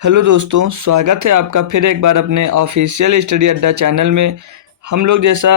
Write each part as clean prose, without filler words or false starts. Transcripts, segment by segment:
Hello दोस्तों, स्वागत है आपका फिर एक बार अपने ऑफिशियल स्टडी अड्डा चैनल में। हम लोग जैसा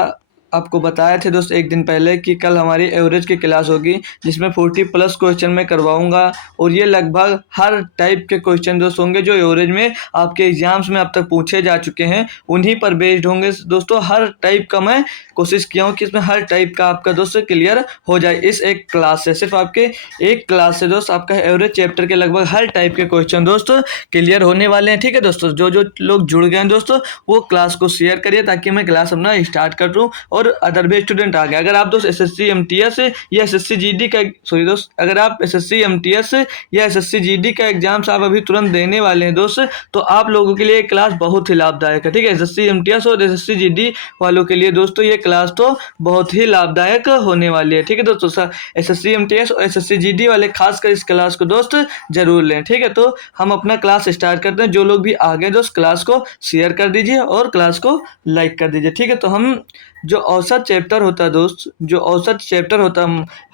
आपको बताए थे दोस्त एक दिन पहले कि कल हमारी एवरेज की क्लास होगी जिसमें 40 प्लस क्वेश्चन मैं करवाऊंगा और ये लगभग हर टाइप के क्वेश्चन दोस्त होंगे जो एवरेज में आपके एग्जाम्स में अब तक पूछे जा चुके हैं, उन्हीं पर बेस्ड होंगे दोस्तों। हर टाइप का मैं कोशिश किया हूँ कि इसमें हर टाइप का आपका दोस्त क्लियर हो जाए इस एक क्लास से। सिर्फ आपके एक क्लास से दोस्त आपका एवरेज चैप्टर के लगभग हर टाइप के क्वेश्चन दोस्त क्लियर होने वाले हैं। ठीक है दोस्तों, जो जो लोग जुड़ गए हैं दोस्तों वो क्लास को शेयर करिए ताकि मैं क्लास अपना स्टार्ट कर दूँ और अदर भी स्टूडेंट आ गए। अगर आप दोस्त एसएससी एमटीएस या एसएससी जीडी का दोस्त अगर आप एसएससी एमटीएस या एसएससी जीडी का एग्जाम्स आप अभी तुरंत देने वाले हैं दोस्त, तो आप लोगों के लिए क्लास बहुत ही लाभदायक है। ठीक है, एसएससी एमटीएस और एसएससी जीडी वालों के लिए दोस्तों ये क्लास तो बहुत ही लाभदायक होने वाली है। ठीक है दोस्तों, एसएससी एमटीएस और एसएससी जीडी वाले खासकर इस क्लास को दोस्त जरूर लें। ठीक है, तो हम अपना क्लास स्टार्ट करते हैं। जो लोग भी आ गए दोस्त क्लास को शेयर कर दीजिए और क्लास को लाइक कर दीजिए। ठीक है, तो हम जो औसत चैप्टर होता है दोस्त, जो औसत चैप्टर होता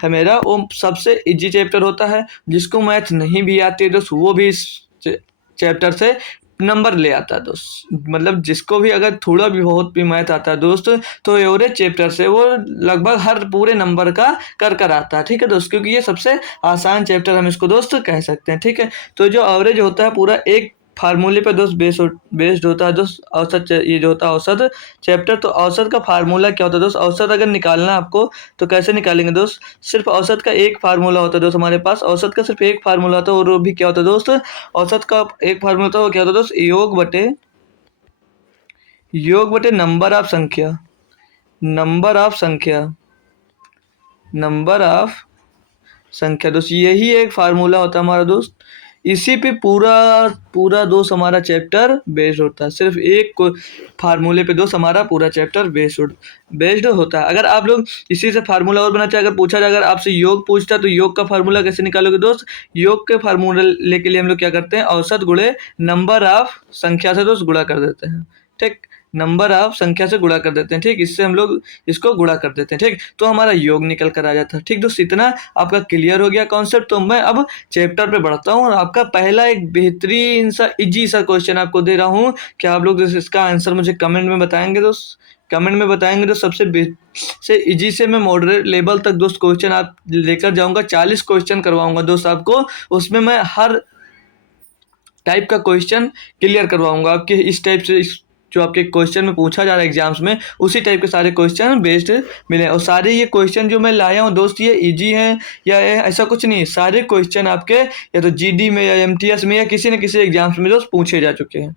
है मेरा, वो सबसे इजी चैप्टर होता है। जिसको मैथ नहीं भी आती है दोस्त वो भी इस चैप्टर से नंबर ले आता है दोस्त। मतलब जिसको भी अगर थोड़ा भी बहुत भी मैथ आता है दोस्त तो एवरेज चैप्टर से वो लगभग हर पूरे नंबर का कर आता है। ठीक है दोस्त, क्योंकि ये सबसे आसान चैप्टर हम इसको दोस्त कह सकते हैं। ठीक है, तो जो एवरेज होता है पूरा एक फार्मूले पे दोस्त बेस्ड होता है दोस्त। ये जो होता है औसत चैप्टर, तो औसत का फार्मूला क्या होता है दोस्त? औसत अगर निकालना है आपको तो कैसे निकालेंगे दोस्त? सिर्फ औसत का एक फार्मूला होता है दोस्त हमारे पास। औसत का सिर्फ एक फार्मूला होता है और वो भी क्या होता है दोस्त? औसत का एक फार्मूला होता है वो क्या होता है दोस्त? योग बटे नंबर ऑफ संख्या दोस्त, यही एक फार्मूला होता है हमारा दोस्त। इसी पे पूरा पूरा दोस्त हमारा चैप्टर बेस्ड होता है। सिर्फ एक को फार्मूले पे दोस्त हमारा पूरा चैप्टर बेस्ड होता है। अगर आप लोग इसी से फार्मूला और बनाते हैं, अगर पूछा जाए, अगर आपसे योग पूछता है तो योग का फार्मूला कैसे निकालोगे दोस्त? योग के फार्मूले के लिए हम लोग क्या करते हैं? औसत गुणे नंबर ऑफ संख्या से दोस्त गुणा कर देते हैं। ठीक, नंबर ऑफ संख्या से गुणा कर देते हैं। ठीक, इससे हम लोग इसको गुणा कर देते हैं। ठीक, तो हमारा योग निकल कर आ जाता है। ठीक दोस्त, इतना आपका क्लियर हो गया कॉन्सेप्ट। तो मैं अब चैप्टर पे बढ़ता हूँ और आपका पहला एक बेहतरीन सा इजी सा क्वेश्चन आपको दे रहा हूँ। क्या आप लोग इसका आंसर मुझे कमेंट में बताएंगे दोस्त? कमेंट में बताएंगे तो से इजी से मैं मॉडरेट लेवल तक दोस्त क्वेश्चन आप लेकर जाऊंगा। 40 क्वेश्चन करवाऊंगा दोस्त आपको। उसमें मैं हर टाइप का क्वेश्चन क्लियर करवाऊंगा आपके। इस टाइप से जो आपके क्वेश्चन में पूछा जा रहा है एग्जाम्स में, उसी टाइप के सारे क्वेश्चन बेस्ड मिले। और सारे ये क्वेश्चन जो मैं लाया हूँ दोस्त ये इजी हैं या ऐसा कुछ नहीं। सारे क्वेश्चन आपके या तो जीडी में या एमटीएस में या किसी न किसी एग्जाम्स में दोस्त पूछे जा चुके हैं।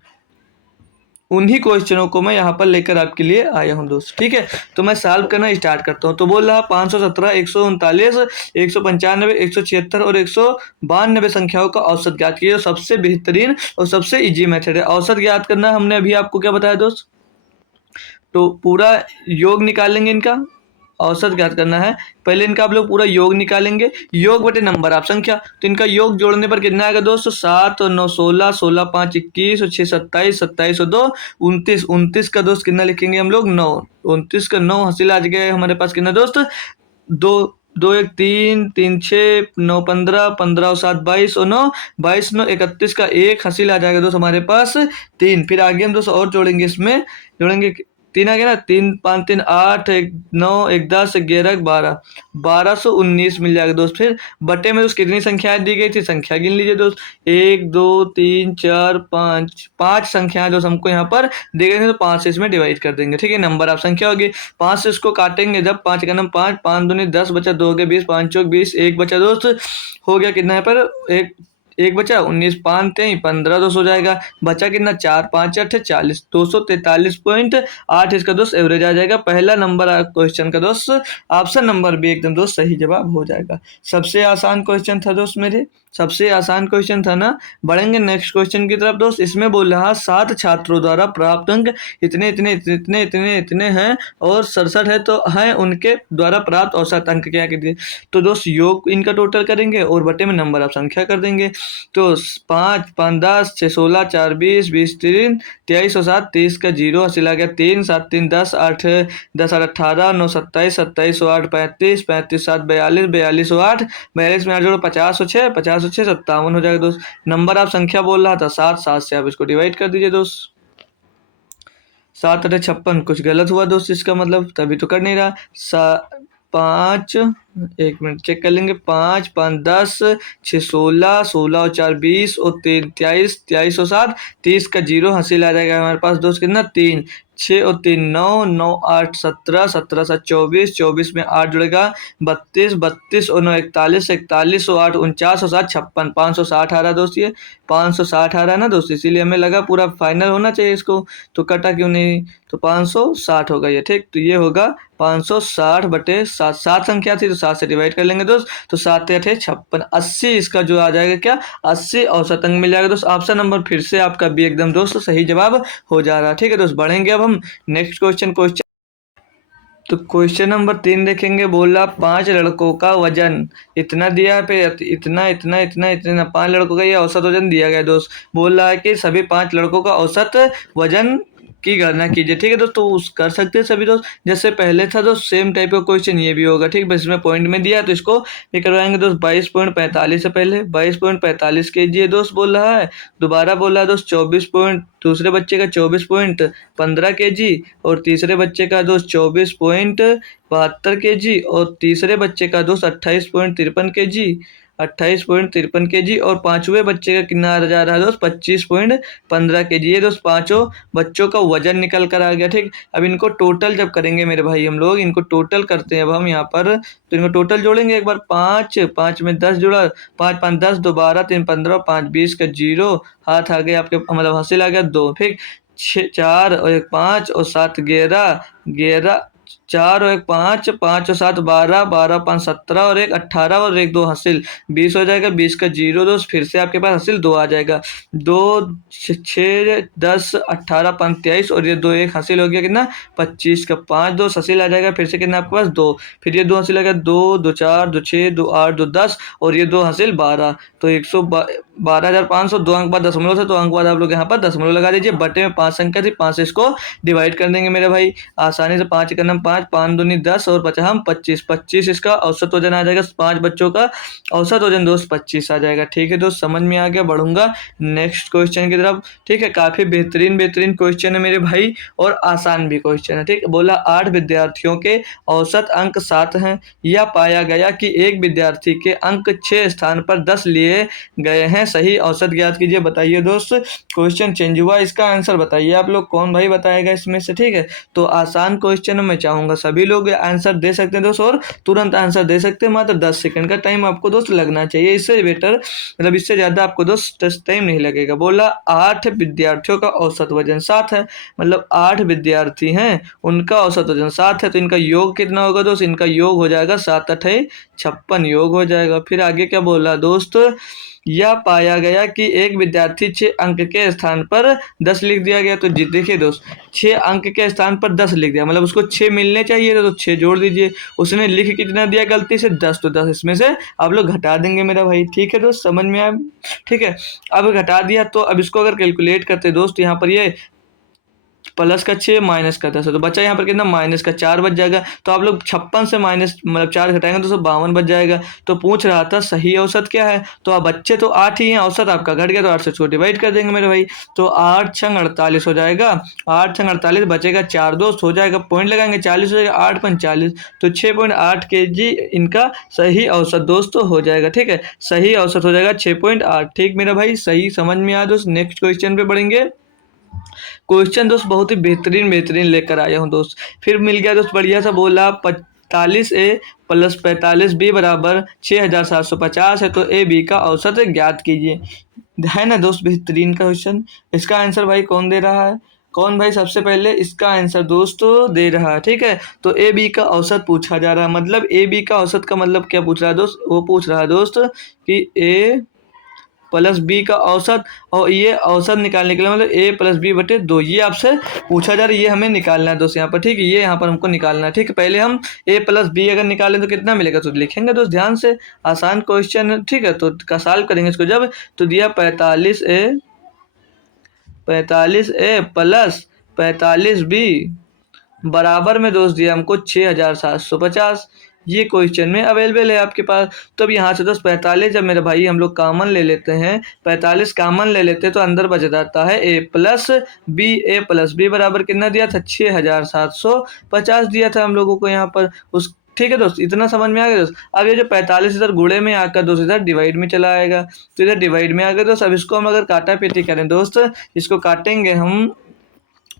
उन्हीं क्वेश्चनों को मैं यहाँ पर लेकर आपके लिए आया हूँ दोस्त। ठीक है, तो मैं सॉल्व करना स्टार्ट करता हूँ। तो बोल रहा 517, 139, 195, 176 और 192 संख्याओं का औसत ज्ञात कीजिए। सबसे बेहतरीन और सबसे इजी मेथड है औसत ज्ञात करना। हमने अभी आपको क्या बताया दोस्त? तो पूरा योग निकालेंगे, इनका औसत ज्ञात करना है। पहले इनका आप लोग पूरा योग निकालेंगे, योग बटे नंबर आप संख्या। तो इनका योग जोड़ने पर कितना आएगा दोस्त? 7 और 9 16, 16 5 21 और 6 27, 27 और 2 29। 29 का दोस्त कितना लिखेंगे हम लोग? 9। 29 का 9 हासिल आ गया हमारे पास कितना दोस्त? 2 2 1 3 3 6 9 15, 15 और 7 22 और 9 22 9 31 का 1 हासिल आ जाएगा दोस्त हमारे पास 3। फिर आगे हम दोस्त और जोड़ेंगे, इसमें जोड़ेंगे 3 आ गया ना, 3 5 3 8 1 9 1 10 11 12, 1219 मिल जाएगा दोस्त। फिर बटे में दोस्त कितनी संख्याएं दी गई थी? संख्या गिन लीजिए दोस्त। 1 2 3 4 5, 5 संख्याएं दोस्त हमको यहाँ पर दी गई थी, तो 5 से इसमें डिवाइड कर देंगे। ठीक है, नंबर ऑफ संख्या होगी। 5 से इसको काटेंगे जब 5 का नंबर 5, 5 दूनी 10 बचा, 2 के 20, 5 चौक 20, 1 बचा दोस्त। हो गया कितना है पर? एक बचा 19, 5 3 15 200 हो जाएगा। बचा कितना? 4 5 8 40, 243.8 इसका दोस्त एवरेज आ जाएगा। पहला नंबर क्वेश्चन का दोस्त ऑप्शन नंबर बी एकदम दोस्त सही जवाब हो जाएगा। सबसे आसान क्वेश्चन था दोस्त मेरे, सबसे आसान क्वेश्चन था ना। बढ़ेंगे नेक्स्ट क्वेश्चन की तरफ दोस्त। इसमें बोल रहा 7 छात्रों द्वारा प्राप्त अंक इतने इतने इतने इतने इतने इतने हैं और 67 है, तो हैं उनके द्वारा प्राप्त औसत अंक क्या कीजिए। तो दोस्त योग इनका टोटल करेंगे और बटे में नंबर ऑफ संख्या कर देंगे। तो 5 5 10, 6 16, 4 20, 20 3 23 और 7 30 का 0 हासिल आ गया। 3 7 3 10, 8 10 8 18, 9 27, 27 और 8 35, 35 7 42, 42 और 8 42 में 8 जोड़ो 50 और 6, 50 406 57 हो जाएगा दोस्त। नंबर आप संख्या बोल रहा था 7, 7 से आप इसको डिवाइड कर दीजिए दोस्त। 7 अठे 56, कुछ गलत हुआ दोस्त इसका मतलब, तभी तो कर नहीं रहा। 5, 1 मिनट चेक कर लेंगे। 5 5 10, 6 16, 16 और 4 20 और 3 23, 23 और 7 30 का जीरो हासिल आ जाएगा हमारे पास दोस्त। कितना 3, 6 और 3 9, 9 8 17, 17 7 24, 24 में 8 जुड़ेगा 32, 32 और 9 41, 41 और 8 49 और 7 56, 560 आ रहा है दोस्त। ये 560 आ रहा है ना दोस्त, इसीलिए हमें लगा पूरा फाइनल होना चाहिए इसको, तो कटा क्यों नहीं। तो 560 होगा ये, ठीक। तो ये होगा 560 बटे 7, 7 संख्या थी तो 7 से डिवाइड कर लेंगे दोस्त। तो 7 8 56, 80 इसका जो आ जाएगा क्या, 80 औसत अंक मिल जाएगा दोस्त। ऑप्शन नंबर फिर से आपका बी एकदम दोस्त सही जवाब हो जा रहा है, ठीक है दोस्त। बढ़ेंगे अब हम नेक्स्ट क्वेश्चन। तो क्वेश्चन नंबर 3 देखेंगे। बोला 5 लड़कों का वजन इतना दिया है, पे इतना इतना इतना इतना 5 लड़कों का ये औसत वजन दिया गया है दोस्त। बोल रहा है कि सभी 5 लड़कों का औसत वजन की गणना कीजिए, ठीक है दोस्त। तो उस कर सकते हैं सभी दोस्त, जैसे पहले था दोस्त सेम टाइप का क्वेश्चन ये भी होगा, ठीक। बस इसमें पॉइंट में दिया तो इसको ये करवाएंगे दोस्त। 22.45 से पहले 22.45 kg है दोस्त बोल रहा है। दोबारा बोल रहा है दोस्त 24 पॉइंट, दूसरे बच्चे का 24.15 kg और तीसरे बच्चे का दोस्त 24.72 kg और तीसरे बच्चे का दोस्त 28.53 kg, 28.53 kg और पांचवें बच्चे का कितना आ जा रहा है दोस्त 25.15 kg। ये दोस्त पांचों बच्चों का वजन निकल कर आ गया, ठीक। अब इनको टोटल जब करेंगे मेरे भाई, हम लोग इनको टोटल करते हैं अब हम यहाँ पर, तो इनको टोटल जोड़ेंगे एक बार। 5 5 में 10 जुड़ा, 5 5 10, 2 12, 3 15, 5 20 का जीरो हाथ आ गया आपके, मतलब हासिल आ गया 2, ठीक। 4 और 1 5 और 7 11, 11 4 और 1 5, 5 और 7 12, 12 5 17 और 1 18 और 1 2 हासिल 20 हो जाएगा। 20 का जीरो दोस्त फिर से आपके पास हासिल 2 आ जाएगा। 2 6 10 18 5 23 और ये 2 1 हासिल हो गया कितना 25 का 5 2 हासिल आ जाएगा फिर से कितना आपके पास 2, फिर ये 2 हासिल आ गया 2 2 4 2 6 2 8 2 10 और ये 2 हासिल 12। तो 112,500 2 अंक बाद दशमलव से, तो अंक बाद आप लोग यहाँ पर दशमलव लगा दीजिए। बटे में 5 संख्या थी, 5 से इसको डिवाइड कर देंगे मेरे भाई आसानी से। 5 का नम 5, 5 दूनी 10 और 5 हम 25, 25 इसका औसत वजन आ जाएगा। 5 बच्चों का औसत वजन दोस्त 25 आ जाएगा, ठीक है दोस्त। समझ में आ गया। बढ़ूंगा नेक्स्ट क्वेश्चन की तरफ, ठीक है। काफी बेहतरीन बेहतरीन क्वेश्चन है मेरे भाई और आसान भी क्वेश्चन है, ठीक। बोला 8 विद्यार्थियों के औसत अंक 7 हैं। यह पाया गया कि एक विद्यार्थी के अंक 6 स्थान पर 10 लिए गए हैं, सही औसत ज्ञात कीजिए। बताइए दोस्त क्वेश्चन चेंज हुआ, इसका आंसर बताइए आप लोग, कौन भाई बताएगा इसमें से, ठीक है। तो आसान क्वेश्चन मैं चाहूंगा सभी लोग आंसर दे सकते हैं दोस्त और तुरंत आंसर दे सकते हैं। मात्र 10 सेकंड का टाइम आपको दोस्त लगना चाहिए, इससे बेटर मतलब इससे ज्यादा आपको दोस्त टाइम नहीं लगेगा। बोला 8 विद्यार्थियों का औसत वजन 7 है, मतलब 8 विद्यार्थी हैं उनका औसत वजन 7 है, तो इनका योग कितना होगा दोस्त, इनका योग हो जाएगा 7 8 56 योग हो जाएगा। फिर आगे क्या बोला दोस्त, यह पाया गया कि एक विद्यार्थी 6 अंक के स्थान पर 10 लिख दिया गया। तो देखिए दोस्त 6 अंक के स्थान पर 10 लिख दिया, मतलब उसको 6 मिलने चाहिए तो 6 जोड़ दीजिए। उसने लिख कितना दिया गलती से 10, तो 10 इसमें से आप लोग घटा देंगे मेरा भाई, ठीक है दोस्त। समझ में आया, ठीक है। अब घटा दिया तो अब इसको अगर कैलकुलेट करते दोस्त, यहाँ पर ये प्लस का 6 माइनस का 10 है, तो बचा यहाँ पर कितना माइनस का 4 बच जाएगा। तो आप लोग 56 से माइनस मतलब 4 घटाएंगे तो 52 बच जाएगा। तो पूछ रहा था सही औसत क्या है, तो अब बच्चे तो 8 ही हैं, औसत आपका घट गया तो 8 से इसको डिवाइड कर देंगे मेरे भाई। तो 8 छंग 48 हो जाएगा, 8 छंग 48 बचेगा 4 दोस्त हो जाएगा, पॉइंट लगाएंगे 40 हो जाएगा, 8 पंच 40, तो 6.8 kg इनका सही औसत दोस्त हो जाएगा, ठीक है। सही औसत हो जाएगा 6.8, ठीक मेरा भाई, सही समझ में आया दोस्त। नेक्स्ट क्वेश्चन पे बढ़ेंगे। क्वेश्चन दोस्त बहुत ही बेहतरीन बेहतरीन लेकर आया हूँ दोस्त। फिर मिल गया दोस्त बढ़िया सा, बोला 45A प्लस 45B बराबर 6750 है, तो ए बी का औसत ज्ञात कीजिए। है ना दोस्त बेहतरीन का क्वेश्चन। इसका आंसर भाई कौन दे रहा है, कौन भाई सबसे पहले इसका आंसर दोस्तों दे रहा है, ठीक है। तो ए बी का औसत पूछा जा रहा है, मतलब ए बी का औसत का मतलब क्या पूछ रहा है दोस्त, वो पूछ रहा है दोस्त कि ए प्लस बी का औसत, और ये औसत निकालने के लिए मतलब ए प्लस बी बटे 2 ये आपसे पूछा जा रहा है, ये हमें निकालना है दोस्त यहाँ पर, ठीक है। ये यहाँ पर हमको निकालना है, ठीक है। पहले हम ए प्लस बी अगर निकालें तो कितना मिलेगा, तो लिखेंगे दोस्त ध्यान से, आसान क्वेश्चन है, ठीक है। तो का सॉल्व करेंगे इसको जब, तो दिया 45A प्लस 45B बराबर में दोस्त दिया हमको 6750। ये क्वेश्चन में अवेलेबल है आपके पास। तो अब यहाँ से दोस्त 45 जब मेरे भाई हम लोग कॉमन ले लेते हैं, 45 कॉमन ले लेते हैं तो अंदर बच जाता है a plus B. a plus B बराबर कितना दिया था, 6750 दिया था हम लोगों को यहाँ पर उस। ठीक है दोस्त, इतना समझ में आ गया दोस्त। अब ये जो 45 इधर गुणे में आकर दोस्त इधर डिवाइड में चला आएगा, तो इधर डिवाइड में आ गया दोस्त। अब इसको हम अगर काटा पीटी करें दोस्त, इसको काटेंगे हम,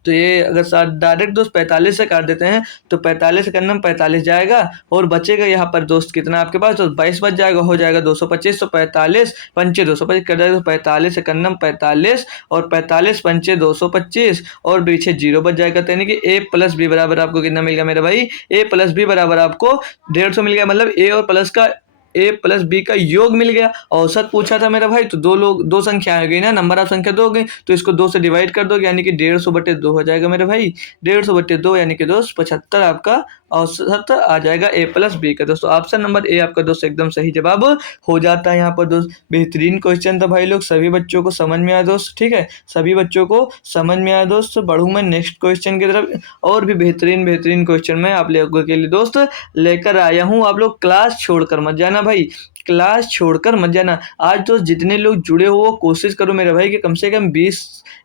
तो ये अगर डायरेक्ट दोस्त 45 से काट देते हैं तो 45 से करना 45 जाएगा और बचेगा यहाँ पर दोस्त कितना आपके पास, तो 22 बच जाएगा, हो जाएगा 225। तो 45 पंचे 225 कर जाएगा, तो 45 से करना 45 और 45 पंचे 225 और पीछे 0 बच जाएगा। तो यानी कि a प्लस बी बराबर आपको कितना मिल गया मेरे भाई, a प्लस बी बराबर आपको 150 मिल गया। मतलब a और प्लस का a प्लस बी का योग मिल गया। औसत पूछा था मेरा भाई, तो दो संख्या आ गई ना, नंबर ऑफ संख्या दो हो गई, तो इसको 2 से डिवाइड कर दो, यानी कि 150/2 हो जाएगा मेरे भाई। 150/2 यानी कि दोस्त 75 आपका औसत आ जाएगा a प्लस बी का। दोस्तों ऑप्शन नंबर ए आपका दोस्त एकदम सही जवाब हो जाता है यहाँ पर दोस्त। बेहतरीन क्वेश्चन था भाई लोग, सभी बच्चों को समझ में आया दोस्त। ठीक है, सभी बच्चों को समझ में आया दोस्त। बढ़ूँ मैं नेक्स्ट क्वेश्चन की तरफ, और भी बेहतरीन क्वेश्चन मैं आप लोगों के लिए दोस्त लेकर आया हूँ। आप लोग क्लास छोड़कर मत जाना भाई, क्लास छोड़कर मत जाना। आज दोस्त जितने लोग जुड़े हो वो कोशिश करो मेरे भाई कि कम से कम 20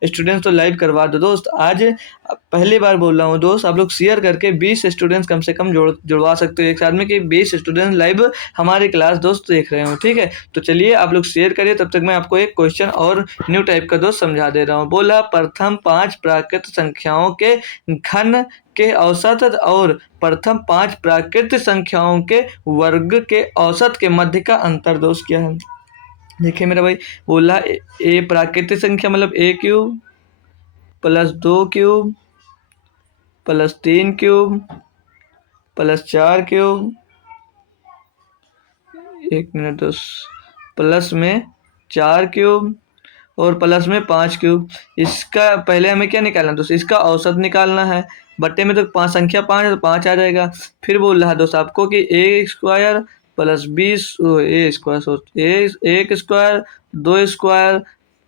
स्टूडेंट्स तो लाइव करवा दो दोस्त। आज पहली बार बोल रहा हूँ दोस्त, आप लोग शेयर करके 20 स्टूडेंट्स कम से कम जुड़वा सकते हो एक साथ में, कि 20 स्टूडेंट्स लाइव हमारी क्लास दोस्त देख रहे हो। ठीक है, तो चलिए आप लोग शेयर करिए, तब तक मैं आपको एक क्वेश्चन और न्यू टाइप का दोस्त समझा दे रहा हूँ। बोला प्रथम 5 प्राकृत संख्याओं के घन के औसत और प्रथम 5 प्राकृत संख्याओं के वर्ग के औसत के मध्य का अंतर दोस्त क्या है। देखिए मेरा भाई, बोला ए प्राकृतिक संख्या मतलब a³ प्लस 2³ प्लस 3³ प्लस 4³, एक मिनट दोस्त, प्लस में 4³ और प्लस में 5³। इसका पहले हमें क्या निकालना दोस्त, इसका औसत निकालना है। बट्टे में तो 5 संख्या 5 है तो 5 आ जाएगा। फिर बोल रहा है दोस्त आपको कि a² plus 1 2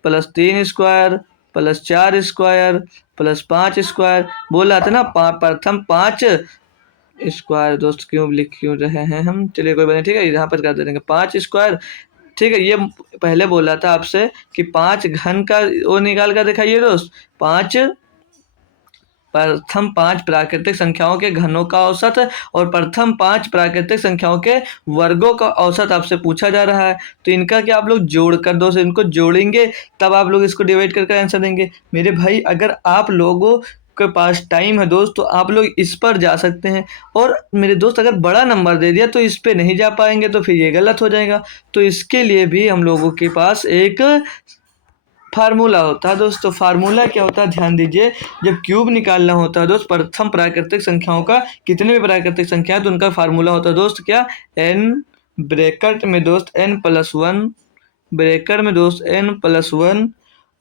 plus 3² plus 4² plus 5²। बोल रहा था ना प्रथम 5 स्क्वायर दोस्त, क्यों रहे हैं हम, चलिए कोई बात नहीं। ठीक है, यहाँ पर कर देंगे 5²। ठीक है, ये पहले बोला था आपसे कि 5 घन का वो निकाल कर दिखाइए दोस्त। प्रथम 5 प्राकृतिक संख्याओं के घनों का औसत और प्रथम 5 प्राकृतिक संख्याओं के वर्गों का औसत आपसे पूछा जा रहा है। तो इनका क्या आप लोग जोड़ कर दोस्त, इनको जोड़ेंगे तब आप लोग इसको डिवाइड करके आंसर देंगे। मेरे भाई अगर आप लोगों के पास टाइम है दोस्त तो आप लोग इस पर जा सकते हैं, और मेरे दोस्त अगर बड़ा नंबर दे दिया तो इस पे नहीं जा पाएंगे, तो फिर ये गलत हो जाएगा। तो इसके लिए भी हम लोगों के पास एक फार्मूला होता है दोस्त। तो फार्मूला क्या होता है ध्यान दीजिए, जब क्यूब निकालना होता है दोस्त प्रथम प्राकृतिक संख्याओं का, कितने भी प्राकृतिक संख्या है तो उनका फार्मूला होता है दोस्त क्या, n ब्रैकेट में दोस्त n+1 ब्रैकेट में दोस्त n+1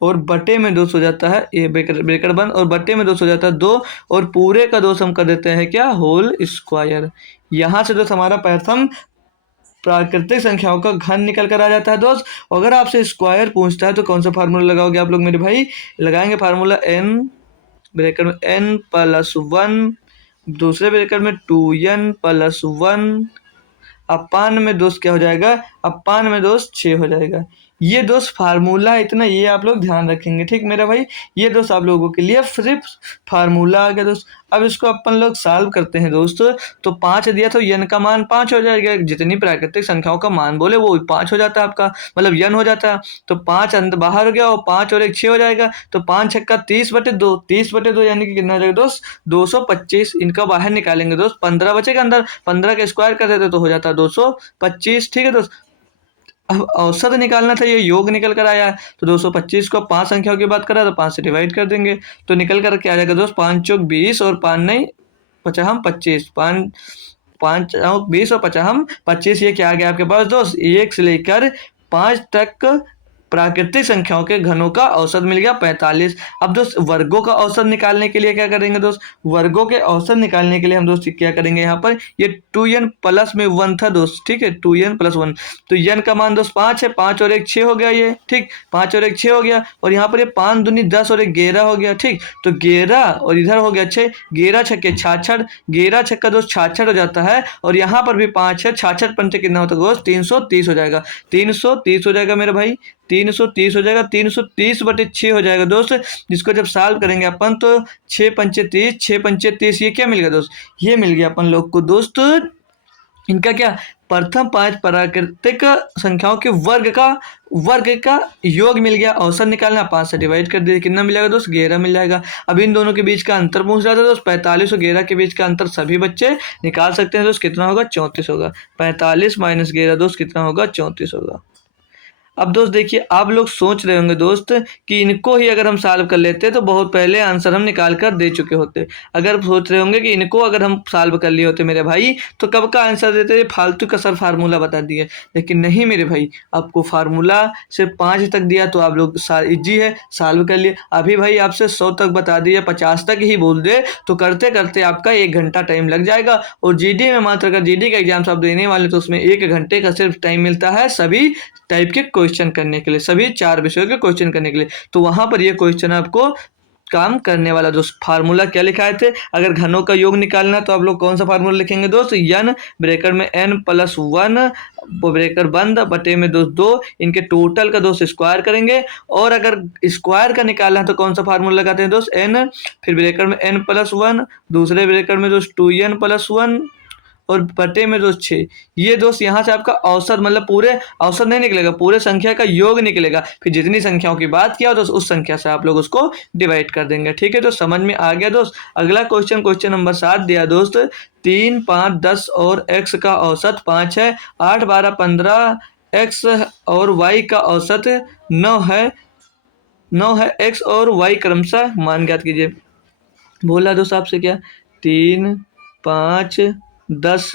और बटे में दोस्त हो जाता है ये ब्रैकेट बंद और बटे में दोस्त हो जाता है 2 और पूरे का दोस्त हम कर देते हैं क्या, होल स्क्वायर। यहाँ से दोस्त हमारा प्रथम प्राकृतिक संख्याओं का घन निकल कर आ जाता है दोस्त। अगर आपसे स्क्वायर पूछता है तो कौन सा फार्मूला लगाओगे आप लोग मेरे भाई, लगाएंगे फार्मूला n ब्रैकेट में n+1 दूसरे ब्रैकेट में 2n+1 अपान में दोस्त क्या हो जाएगा, अपान में दोस्त 6 हो जाएगा। ये दोस्त फार्मूला है इतना, ये आप लोग ध्यान रखेंगे। ठीक मेरा भाई, ये दोस्त आप लोगों के लिए सिर्फ फार्मूला आ गया दोस्त। अब इसको अपन लोग सॉल्व करते हैं दोस्त। तो 5 दिया तो n का मान 5 हो जाएगा, जितनी प्राकृतिक संख्याओं का मान बोले वो 5 हो जाता है आपका, मतलब n हो जाता है। तो 5 अंदर बाहर हो गया और 5 और 1 6 हो जाएगा। तो 5 छक्का 30/2 30/2 यानी कि कितना हो जाएगा दोस्त 225। इनका बाहर निकालेंगे दोस्त, 15 बचेगा अंदर, 15 का स्क्वायर कर देते तो हो जाता है 225। ठीक है दोस्त, अब औसत निकालना था, ये योग निकल कर आया है। तो 225 को 5 संख्याओं की बात करा तो 5 से डिवाइड कर देंगे तो निकल कर क्या आ जाएगा दोस्त, 5 चौक 20 और 5 नहीं 50 25, 5 20 और 50 25। ये क्या आ गया आपके पास दोस्त, 1 से लेकर 5 तक प्राकृतिक संख्याओं के घनों का औसत मिल गया 45। अब दोस्त वर्गों का औसत निकालने के लिए क्या करेंगे दोस्त, वर्गों के औसत निकालने के लिए हम दोस्त क्या करेंगे, यहाँ पर ये 2n प्लस में 1 था दोस्त, ठीक है, 2n प्लस 1, तो n का मान दोस्त 5 है, 5 और 1 6 हो गया ये, ठीक, 5 और 1 6 हो गया, और यहाँ पर ये 5 दूनी 10 और 1 11 हो गया, ठीक, तो 11 और इधर हो गया 6, 11 छक्के 66, 11 छक्का दोस्त 66 हो जाता है, और यहाँ पर भी 5 है, 66 पंचे कितना होता है दोस्त, 330 हो जाएगा, 330 हो जाएगा मेरे भाई, 330 हो जाएगा, 330/6 हो जाएगा दोस्त, जिसको जब सॉल्व करेंगे अपन तो 6 पंचे 30, 6 पंचे 30, ये क्या मिल गया दोस्त, ये मिल गया अपन लोग को दोस्त इनका क्या, प्रथम 5 प्राकृतिक संख्याओं के वर्ग का योग मिल गया, औसत निकालना 5 से डिवाइड कर दिया, कितना मिलेगा दोस्त, 11 मिल जाएगा। अब इन दोनों के बीच का अंतर पूछ रहा था दोस्त, 45 और 11 के बीच का अंतर सभी बच्चे निकाल सकते हैं दोस्त, कितना होगा, 34 होगा, 45 माइनस 11 दोस्त कितना होगा, 34 होगा। अब दोस्त देखिए, आप लोग सोच रहे होंगे दोस्त कि इनको ही अगर हम सॉल्व कर लेते तो बहुत पहले आंसर हम निकाल कर दे चुके होते। अगर सोच रहे होंगे कि इनको अगर हम सॉल्व कर लिए होते मेरे भाई तो कब का आंसर देते, फालतू का सर फार्मूला बता दिए, लेकिन नहीं मेरे भाई, आपको फार्मूला सिर्फ 5 तक दिया तो आप लोग इजी है, सॉल्व कर लिए। अभी भाई आपसे 100 तक बता दिया, 50 तक ही बोल दे तो करते करते आपका 1 घंटा टाइम लग जाएगा। और जीडी में मात्र अगर जीडी का एग्जाम आप देने वाले तो उसमें 1 घंटे का सिर्फ टाइम मिलता है सभी टाइप के क्वेश्चन करने के लिए, सभी 4 विषयों के क्वेश्चन करने के लिए। तो वहां पर ये क्वेश्चन आपको काम करने वाला दोस्त। फार्मूला क्या लिखाए थे, अगर घनों का योग निकालना तो आप लोग कौन सा फार्मूला लिखेंगे दोस्त, n ब्रेकर में n प्लस 1 ब्रेकर बंद बटे में दोस्त 2, इनके टोटल का दोस्त स्क्वायर करेंगे। और अगर स्क्वायर का निकालना है तो कौन सा फार्मूला लगाते हैं दोस्त, n, फिर ब्रेकर में n प्लस 1, दूसरे ब्रेकर में दोस्त 2n प्लस 1 और बटे में दोस्त 6। ये दोस्त यहाँ से आपका औसत, मतलब पूरे औसत नहीं निकलेगा, पूरे संख्या का योग निकलेगा, फिर जितनी संख्याओं की बात किया दोस्त उस संख्या से आप लोग उसको डिवाइड कर देंगे, ठीक है। तो समझ में आ गया दोस्त। अगला क्वेश्चन नंबर 7 दिया दोस्त, 3, 5, 10 और x का औसत 5 है, 8, 12, 15 x और y का औसत 9 है, x और y क्रमशः मान ज्ञात कीजिए। बोला दोस्त आपसे क्या, 3, 5, 10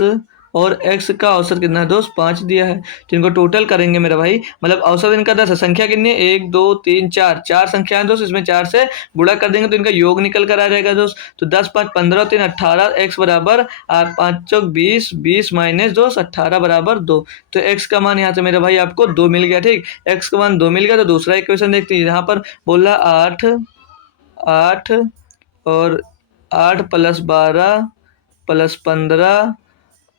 और x का औसत कितना है दोस्त, 5 दिया है, तो इनको टोटल करेंगे मेरा भाई, मतलब औसत इनका 10 है, संख्या कितनी है, 1, 2, 3, 4, 4 संख्या है दोस्त, इसमें 4 से गुणा कर देंगे तो इनका योग निकल कर आ जाएगा दोस्त। तो 10, 5, 15, 3, 18, x बराबर 5 चौक 20, 20 माइनस दोस्त 18 बराबर 2, तो x का मान यहाँ से मेरा भाई आपको 2 मिल गया, ठीक, x का मान 2 मिल गया। तो दूसरा इक्वेशन देखते हैं, यहाँ पर बोला 8 और 8 प्लस 12 प्लस 15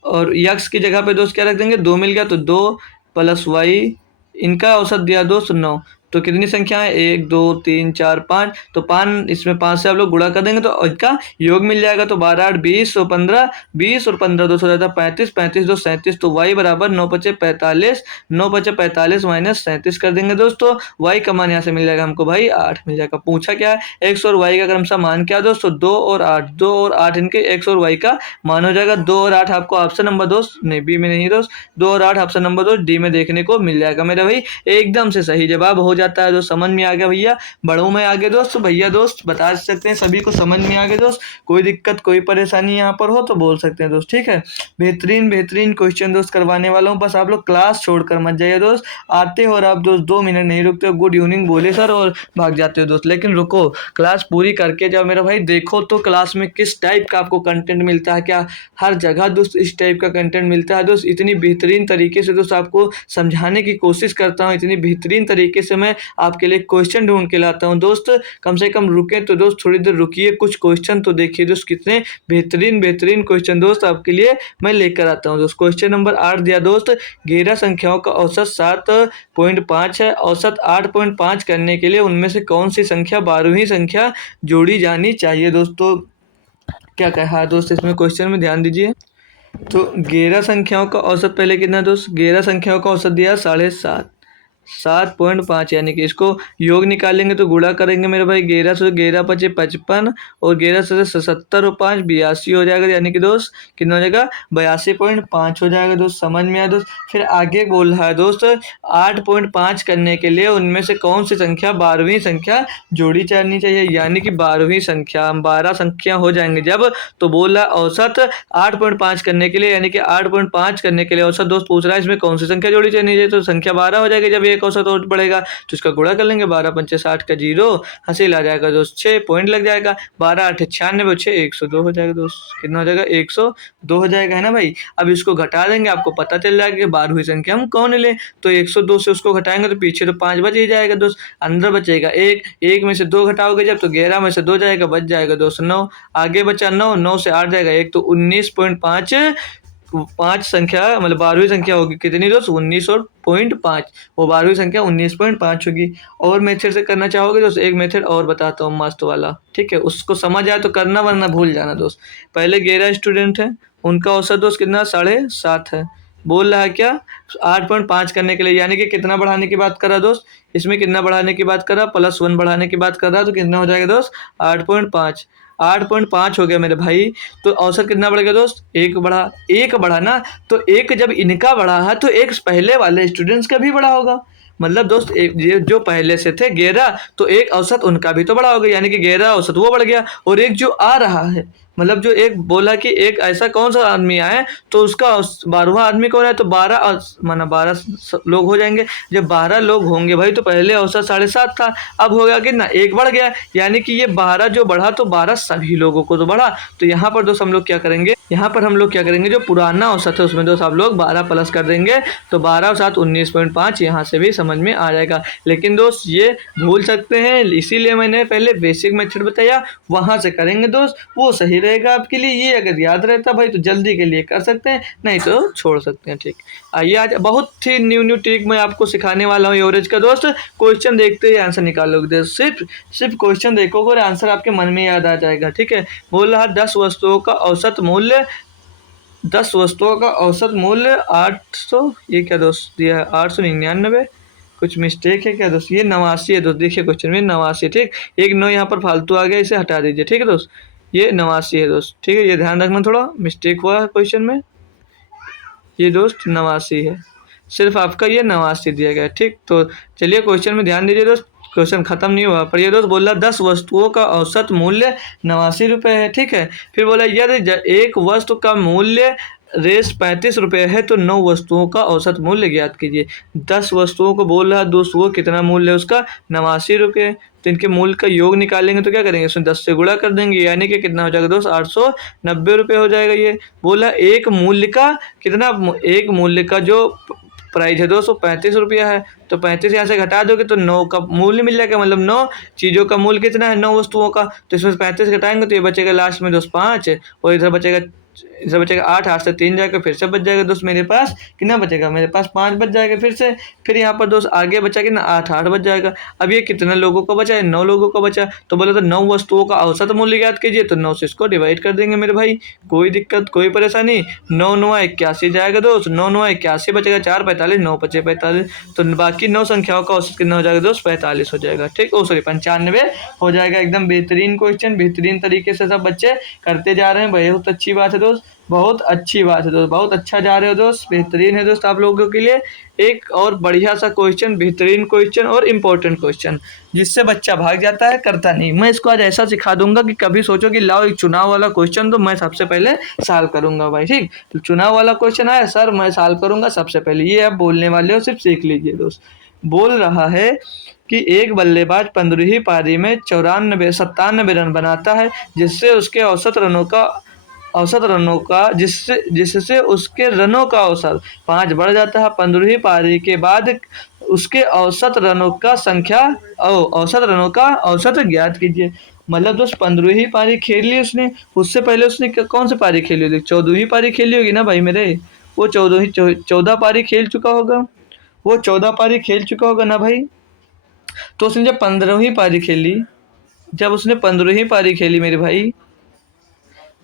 और यक्स की जगह पे दोस्त क्या रख देंगे, 2 मिल गया तो 2 प्लस वाई, इनका औसत दिया दोस्त 9, तो कितनी संख्या है, 1, 2, 3, 4, 5, तो 5 इसमें 5 से आप लोग गुणा कर देंगे तो इसका योग मिल जाएगा। तो 12, 8, 20 और 15, 20 और 15 2 हो जाता है 35, 35 2 37, तो y बराबर 9 पचे 45, 9 पचे 45 माइनस 37 कर देंगे दोस्तों, y का मान यहाँ से मिल जाएगा हमको भाई 8 मिल जाएगा। पूछा क्या है, x और y का क्रमशः मान क्या दोस्तों, 2 और 8, 2 और 8 इनके x और y का मान हो जाएगा। 2 और 8 आपको ऑप्शन नंबर दोस्त नहीं, बी में नहीं दोस्त, 2 और 8 ऑप्शन नंबर दोस्त डी में देखने को मिल जाएगा मेरा भाई, एकदम से सही जवाब हो जाता है दोस्त। समझ में आ गया भैया, बढ़ू में आगे दोस्त, भैया दोस्त बता सकते हैं सभी को समझ में आ गया दोस्त, कोई दिक्कत कोई परेशानी यहाँ पर हो तो बोल सकते हैं दोस्त, ठीक है। बेहतरीन क्वेश्चन दोस्त करवाने वाला हूँ, बस आप लोग क्लास छोड़कर मत जाइए दोस्त, आते हो और आप दोस्त 2 मिनट नहीं रुकते हो, गुड इवनिंग बोले सर और भाग जाते हो दोस्त, लेकिन रुको क्लास पूरी करके जाओ मेरा भाई, देखो तो क्लास में किस टाइप का आपको कंटेंट मिलता है, क्या हर जगह दोस्त इस टाइप का कंटेंट मिलता है दोस्त, इतनी बेहतरीन तरीके से दोस्त आपको समझाने की कोशिश करता हूँ, इतनी बेहतरीन तरीके से मैं आपके लिए क्वेश्चन ढूंढ के लाता हूँ दोस्त, कम से कम रुके तो दोस्त थोड़ी देर रुकिए, कुछ क्वेश्चन तो देखिए दोस्त, कितने बेहतरीन क्वेश्चन दोस्त आपके लिए मैं लेकर आता हूँ दोस्त। क्वेश्चन नंबर 8 दिया दोस्त, 11 संख्याओं का औसत 7.5 है, औसत 8.5 करने के लिए उनमें से कौन सी संख्या 12वीं संख्या जोड़ी जानी चाहिए दोस्तों, क्या कहा दोस्त इसमें क्वेश्चन में ध्यान दीजिए। तो 11 संख्याओं का औसत पहले कितना दोस्त, 11 संख्याओं का औसत दिया 7.5, 7.5 यानी कि इसको योग निकालेंगे तो गुणा करेंगे मेरे भाई, 11 से 11 पचे 55 और 11 से 77 और 5 82 हो जाएगा, यानी कि दोस्त कितना हो जाएगा 82.5 हो जाएगा दोस्त। समझ में आया दोस्त। फिर आगे बोल रहा है दोस्त 8.5 करने के लिए उनमें से कौन सी संख्या 12वीं संख्या जोड़ी जानी चाहिए, यानी कि 12वीं संख्या, हम 12 संख्या हो जाएंगे जब, तो बोल रहा है औसत 8.5 करने के लिए, यानी कि 8.5 करने के लिए औसत दोस्त पूछ रहा है इसमें कौन सी संख्या जोड़ी जानी चाहिए, तो संख्या 12 हो जाएगी जब एक एक औसत और बढ़ेगा तो इसका गुणा कर लेंगे, 12 पंचे 60 का 0, हासिल आ जाएगा दोस्त 6 पॉइंट लग जाएगा, 12 8 96 6 102 हो जाएगा दोस्त, कितना हो जाएगा 102 हो जाएगा, है ना भाई। अब इसको घटा देंगे, आपको पता चल जाएगा कि 12वीं संख्या हम कौन ले, तो 102 से उसको घटाएंगे तो पीछे तो 5 बच ही जाएगा दोस्त, अंदर बचेगा 1, 1 में से 2 घटाओगे जब तो 11 में से 2 जाएगा, बच जाएगा दोस्त 9, आगे बचा 9, 9 से 8 जाएगा 1 तो 19.5, 5 संख्या मतलब 12वीं संख्या होगी कितनी दोस्त 19.5, वो 12वीं संख्या 19.5 होगी। और मेथड से करना चाहोगे दोस्त, एक मेथड और बताता हूँ मस्त वाला, ठीक है, उसको समझ आए तो करना वरना भूल जाना दोस्त। पहले 11 स्टूडेंट है, उनका औसत दोस्त कितना 7.5 है, बोल रहा है क्या 8.5 करने के लिए, यानी कि कितना बढ़ाने की बात कर रहा दोस्त, इसमें कितना बढ़ाने की बात कर रहा, +1 बढ़ाने की बात कर रहा, तो कितना हो जाएगा दोस्त 8.5, 8.5 हो गया मेरे भाई। तो औसत कितना बढ़ेगा दोस्त, एक बढ़ा ना, तो एक जब इनका बढ़ा है तो एक पहले वाले स्टूडेंट्स का भी बढ़ा होगा, मतलब दोस्त ये जो पहले से थे 11 तो एक औसत उनका भी तो बढ़ा होगा, यानी कि 11 औसत वो बढ़ गया, और एक जो आ रहा है मतलब जो एक बोला कि एक ऐसा कौन सा आदमी आए तो उसका 12वां आदमी कौन है, तो 12 माना 12 लोग हो जाएंगे, जब 12 लोग होंगे भाई तो पहले औसत 7.5 था, अब हो गया कितना एक बढ़ गया, यानी कि ये 12 जो बढ़ा तो 12 सभी लोगों को तो बढ़ा। तो यहाँ पर दोस्त हम लोग क्या करेंगे, जो पुराना औसत है उसमें दोस्त आप लोग 12 प्लस कर देंगे, तो 12 और 7 19.5, यहाँ से भी समझ में आ जाएगा। लेकिन दोस्त ये भूल सकते हैं, इसीलिए मैंने पहले बेसिक मेथड बताया, वहाँ से करेंगे दोस्त, वो सही रहेगा आपके लिए। ये अगर याद रहता भाई तो जल्दी के लिए कर सकते हैं, नहीं तो छोड़ सकते हैं। ठीक, आइए आज बहुत ही न्यू ट्रिक मैं आपको सिखाने वाला हूँ एवरेज का दोस्त। क्वेश्चन देखते ही आंसर निकालोगे, सिर्फ क्वेश्चन देखोगे और आंसर आपके मन में याद आ जाएगा। ठीक है, बोल रहा 10 वस्तुओं का औसत मूल्य 800, ये क्या दोस्त दिया है 899, कुछ मिस्टेक है क्या दोस्त, ये 89 है दोस्त, देखिए क्वेश्चन में 89, ठीक, एक 9 यहाँ पर फालतू आ गया, इसे हटा दीजिए, ठीक है दोस्त, ये 89 है दोस्त, ठीक है, ये ध्यान रखना, थोड़ा मिस्टेक हुआ है क्वेश्चन में, ये दोस्त 89 है, सिर्फ आपका ये 89 दिया गया है। ठीक, तो चलिए क्वेश्चन में ध्यान दीजिए दोस्त, क्वेश्चन खत्म नहीं हुआ पर ये दोस्त बोला 10 वस्तुओं का औसत मूल्य 89 रुपये है। ठीक है, फिर बोला यदि एक वस्तु का मूल्य 35 रुपये है तो 9 वस्तुओं का औसत मूल्य ज्ञात कीजिए। 10 वस्तुओं को बोल रहा दोस्त, वो कितना मूल्य है उसका 89 रुपये, तो इनके मूल्य का योग निकालेंगे तो क्या करेंगे, इसमें 10 से गुणा कर देंगे, यानी कि कितना हो जाएगा दोस्त 890 रुपये हो जाएगा। ये बोला एक मूल्य का कितना, एक मूल्य का जो प्राइस है 235 रुपया है, तो 35 यहाँ से घटा दोगे तो 9 का मूल्य मिल जाएगा, मतलब 9 चीज़ों का मूल्य कितना है 9 वस्तुओं का, तो इसमें 35 घटाएंगे तो ये बचेगा लास्ट में दोस्त 5, और इधर बचेगा 8, 8 से 3 जाएगा, फिर से बच जाएगा दोस्त मेरे पास कितना बचेगा, मेरे पास 5 बच जाएगा फिर से, फिर यहाँ पर दोस्त आगे बचा कितना 8 बच जाएगा। अब ये कितने लोगों का बचा है 9 लोगों का बचा, तो बोला तो 9 वस्तुओं का औसत मूल्य ज्ञात कीजिए, तो 9 से इसको डिवाइड कर देंगे मेरे भाई, कोई दिक्कत कोई परेशानी, 9 9 81 जाएगा दोस्त, 9 9 81 बचेगा, 4 45 9 बचे 45, तो बाकी 9 संख्याओं का औसत कितना हो जाएगा दोस्त 45 हो जाएगा। ठीक, 95 हो जाएगा। एकदम बेहतरीन क्वेश्चन, बेहतरीन तरीके से सब बच्चे करते जा रहे हैं, बहुत अच्छी बात है दोस्त, बहुत अच्छी बात है दोस्त, बहुत अच्छा जा रहे हो दोस्त, बेहतरीन है दोस्त आप लोगों के लिए। एक और बढ़िया सा क्वेश्चन, बेहतरीन क्वेश्चन और इम्पोर्टेंट क्वेश्चन, जिससे बच्चा भाग जाता है करता नहीं, मैं इसको आज ऐसा सिखा दूंगा कि कभी सोचो कि लाओ एक चुनाव वाला क्वेश्चन तो मैं सबसे पहले सॉल्व करूंगा भाई। ठीक, तो चुनाव वाला क्वेश्चन आया सर मैं सॉल्व करूंगा सबसे पहले, ये आप बोलने वाले हो, सिर्फ सीख लीजिए दोस्त। बोल रहा है कि एक बल्लेबाज 15वीं पारी में 97 रन बनाता है, जिससे उसके औसत रनों का जिससे उसके रनों का औसत 5 बढ़ जाता है। 15वीं पारी के बाद उसके औसत रनों का औसत ज्ञात कीजिए। मतलब दोस्त 15वीं पारी खेल ली उसने, उससे पहले उसने कौन सी पारी खेली होगी, 14वीं पारी खेली होगी ना भाई मेरे, वो 14 पारी खेल चुका होगा, वो 14 पारी खेल चुका होगा ना भाई। तो उसने जब 15वीं पारी खेली, मेरे भाई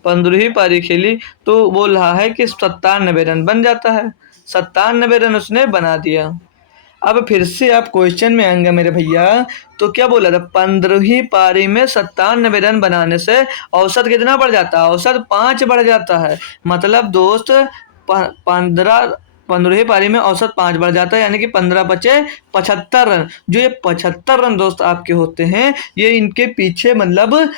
15वीं पारी खेली, तो बोल रहा है कि 97 रन बन जाता है, 97 रन उसने बना दिया। अब फिर से आप क्वेश्चन में आएंगे मेरे भैया, तो क्या बोला था 15वीं पारी में 97 रन बनाने से औसत कितना बढ़ जाता है, औसत 5 बढ़ जाता है। मतलब दोस्त 15वीं पारी में औसत 5 बढ़ जाता है, यानी कि 15 बचे 75 रन। जो ये 75 रन दोस्त आपके होते हैं, ये इनके पीछे मतलब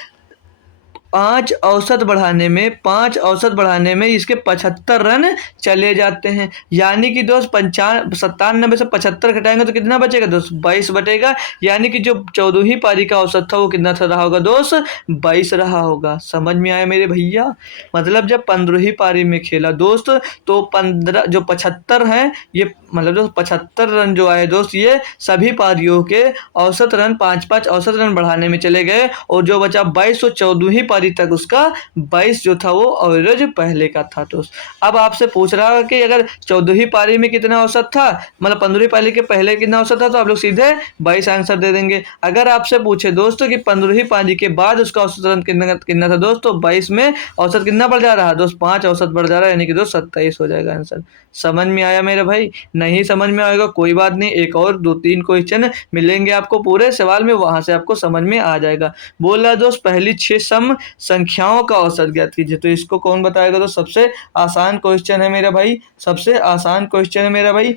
पाँच औसत बढ़ाने में इसके 75 रन चले जाते हैं। यानी कि दोस्त 97 से 75 घटाएंगे तो कितना बचेगा दोस्त? 22 बचेगा। यानी कि जो 14वीं पारी का औसत था वो कितना रहा होगा दोस्त? 22 रहा होगा। समझ में आया मेरे भैया? मतलब जब 15वीं पारी में खेला दोस्त तो 15 जो 75 हैं ये मतलब जो 75 रन जो आए दोस्त ये सभी पारियों के औसत रन 5-5 औसत रन बढ़ाने में चले गए और जो बचा 22 तो 14वीं पारी तक उसका 22 जो था वो एवरेज पहले का था दोस्त। अब आपसे पूछ रहा है कि अगर 14वीं पारी में कितना औसत था, मतलब 15वीं पारी के पहले कितना औसत था, तो आप लोग सीधे 22 आंसर दे देंगे। अगर आपसे पूछे दोस्तों कि 15वीं पारी के बाद उसका औसत रन कितना था दोस्त, तो 22 में औसत कितना बढ़ जा रहा है दोस्त? 5 औसत बढ़ जा रहा है, यानी कि दोस्त 27 हो जाएगा आंसर। समझ में आया मेरे भाई? नहीं समझ में आएगा कोई बात नहीं, एक और 2-3 क्वेश्चन मिलेंगे आपको पूरे सवाल में, वहां से आपको समझ में आ जाएगा। बोल रहा दोस्त पहली 6 सम संख्याओं का औसत ज्ञात कीजिए। तो इसको कौन बताएगा? तो सबसे आसान क्वेश्चन है मेरा भाई, सबसे आसान क्वेश्चन है मेरा भाई।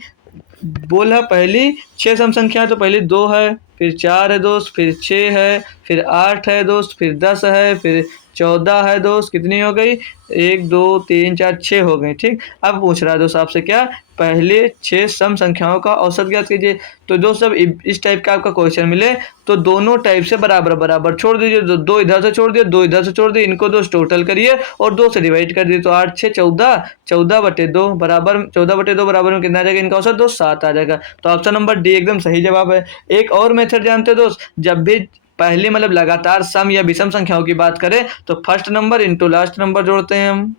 बोला पहली 6 सम संख्या, तो पहली 2 है, फिर 4 है दोस्त, फिर 6 है, फिर 8 है दोस्त, फिर 10 है, फिर 14 है दोस्त। कितनी हो गई? 1 2 3 4 6 हो गई। ठीक, अब पूछ रहा है दोस्त आपसे क्या? पहले 6 सम संख्याओं का औसत ज्ञात कीजिए। तो दोस्त जब इस टाइप का आपका क्वेश्चन मिले तो दोनों टाइप से बराबर बराबर छोड़ दीजिए। दो इधर से छोड़ दिए, 2 इधर से छोड़ दिए, इनको दोस्त टोटल करिए और 2 से डिवाइड कर दिए। तो 8 6 14, 14/2 बराबर 14/2 बराबर में कितना आ जाएगा इनका औसत दोस्त? 7 आ जाएगा। तो ऑप्शन नंबर डी एकदम सही जवाब है। एक और मेथड जानते हो दोस्त, जब भी पहले मतलब लगातार सम या विषम संख्याओं की बात करें तो first number into last number जोड़ते हैं हम।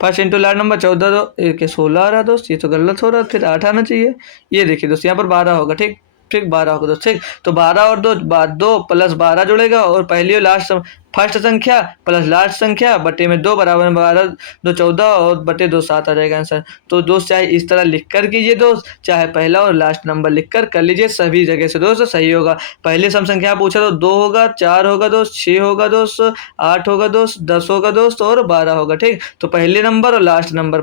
फर्स्ट इंटू लास्ट नंबर 14 दो 16 आ रहा है दोस्त, ये तो गलत हो रहा है, फिर 8 आना चाहिए। ये देखिए दोस्त यहाँ पर 12 होगा। ठीक ठीक 12 होगा दोस्त। ठीक, तो 12 और 2 प्लस 12 जुड़ेगा और पहली और लास्ट फर्स्ट संख्या प्लस लास्ट संख्या बटे में 2 बराबर में 12 2 14 और बटे 2 7 आ जाएगा आंसर। तो दोस्त चाहे इस तरह लिख कर कीजिए दोस्त, चाहे पहला और लास्ट नंबर लिख कर लीजिए, सभी जगह से दोस्त सही होगा। पहले सम संख्या पूछा तो 2 होगा, 4 होगा दोस्त, 6 होगा दोस्त, 8 होगा दोस्त, 10 होगा दोस्त और 12 होगा। ठीक, तो पहले नंबर और लास्ट नंबर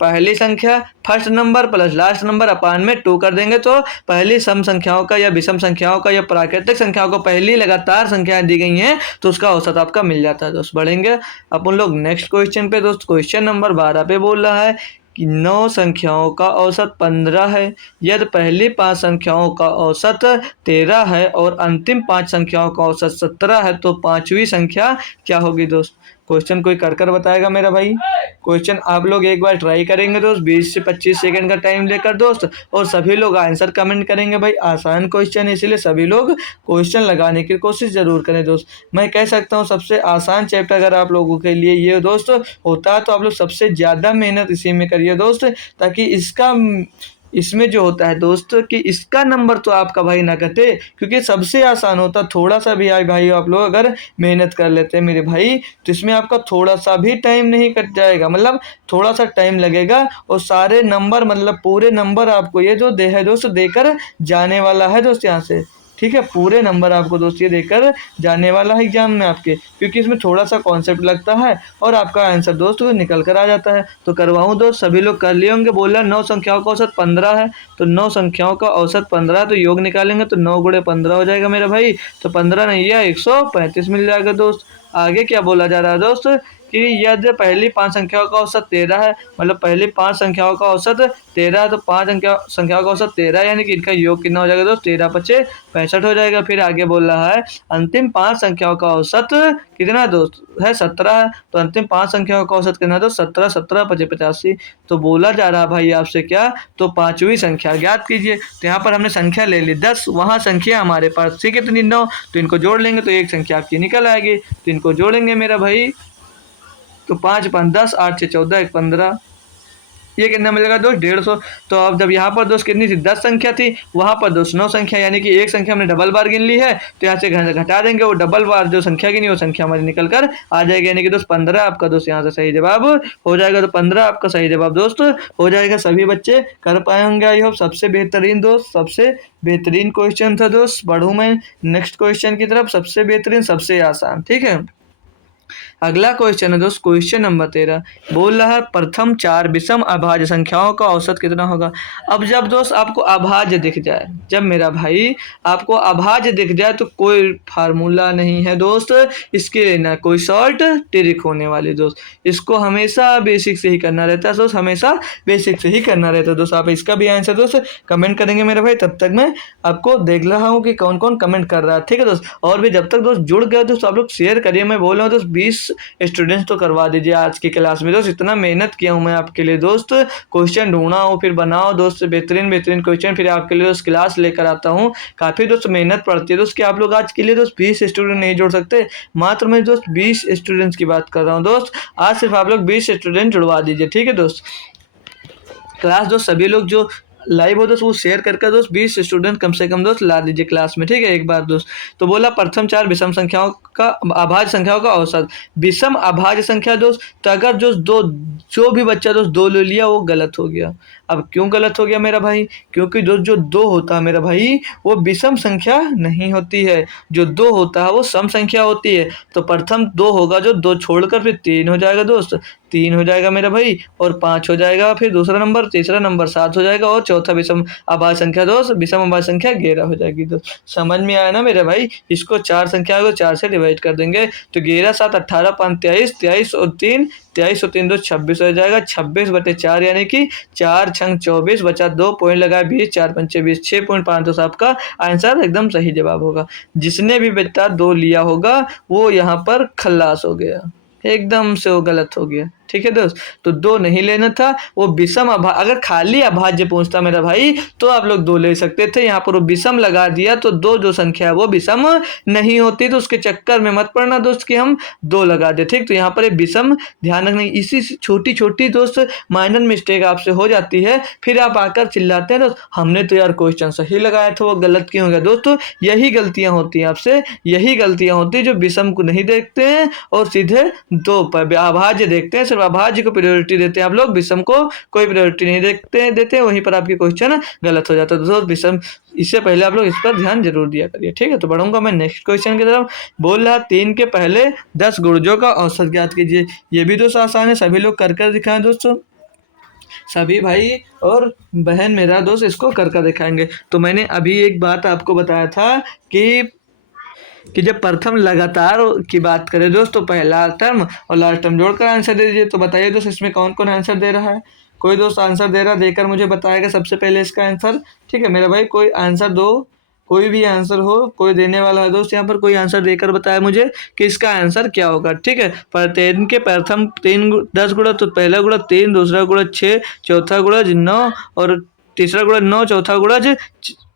पहली संख्या first number plus last number upon में 2 कर देंगे तो पहली सम संख्याओं का या विषम संख्याओं का या प्राकृतिक संख्याओं को पहली लगातार संख्याएं दी गई हैं तो उसका औसत आपका मिल जाता है दोस्त। बढ़ेंगे अपन लोग नेक्स्ट क्वेश्चन पे दोस्त। क्वेश्चन नंबर 12 पे बोल रहा है कि 9 संख्याओं का औसत 15 है, यदि पहली 5 संख्याओं का औसत 13 है और अंतिम 5 संख्याओं का औसत 17 है तो पांचवी संख्या क्या होगी दोस्त? क्वेश्चन कोई कर बताएगा मेरा भाई? क्वेश्चन आप लोग एक बार ट्राई करेंगे दोस्त 20 से 25 सेकंड का टाइम लेकर दोस्त, और सभी लोग आंसर कमेंट करेंगे। भाई आसान क्वेश्चन है इसीलिए सभी लोग क्वेश्चन लगाने की कोशिश जरूर करें दोस्त। मैं कह सकता हूँ सबसे आसान चैप्टर अगर आप लोगों के लिए ये दोस्त होता है तो आप लोग सबसे ज़्यादा मेहनत इसी में करिए दोस्त, ताकि इसमें जो होता है दोस्त कि इसका नंबर तो आपका भाई ना कटे, क्योंकि सबसे आसान होता थोड़ा सा भी भाई आप लोग अगर मेहनत कर लेते हैं मेरे भाई तो इसमें आपका थोड़ा सा भी टाइम नहीं कट जाएगा, मतलब थोड़ा सा टाइम लगेगा और सारे नंबर मतलब पूरे नंबर आपको ये जो दे है दोस्त देकर जाने वाला है दोस्त यहाँ से। ठीक है, पूरे नंबर आपको दोस्त ये देकर जाने वाला है एग्जाम में आपके, क्योंकि इसमें थोड़ा सा कॉन्सेप्ट लगता है और आपका आंसर दोस्त निकल कर आ जाता है। तो करवाऊँ दोस्त? सभी लोग कर लिए होंगे। बोला 9 संख्याओं का औसत 15 है, तो 9 संख्याओं का औसत 15 है तो योग निकालेंगे तो 9 गुणे 15 हो जाएगा मेरा भाई। तो 15 नहीं है 135 मिल जाएगा दोस्त। आगे क्या बोला जा रहा है दोस्त कि यदि पहली 5 संख्याओं का औसत 13 है, मतलब पहली 5 संख्याओं का औसत 13 है तो 5 संख्याओं का औसत 13 है, यानी कि इनका योग कितना हो जाएगा दोस्त? 13 5 65 हो जाएगा। फिर आगे बोल रहा है अंतिम 5 संख्याओं का औसत कितना दोस्त है? 17 है, तो अंतिम 5 संख्याओं का औसत कितना दोस्त? 17 17 5 85। तो बोला जा रहा है भाई आपसे क्या? तो पांचवी संख्या ज्ञात कीजिए। तो यहाँ पर हमने संख्या ले ली 10, वहाँ संख्या हमारे पास थी कितनी? 9, तो इनको जोड़ लेंगे तो एक संख्या आपकी निकल आएगी। तो इनको जोड़ेंगे मेरा भाई, तो 5 5 10 8 6 14 1 15, ये कितना मिलेगा दोस्त? 150। तो अब जब यहाँ पर दोस्त कितनी थी? 10 संख्या थी, वहाँ पर दोस्त 9 संख्या, यानी कि एक संख्या हमने डबल बार गिन ली है तो यहाँ से घटा देंगे, वो डबल बार जो संख्या गिनी वो संख्या हमारी निकल कर आ जाएगी, यानी कि दोस्त 15 आपका दोस्त यहाँ से सही जवाब हो जाएगा। तो 15 आपका सही जवाब दोस्त हो जाएगा। सभी बच्चे कर पाए होंगे आई होप। सबसे बेहतरीन दोस्त, सबसे बेहतरीन क्वेश्चन था दोस्त। बढ़ूँ मैं नेक्स्ट क्वेश्चन की तरफ। सबसे बेहतरीन, सबसे आसान। ठीक है, अगला क्वेश्चन है दोस्त, क्वेश्चन नंबर 13 बोल रहा है प्रथम 4 विषम अभाज्य संख्याओं का औसत कितना होगा। अब जब दोस्त आपको अभाज्य दिख जाए, जब मेरा भाई आपको अभाज्य दिख जाए तो कोई फार्मूला नहीं है दोस्त, इसके लिए ना कोई शॉर्ट ट्रिक होने वाली दोस्त, इसको हमेशा बेसिक से ही करना रहता है दोस्त, हमेशा बेसिक से ही करना रहता है दोस्त। आप इसका भी आंसर दोस्त कमेंट करेंगे मेरे भाई, तब तक मैं आपको देख रहा हूँ कि कौन कौन कमेंट कर रहा है, ठीक है दोस्त। और भी जब तक दोस्त जुड़ गए दोस्त आप लोग शेयर करिए, मैं बोल रहा हूँ दोस्त 20 स्टूडेंट्स तो करवा दीजिए आज की क्लास में दोस्त, इतना मेहनत किया हूँ मैं आपके लिए दोस्त, क्वेश्चन ढूंढा हूँ फिर बनाओ दोस्त बेहतरीन बेहतरीन क्वेश्चन, फिर आपके लिए दोस्त क्लास लेकर आता हूँ। काफ़ी दोस्त मेहनत पड़ती है दोस्त कि आप लोग आज के लिए दोस्त 20 स्टूडेंट नहीं जोड़ सकते, मात्र मैं दोस्त 20 स्टूडेंट्स की बात कर रहा हूँ दोस्त, आज सिर्फ आप लोग 20 स्टूडेंट जुड़वा दीजिए, ठीक है दोस्त। क्लास दोस्त सभी लोग जो लाइव हो दोस्त वो शेयर करके दोस्त 20 स्टूडेंट कम से कम दोस्त ला दीजिए क्लास में, ठीक है एक बार दोस्त। तो बोला प्रथम 4 विषम संख्याओं का अभाज्य संख्याओं का औसत, विषम अभाज्य संख्या दोस्त, तो अगर जो भी बच्चा दोस्त 2 ले लिया वो गलत हो गया। अब क्यों गलत हो गया मेरा भाई, क्योंकि दोस्त जो 2 होता है मेरा भाई वो विषम संख्या नहीं होती है, जो 2 होता है वो सम संख्या होती है। तो प्रथम 2 होगा जो 2 छोड़कर फिर 3 हो जाएगा दोस्त, 3 हो जाएगा मेरा भाई, और 5 हो जाएगा, फिर दूसरा नंबर, तीसरा नंबर 7 हो जाएगा, और चौथा विषम अभाज्य संख्या दोस्त, विषम अभाज्य संख्या 11 हो जाएगी दोस्त। समझ में आया ना मेरे भाई, इसको 4 संख्या को 4 से डिवाइड कर देंगे तो 11 7 18 5 23, 23 और 3, 23 और 3 2 26 हो जाएगा, 26/4 यानी कि 4 छंग 24, बचा 2 पॉइंट लगाए 20, 4 पंचे 20, 6.5 दोस्त आपका आंसर एकदम सही जवाब होगा। जिसने भी बेटा 2 लिया होगा वो यहाँ पर खल्लास हो गया, एकदम से वो गलत हो गया, ठीक है दोस्त। तो 2 नहीं लेना था, वो विषम अगर खाली अभाज्य पूछता मेरा भाई तो आप लोग 2 ले सकते थे, यहाँ पर वो विषम लगा दिया तो 2 जो संख्या है वो विषम नहीं होती, तो उसके चक्कर में मत पड़ना दोस्त कि हम 2 लगा दे, ठीक। तो यहाँ पर विषम ध्यान रखना, इसी छोटी छोटी दोस्त माइनर मिस्टेक आपसे हो जाती है, फिर आप आकर चिल्लाते हैं दोस्त हमने तो यार क्वेश्चन सही लगाया था वो गलत क्यों हो गया। दोस्तों यही गलतियां होती हैं आपसे, यही गलतियां होती है जो विषम को नहीं देखते हैं और सीधे 2 पर अभाज्य देखते हैं, सिर्फ अभाज्य को प्रायोरिटी देते हैं आप लोग, विषम को कोई प्रायोरिटी नहीं देते, वहीं पर आपके क्वेश्चन गलत हो जाता है दोस्तों। विषम इससे पहले आप लोग इस पर ध्यान जरूर दिया करिए, ठीक है। तो बढ़ूंगा मैं नेक्स्ट क्वेश्चन की तरफ। बोल रहा 3 के पहले 10 गुणजों का औसत ज्ञात कीजिए। ये भी दोस्त आसान है, सभी लोग कर कर दिखाएं दोस्तों, सभी भाई और बहन मेरा दोस्त इसको कर कर दिखाएंगे। तो मैंने अभी एक बात आपको बताया था कि जब प्रथम लगातार की बात करें दोस्त तो पहला टर्म और लास्ट टर्म जोड़कर आंसर दे दीजिए। तो बताइए दोस्त इसमें कौन कौन आंसर दे रहा है, कोई दोस्त आंसर दे रहा देकर मुझे बताएगा सबसे पहले इसका आंसर, ठीक है मेरा भाई। कोई आंसर दो, कोई भी आंसर हो, कोई देने वाला है दोस्त यहाँ पर, कोई आंसर देकर बताया मुझे कि इसका आंसर क्या होगा, ठीक है। पर 3 के प्रथम 10 गुणा, तो पहला गुणा 3, दूसरा गुणा 6, चौथा गुणा 9 और तीसरा गुणा 9,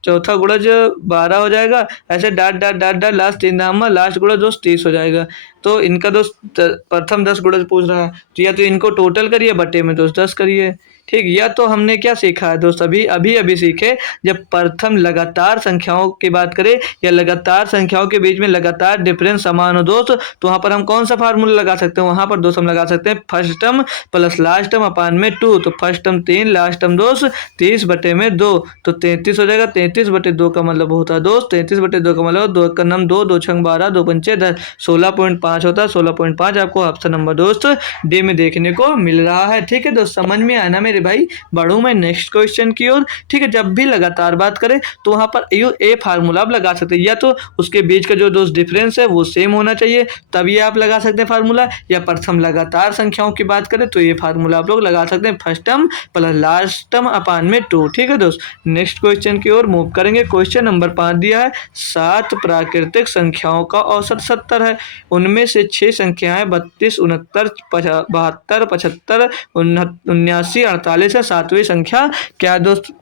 चौथा गुणज 12 हो जाएगा, ऐसे dot dot dot dot last 3 नाम लास्ट गुणज दोस्त 30 हो जाएगा। तो इनका दोस्त प्रथम 10 गुणज पूछ रहा है, तो या तो इनको टोटल करिए बटे में दोस्त 10 करिए, ठीक। या तो हमने क्या सीखा है दोस्त, अभी सीखे, जब प्रथम लगातार संख्याओं की बात करें या लगातार संख्याओं के बीच में लगातार डिफरेंस समान हो दोस्त, तो वहां पर हम कौन सा फार्मूला लगा सकते हैं, वहां पर दोस्त हम लगा सकते हैं first term plus last term upon में 2। तो फर्स्ट टर्म 3, लास्ट टर्म दोस्त 30 बटे में 2, तो 33 हो जाएगा। 33 बटे 2 का मतलब होता है दोस्त, 33 बटे 2 का मतलब 2 का नम 2, 2 छंग 12, 2 पंचे 10, 16.5 होता है। 16.5 आपको ऑप्शन नंबर दोस्त डी में देखने को मिल रहा है, ठीक है दोस्त। समझ में आना मेरे भाई, बढ़ूं मैं नेक्स्ट क्वेश्चन की ओर, ठीक है। जब भी लगातार बात करें तो वहां पर ए फार्मूला आप लगा सकते हैं, या तो उसके बीच का जो दोस्त डिफरेंस है वो सेम होना चाहिए तभी आप लगा सकते हैं फार्मूला, या प्रथम लगातार संख्याओं की बात करें तो ये फार्मूला आप लोग लगा सकते हैं first term plus last term upon में 2, ठीक है दोस्त। नेक्स्ट क्वेश्चन की ओर मूव करेंगे। क्वेश्चन नंबर 5 दिया है 7 प्राकृतिक संख्याओं का औसत 70 है, उनमें से 6 संख्याएं 32, 69, 72, 75, 79, 48 है, 7वीं संख्या क्या दोस्त।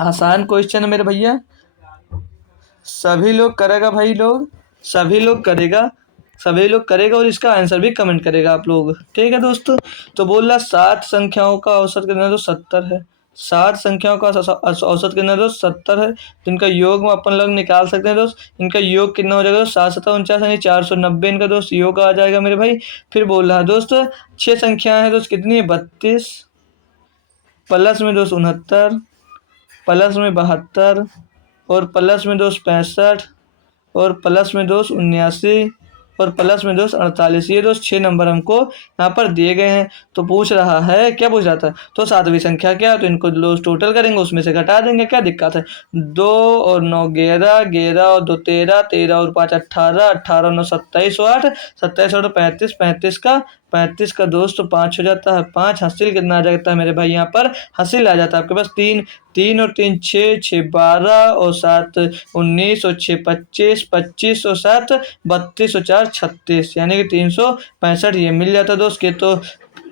आसान क्वेश्चन है मेरे भैया, सभी लोग करेगा भाई, सभी लोग करेगा और इसका आंसर भी कमेंट करेगा आप लोग, ठीक है दोस्तों। तो बोल रहा 7 संख्याओं का औसत कितना दोस्त 70 है, 7 संख्याओं का औसत कितना दोस्त 70 है, तो इनका योग में अपन लोग निकाल सकते हैं दोस्त। इनका योग कितना हो जाएगा दोस्त 7 7 49 यानी 490 इनका दोस्त योग आ जाएगा मेरे भाई। फिर बोल रहा है दोस्त 6 संख्याएं हैं दोस्त, कितनी है 32, प्लस में दोस्त 69, प्लस में 72 और प्लस में दोस्त 65 और प्लस में दोस्त 79 और प्लस में दोस्त 48। ये दोस्त 6 नंबर हमको यहाँ पर दिए गए हैं। तो पूछ रहा है, क्या पूछ रहा था, तो 7वीं संख्या क्या है, तो इनको दोस्त टोटल करेंगे, उसमें से घटा देंगे, क्या दिक्कत है। 2 और 9 11, 11 और 2 13, 13 और 5 18, 18 और 9 27 और 8, 27 और 35, 35 का दोस्त 5 हो जाता है। 5 हासिल कितना आ जाता है मेरे भाई, यहाँ पर हासिल आ जाता है आपके पास 3, 3 और 3 6, 6 12 और 7 19 और 6 25, 25 और 7 32 और 4 36, यानी कि 365 ये मिल जाता है दोस्त के। तो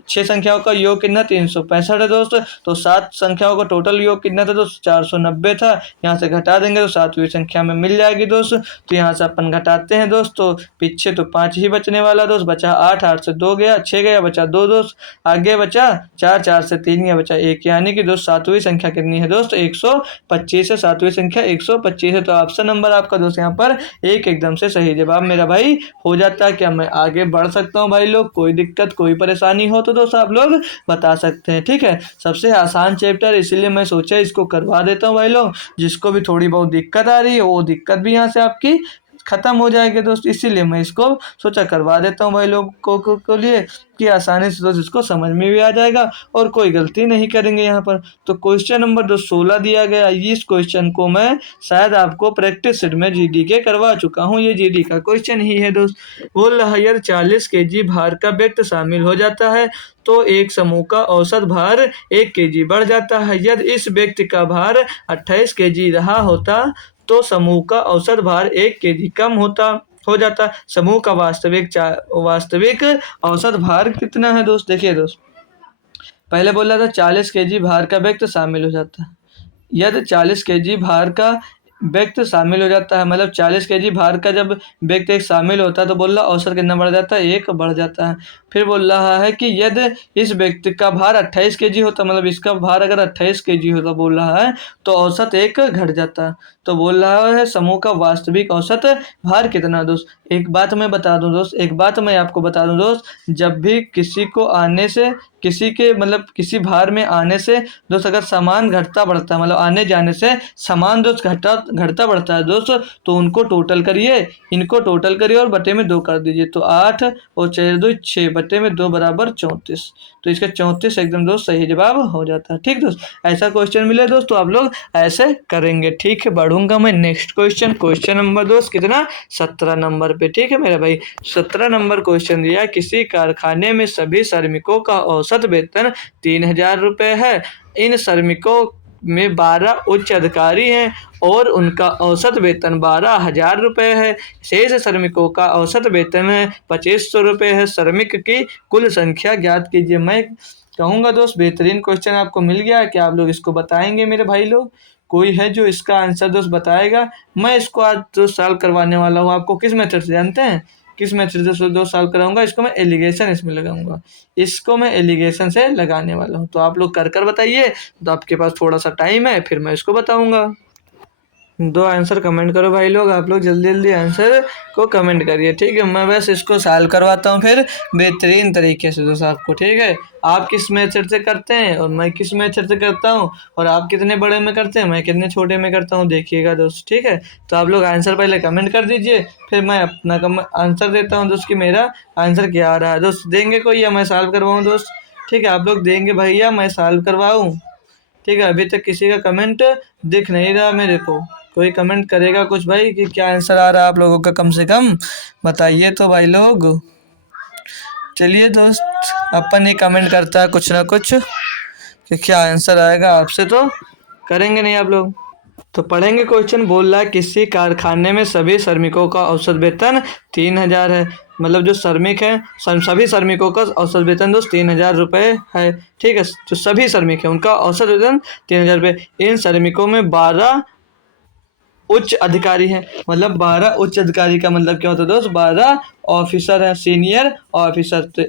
6 संख्याओं का योग कितना 365 है दोस्त। तो 7 संख्याओं का टोटल योग कितना था दोस्त 490 था। यहाँ से घटा देंगे तो 7वीं संख्या में मिल जाएगी दोस्त। तो यहाँ से अपन घटाते हैं दोस्त, तो पीछे तो 5 ही बचने वाला दोस्त, बचा 8, 8 से 2 गया, 6 गया, बचा 2 दोस्त, आगे बचा 4, 4 से 3 गया, बचा 1, यानी कि दोस्त 7वीं संख्या कितनी है दोस्त 125 है। 7वीं संख्या 125 है। तो ऑप्शन नंबर आपका दोस्त यहाँ पर एक एकदम से सही जवाब मेरा भाई हो जाता है। क्या मैं आगे बढ़ सकता हूँ भाई लोग, कोई दिक्कत कोई परेशानी हो तो दोस्त आप लोग बता सकते हैं, ठीक है। सबसे आसान चैप्टर इसीलिए मैं सोचा इसको करवा देता हूँ भाई लोग, जिसको भी थोड़ी बहुत दिक्कत आ रही है वो दिक्कत भी यहाँ से आपकी खत्म हो जाएगी दोस्त, इसीलिए मैं इसको सोचा करवा देता हूँ भाई लोग को लिए कि आसानी से दोस्त इसको समझ में भी आ जाएगा और कोई गलती नहीं करेंगे यहाँ पर। तो क्वेश्चन नंबर दोस्त 16 दिया गया। इस क्वेश्चन को मैं शायद आपको प्रैक्टिस सेट में जीडी के करवा चुका हूँ, ये जीडी का क्वेश्चन ही है दोस्त। बोल रहा है यार 40 केजी भार का व्यक्ति शामिल हो जाता है तो एक समूह का औसत भार 1 केजी बढ़ जाता है। यदि इस व्यक्ति का भार 28 केजी रहा होता तो समूह का औसत भार 1 केजी कम हो जाता। समूह का वास्तविक औसत भार कितना है दोस्त। देखिए दोस्त, पहले बोला था 40 केजी भार का व्यक्ति शामिल हो जाता है। यदि 40 केजी भार का व्यक्ति शामिल हो जाता है, मतलब 40 केजी भार का जब व्यक्ति एक शामिल होता है तो बोल रहा औसत कितना बढ़ जाता है 1 बढ़ जाता है। फिर बोल रहा है कि यदि इस व्यक्ति का भार 28 केजी होता, मतलब इसका भार अगर 28 केजी होता बोल रहा है तो औसत 1 घट जाता। तो बोल रहा है समूह का वास्तविक औसत भार कितना दोस्त। एक बात मैं बता दूं दोस्त, एक बात मैं आपको बता दूं दोस्त, जब भी किसी को आने से किसी के मतलब किसी भार में आने से दोस्त अगर सामान घटता बढ़ता है, मतलब आने जाने से सामान दोस्त घटता बढ़ता है दोस्त, तो उनको टोटल करिए, इनको टोटल करिए और बटे में 2 कर दीजिए। तो 8 और 4 2 6 बटे में 2 बराबर 34। तो इसका 34 एकदम दोस्त सही जवाब हो जाता है। ठीक दोस्त, ऐसा क्वेश्चन मिले दोस्त तो आप लोग ऐसे करेंगे। ठीक है, बढ़ूंगा मैं नेक्स्ट क्वेश्चन नंबर दोस्त कितना 17 नंबर पे। ठीक है मेरा भाई, 17 नंबर क्वेश्चन दिया, किसी कारखाने में सभी श्रमिकों का औसत वेतन 3000 रुपये है। इन श्रमिकों में 12 उच्च अधिकारी हैं और उनका औसत वेतन 12,000 रुपये है। शेष श्रमिकों का औसत वेतन 2500 रुपये है। श्रमिक की कुल संख्या ज्ञात कीजिए। मैं कहूँगा दोस्त बेहतरीन क्वेश्चन आपको मिल गया है, क्या आप लोग इसको बताएंगे मेरे भाई लोग। कोई है जो इसका आंसर दोस्त बताएगा। मैं इसको आज दोस्त सॉल्व करवाने वाला हूँ। आपको किस मेथड से जानते हैं, किस मेथड से दोस्त सॉल्व कराऊंगा, इसको मैं एलिगेशन इसमें लगाऊंगा, इसको मैं एलिगेशन से लगाने वाला हूँ। तो आप लोग कर बताइए, तो आपके पास थोड़ा सा टाइम है फिर मैं इसको बताऊंगा। 2 आंसर कमेंट करो भाई लोग, आप लोग जल्दी जल्दी आंसर को कमेंट करिए। ठीक है, मैं बस इसको सॉल्व करवाता हूँ फिर बेहतरीन तरीके से दोस्त आपको। ठीक है, आप किस मेथड से करते हैं और मैं किस मेथड से करता हूँ, और आप कितने बड़े में करते हैं मैं कितने छोटे में करता हूँ, देखिएगा दोस्त। ठीक है, तो आप लोग आंसर पहले कमेंट कर दीजिए, फिर मैं अपना आंसर देता हूँ दोस्त कि मेरा आंसर क्या आ रहा है। दोस्त देंगे कोई या मैं सॉल्व करवाऊँ दोस्त। ठीक है, आप लोग देंगे भैया मैं सॉल्व करवाऊँ। ठीक है, अभी तक किसी का कमेंट दिख नहीं रहा मेरे को, कोई कमेंट करेगा कुछ भाई कि क्या आंसर आ रहा है आप लोगों का, कम से कम बताइए तो भाई लोग। चलिए दोस्त, अपन ही कमेंट करता है कुछ ना कुछ कि क्या आंसर आएगा, आपसे तो करेंगे नहीं आप लोग। तो पढ़ेंगे क्वेश्चन। बोल रहा है किसी कारखाने में सभी श्रमिकों का औसत वेतन 3000 है। मतलब जो श्रमिक हैं सभी श्रमिकों का औसत वेतन दोस्त 3000 रुपये है। ठीक है, जो सभी श्रमिक हैं उनका औसत वेतन 3000 रुपये। इन श्रमिकों में 12 उच्च अधिकारी हैं। मतलब 12 उच्च अधिकारी का मतलब क्या होता है दोस्त, 12 ऑफिसर हैं, सीनियर ऑफिसर। तो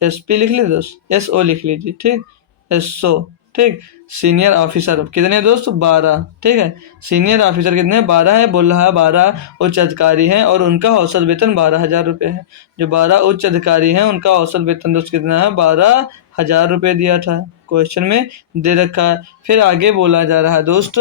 SP लिख लीजिए दोस्त, SO लिख लीजिए। ठीक, SO। ठीक, सीनियर ऑफिसर कितने दोस्त 12। ठीक है, सीनियर ऑफिसर कितने 12 है। बोल रहा है 12 उच्च अधिकारी हैं और उनका औसत वेतन 12,000 रुपये है। जो 12 उच्च अधिकारी हैं उनका औसत वेतन दोस्त कितना है 12,000 रुपये दिया था, क्वेश्चन में दे रखा है। फिर आगे बोला जा रहा है दोस्त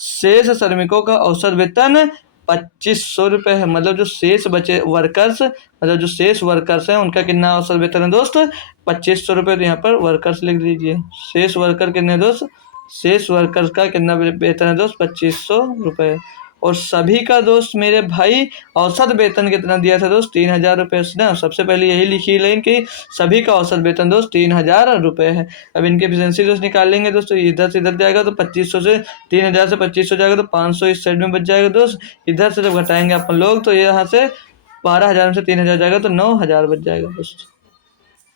शेष श्रमिकों का औसत वेतन ₹2500 है। मतलब जो शेष बचे वर्कर्स, मतलब जो शेष वर्कर्स हैं उनका कितना औसत वेतन है दोस्त? ₹2500। तो यहाँ पर वर्कर्स लिख दीजिए। शेष वर्कर कितने दोस्त? शेष वर्कर्स का कितना वेतन है दोस्त? ₹2500। और सभी का दोस्त मेरे भाई औसत वेतन कितना दिया था दोस्त? ₹3000 ना। सबसे पहले यही लिखी लाइन कि सभी का औसत वेतन दोस्त ₹3000 है। अब इनकी एफिशिएंसी दोस्त निकाल लेंगे दोस्त, तो इधर से इधर जाएगा तो 2500 से 3000 से 2500 जाएगा तो 500 इस साइड में बच जाएगा दोस्त। इधर से जब घटाएंगे अपन लोग तो यहाँ से 12,000 में से 3000 जाएगा तो 9000 बच जाएगा दोस्त।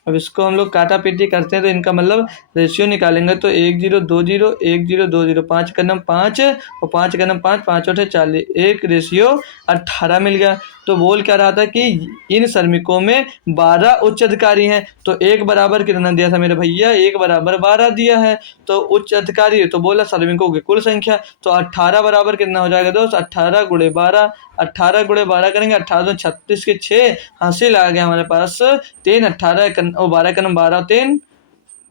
अब इसको हम लोग काटा पीटी करते हैं तो इनका मतलब रेशियो निकालेंगे तो 1020 1020, 5 का नम 5 और 5 का नम 5, 5 और 40, एक रेशियो 18 मिल गया। तो बोल क्या रहा था कि इन श्रमिकों में 12 उच्च अधिकारी हैं। तो एक बराबर कितना दिया था मेरे भैया? एक बराबर 12 दिया है। तो उच्च अधिकारी तो बोला श्रमिकों की कुल संख्या, तो 18 बराबर कितना हो जाएगा दोस्त? 18 गुणे 12, 18 गुणे 12 करेंगे, 18 36 के 6 हासिल आ गया हमारे पास 3, 18 और 12 का नम 12, 3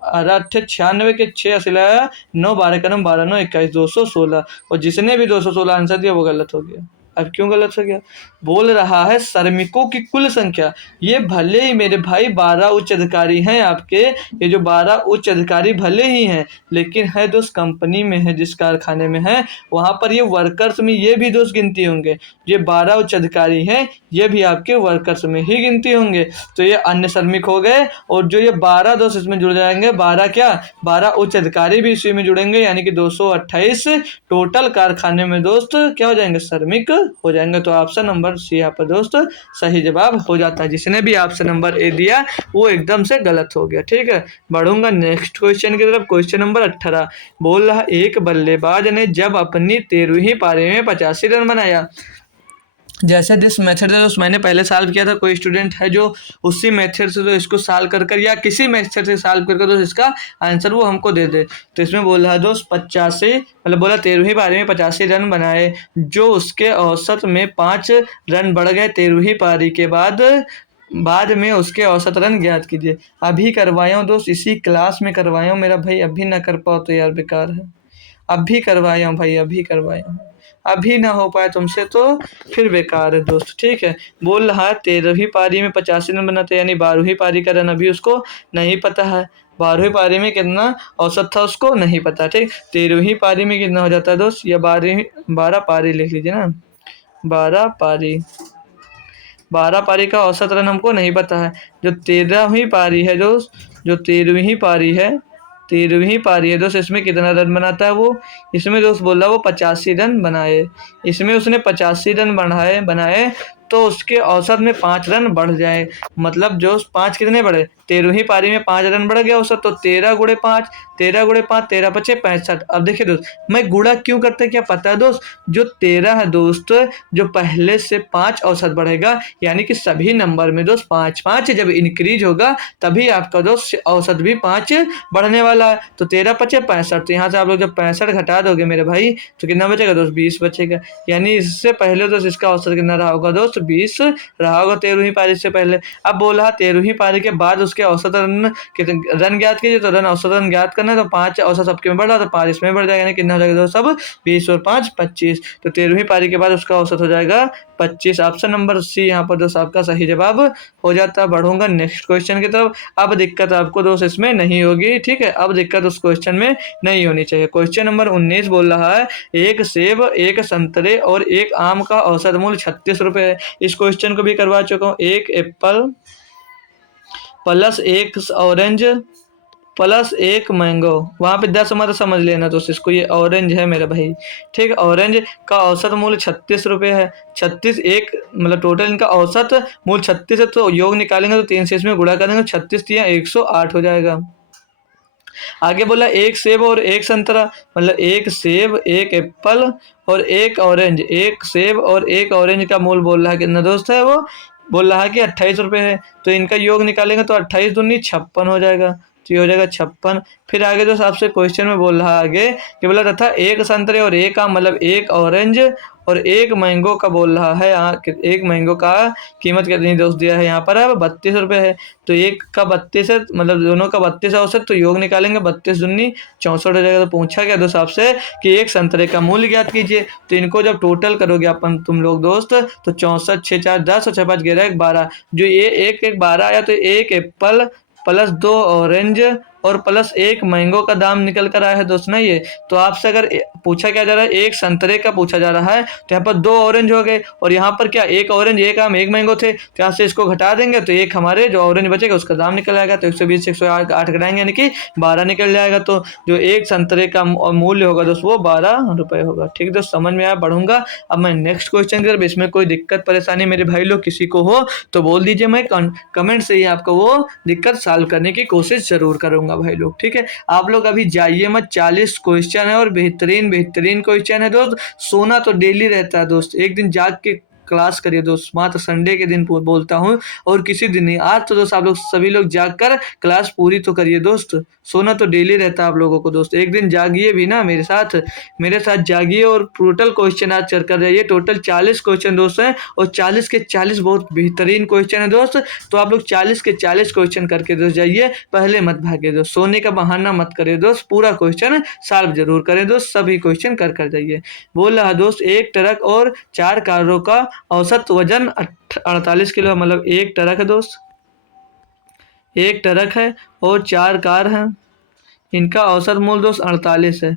18 96 के 6 हासिल आया 9, 12 का नम 12 9 21 216। और जिसने भी 216 आंसर दिया वो गलत हो गया। अब क्यों गलत हो गया? बोल रहा है श्रमिकों की कुल संख्या। ये भले ही मेरे भाई 12 उच्च अधिकारी हैं आपके, ये जो 12 उच्च अधिकारी भले ही हैं, लेकिन है दोस्त कंपनी में है, जिस कारखाने में है वहाँ पर ये वर्कर्स में ये भी दोस्त गिनती होंगे। ये 12 उच्च अधिकारी हैं, ये भी आपके वर्कर्स में ही गिनती होंगे। तो ये अन्य श्रमिक हो गए, और जो ये 12 दोस्त इसमें जुड़ जाएंगे, 12 क्या, 12 उच्च अधिकारी भी इसी में जुड़ेंगे, यानी कि 228 टोटल कारखाने में दोस्त क्या हो जाएंगे? श्रमिक हो जाएंगे। तो ऑप्शन नंबर सी यहाँ पर दोस्त सही जवाब हो जाता है। जिसने भी ऑप्शन नंबर ए दिया वो एकदम से गलत हो गया। ठीक है, बढ़ूंगा नेक्स्ट क्वेश्चन की तरफ। क्वेश्चन नंबर 18 बोल रहा, एक बल्लेबाज ने जब अपनी 13वीं पारी में 85 रन बनाया, जैसे दिस मेथड है मैंने पहले सॉल्व किया था, कोई स्टूडेंट है जो उसी मेथड से तो इसको सॉल्व कर या किसी मेथड से सॉल्व कर तो इसका आंसर वो हमको दे दे। तो इसमें बोल रहा है दोस्त 85, मतलब बोला 13वीं पारी में 85 रन बनाए, जो उसके औसत में 5 रन बढ़ गए 13वीं पारी के बाद में उसके औसत रन ज्ञात कीजिए। अभी करवाया हूँ दोस्त, इसी क्लास में करवाया हूँ मेरा भाई, अभी ना कर पाओ तो यार बेकार है। अभी करवाया हूँ भाई, अभी करवाया हूँ, अभी ना हो पाए तुमसे तो फिर बेकार है दोस्त। ठीक है, बोल रहा है 13वीं पारी में 85 रन बनाते, यानी 12वीं पारी का रन अभी उसको नहीं पता है। 12वीं पारी में कितना औसत था उसको नहीं पता। ठीक, 13वीं पारी में कितना हो जाता है दोस्त, या 12 पारी लिख लीजिए ना, 12 पारी, 12 पारी का औसत रन हमको नहीं पता है। जो 13वीं पारी है दोस्त, जो 13वीं पारी है, 13वीं पारी है दोस्त, इसमें कितना रन बनाता है वो? इसमें दोस्त बोला वो 85 रन बनाए, इसमें उसने 85 रन बनाए तो उसके औसत में 5 रन बढ़ जाए। मतलब जो 5 कितने बढ़े? 13वीं पारी में 5 रन बढ़ गया औसत, तो 13 गुणे 5, 13 गुणे 5, 13 पचे 65। अब देखिए दोस्त, मैं गुणा क्यों करते क्या पता है दोस्त? जो 13 है दोस्त, जो पहले से 5 औसत बढ़ेगा, यानी कि सभी नंबर में दोस्त 5 जब इंक्रीज होगा तभी आपका दोस्त औसत भी 5 बढ़ने वाला है। तो 13 पचे 65, तो यहाँ से आप लोग जब 65 घटा दोगे मेरे भाई तो कितना बचेगा दोस्त? 20 बचेगा। यानी इससे पहले दोस्त इसका औसत कितना रहा होगा दोस्त? 20 रहा होगा 13वीं पारी से पहले। अब बोला 13वीं पारी के बाद उसके औसत रन ज्ञात कीजिए, तो औसत रन ज्ञात करना है तो 5 औसत सबके में बढ़ रहा, तो 5 इसमें बढ़ जाएगा, यानी कितना हो जाएगा दोस्त? सब 20 और 5 25। तो 13वीं पारी के बाद उसका औसत हो जाएगा 25। ऑप्शन नंबर सी यहाँ पर दोस्त आपका सही जवाब हो जाता है। बढ़ूंगा नेक्स्ट क्वेश्चन की तरफ। अब दिक्कत आपको दोस्त इसमें नहीं होगी। ठीक है, अब दिक्कत उस क्वेश्चन में नहीं होनी चाहिए। क्वेश्चन नंबर 19 बोल रहा है, एक सेब, एक संतरे और एक आम का औसत मूल्य 36 रुपये है। इस क्वेश्चन को भी करवा चुका हूँ। एक एप्पल प्लस एक ऑरेंज प्लस एक मैंगो, वहाँ पे 10 मत समझ लेना दोस्त इसको, ये ऑरेंज है मेरा भाई। ठीक है, ऑरेंज का औसत मूल्य 36 रुपये है। 36 एक मतलब टोटल इनका औसत मूल्य 36 है, तो योग निकालेंगे तो 3 से इसमें गुणा करेंगे, 36 या 108 हो जाएगा। आगे बोला एक सेब और एक संतरा, मतलब एक सेब, एक एप्पल और एक ऑरेंज, एक सेब और एक ऑरेंज का मूल्य बोल रहा है कितना दोस्त है? वो बोल रहा है कि 28 रुपये है। तो इनका योग निकालेंगे तो 28 दूनी 56 हो जाएगा, तो ये हो जाएगा 56। फिर आगे दोस्त आपसे क्वेश्चन में बोल रहा है आगे कि बोला तथा एक संतरे और एक आम, मतलब एक ऑरेंज और एक मैंगो का बोल रहा है यहाँ, एक मैंगो का कीमत कितनी दोस्त दिया है यहाँ पर है 32 रुपये है। तो एक का 32 है, मतलब दोनों का 32 औसत, तो योग निकालेंगे 32 दूनी 64 हो जाएगा। तो पूछा गया दोस्त आपसे कि एक संतरे का मूल्य ज्ञात कीजिए। तो इनको जब टोटल करोगे अपन तुम लोग दोस्त, तो 64 6 4 10 और 6 5 11 12, जो ये एक एक 12 आया, तो एक एप्पल प्लस 2 ऑरेंज और प्लस एक मैंगो का दाम निकल कर आया है दोस्त ना ये। तो आपसे अगर पूछा क्या जा रहा है, एक संतरे का पूछा जा रहा है, तो यहाँ पर 2 ऑरेंज हो गए और यहाँ पर क्या एक ऑरेंज एक आम एक मैंगो थे, तो यहाँ से इसको घटा देंगे तो एक हमारे जो ऑरेंज बचेगा उसका दाम निकल आएगा। तो 120 से 108 घटाएंगे यानी कि 12 निकल जाएगा। तो जो एक संतरे का मूल्य होगा दोस्त वो 12 रुपये होगा। ठीक दोस्त, समझ में आया, बढ़ूंगा। अब मैं नेक्स्ट क्वेश्चन की तरफ, इसमें कोई दिक्कत परेशानी मेरे भाई लोग किसी को हो तो बोल दीजिए, मैं कमेंट से ही आपको वो दिक्कत सॉल्व करने की कोशिश जरूर करूंगा भाई लोग। ठीक है, आप लोग अभी जाइए मत, 40 क्वेश्चन है और बेहतरीन बेहतरीन क्वेश्चन है दोस्त। सोना तो डेली रहता है दोस्त, एक दिन जाग के क्लास करिए दोस्त, मात्र संडे के दिन बोलता हूँ और किसी दिन नहीं। आज तो दोस्त आप लोग सभी लोग जाग कर क्लास पूरी तो करिए दोस्त, सोना तो डेली रहता है आप लोगों को दोस्त। एक दिन जागिए भी ना मेरे साथ जागिए और टोटल क्वेश्चन आज कर जाइए। टोटल 40 क्वेश्चन दोस्त हैं और 40 के 40 बहुत बेहतरीन क्वेश्चन है दोस्त। तो आप लोग 40 के 40 क्वेश्चन करके दोस्त जाइए, पहले मत भागे दोस्त, सोने का बहाना मत करिए दोस्त, पूरा क्वेश्चन सॉल्व जरूर करें दोस्त, सभी क्वेश्चन कर जाइए। बोल रहा दोस्त, एक ट्रक और 4 कारों का औसत वजन 48 किलो, मतलब एक ट्रक है दोस्त, एक ट्रक है और 4 कार हैं, इनका औसत मूल्य दोस्त 48 है।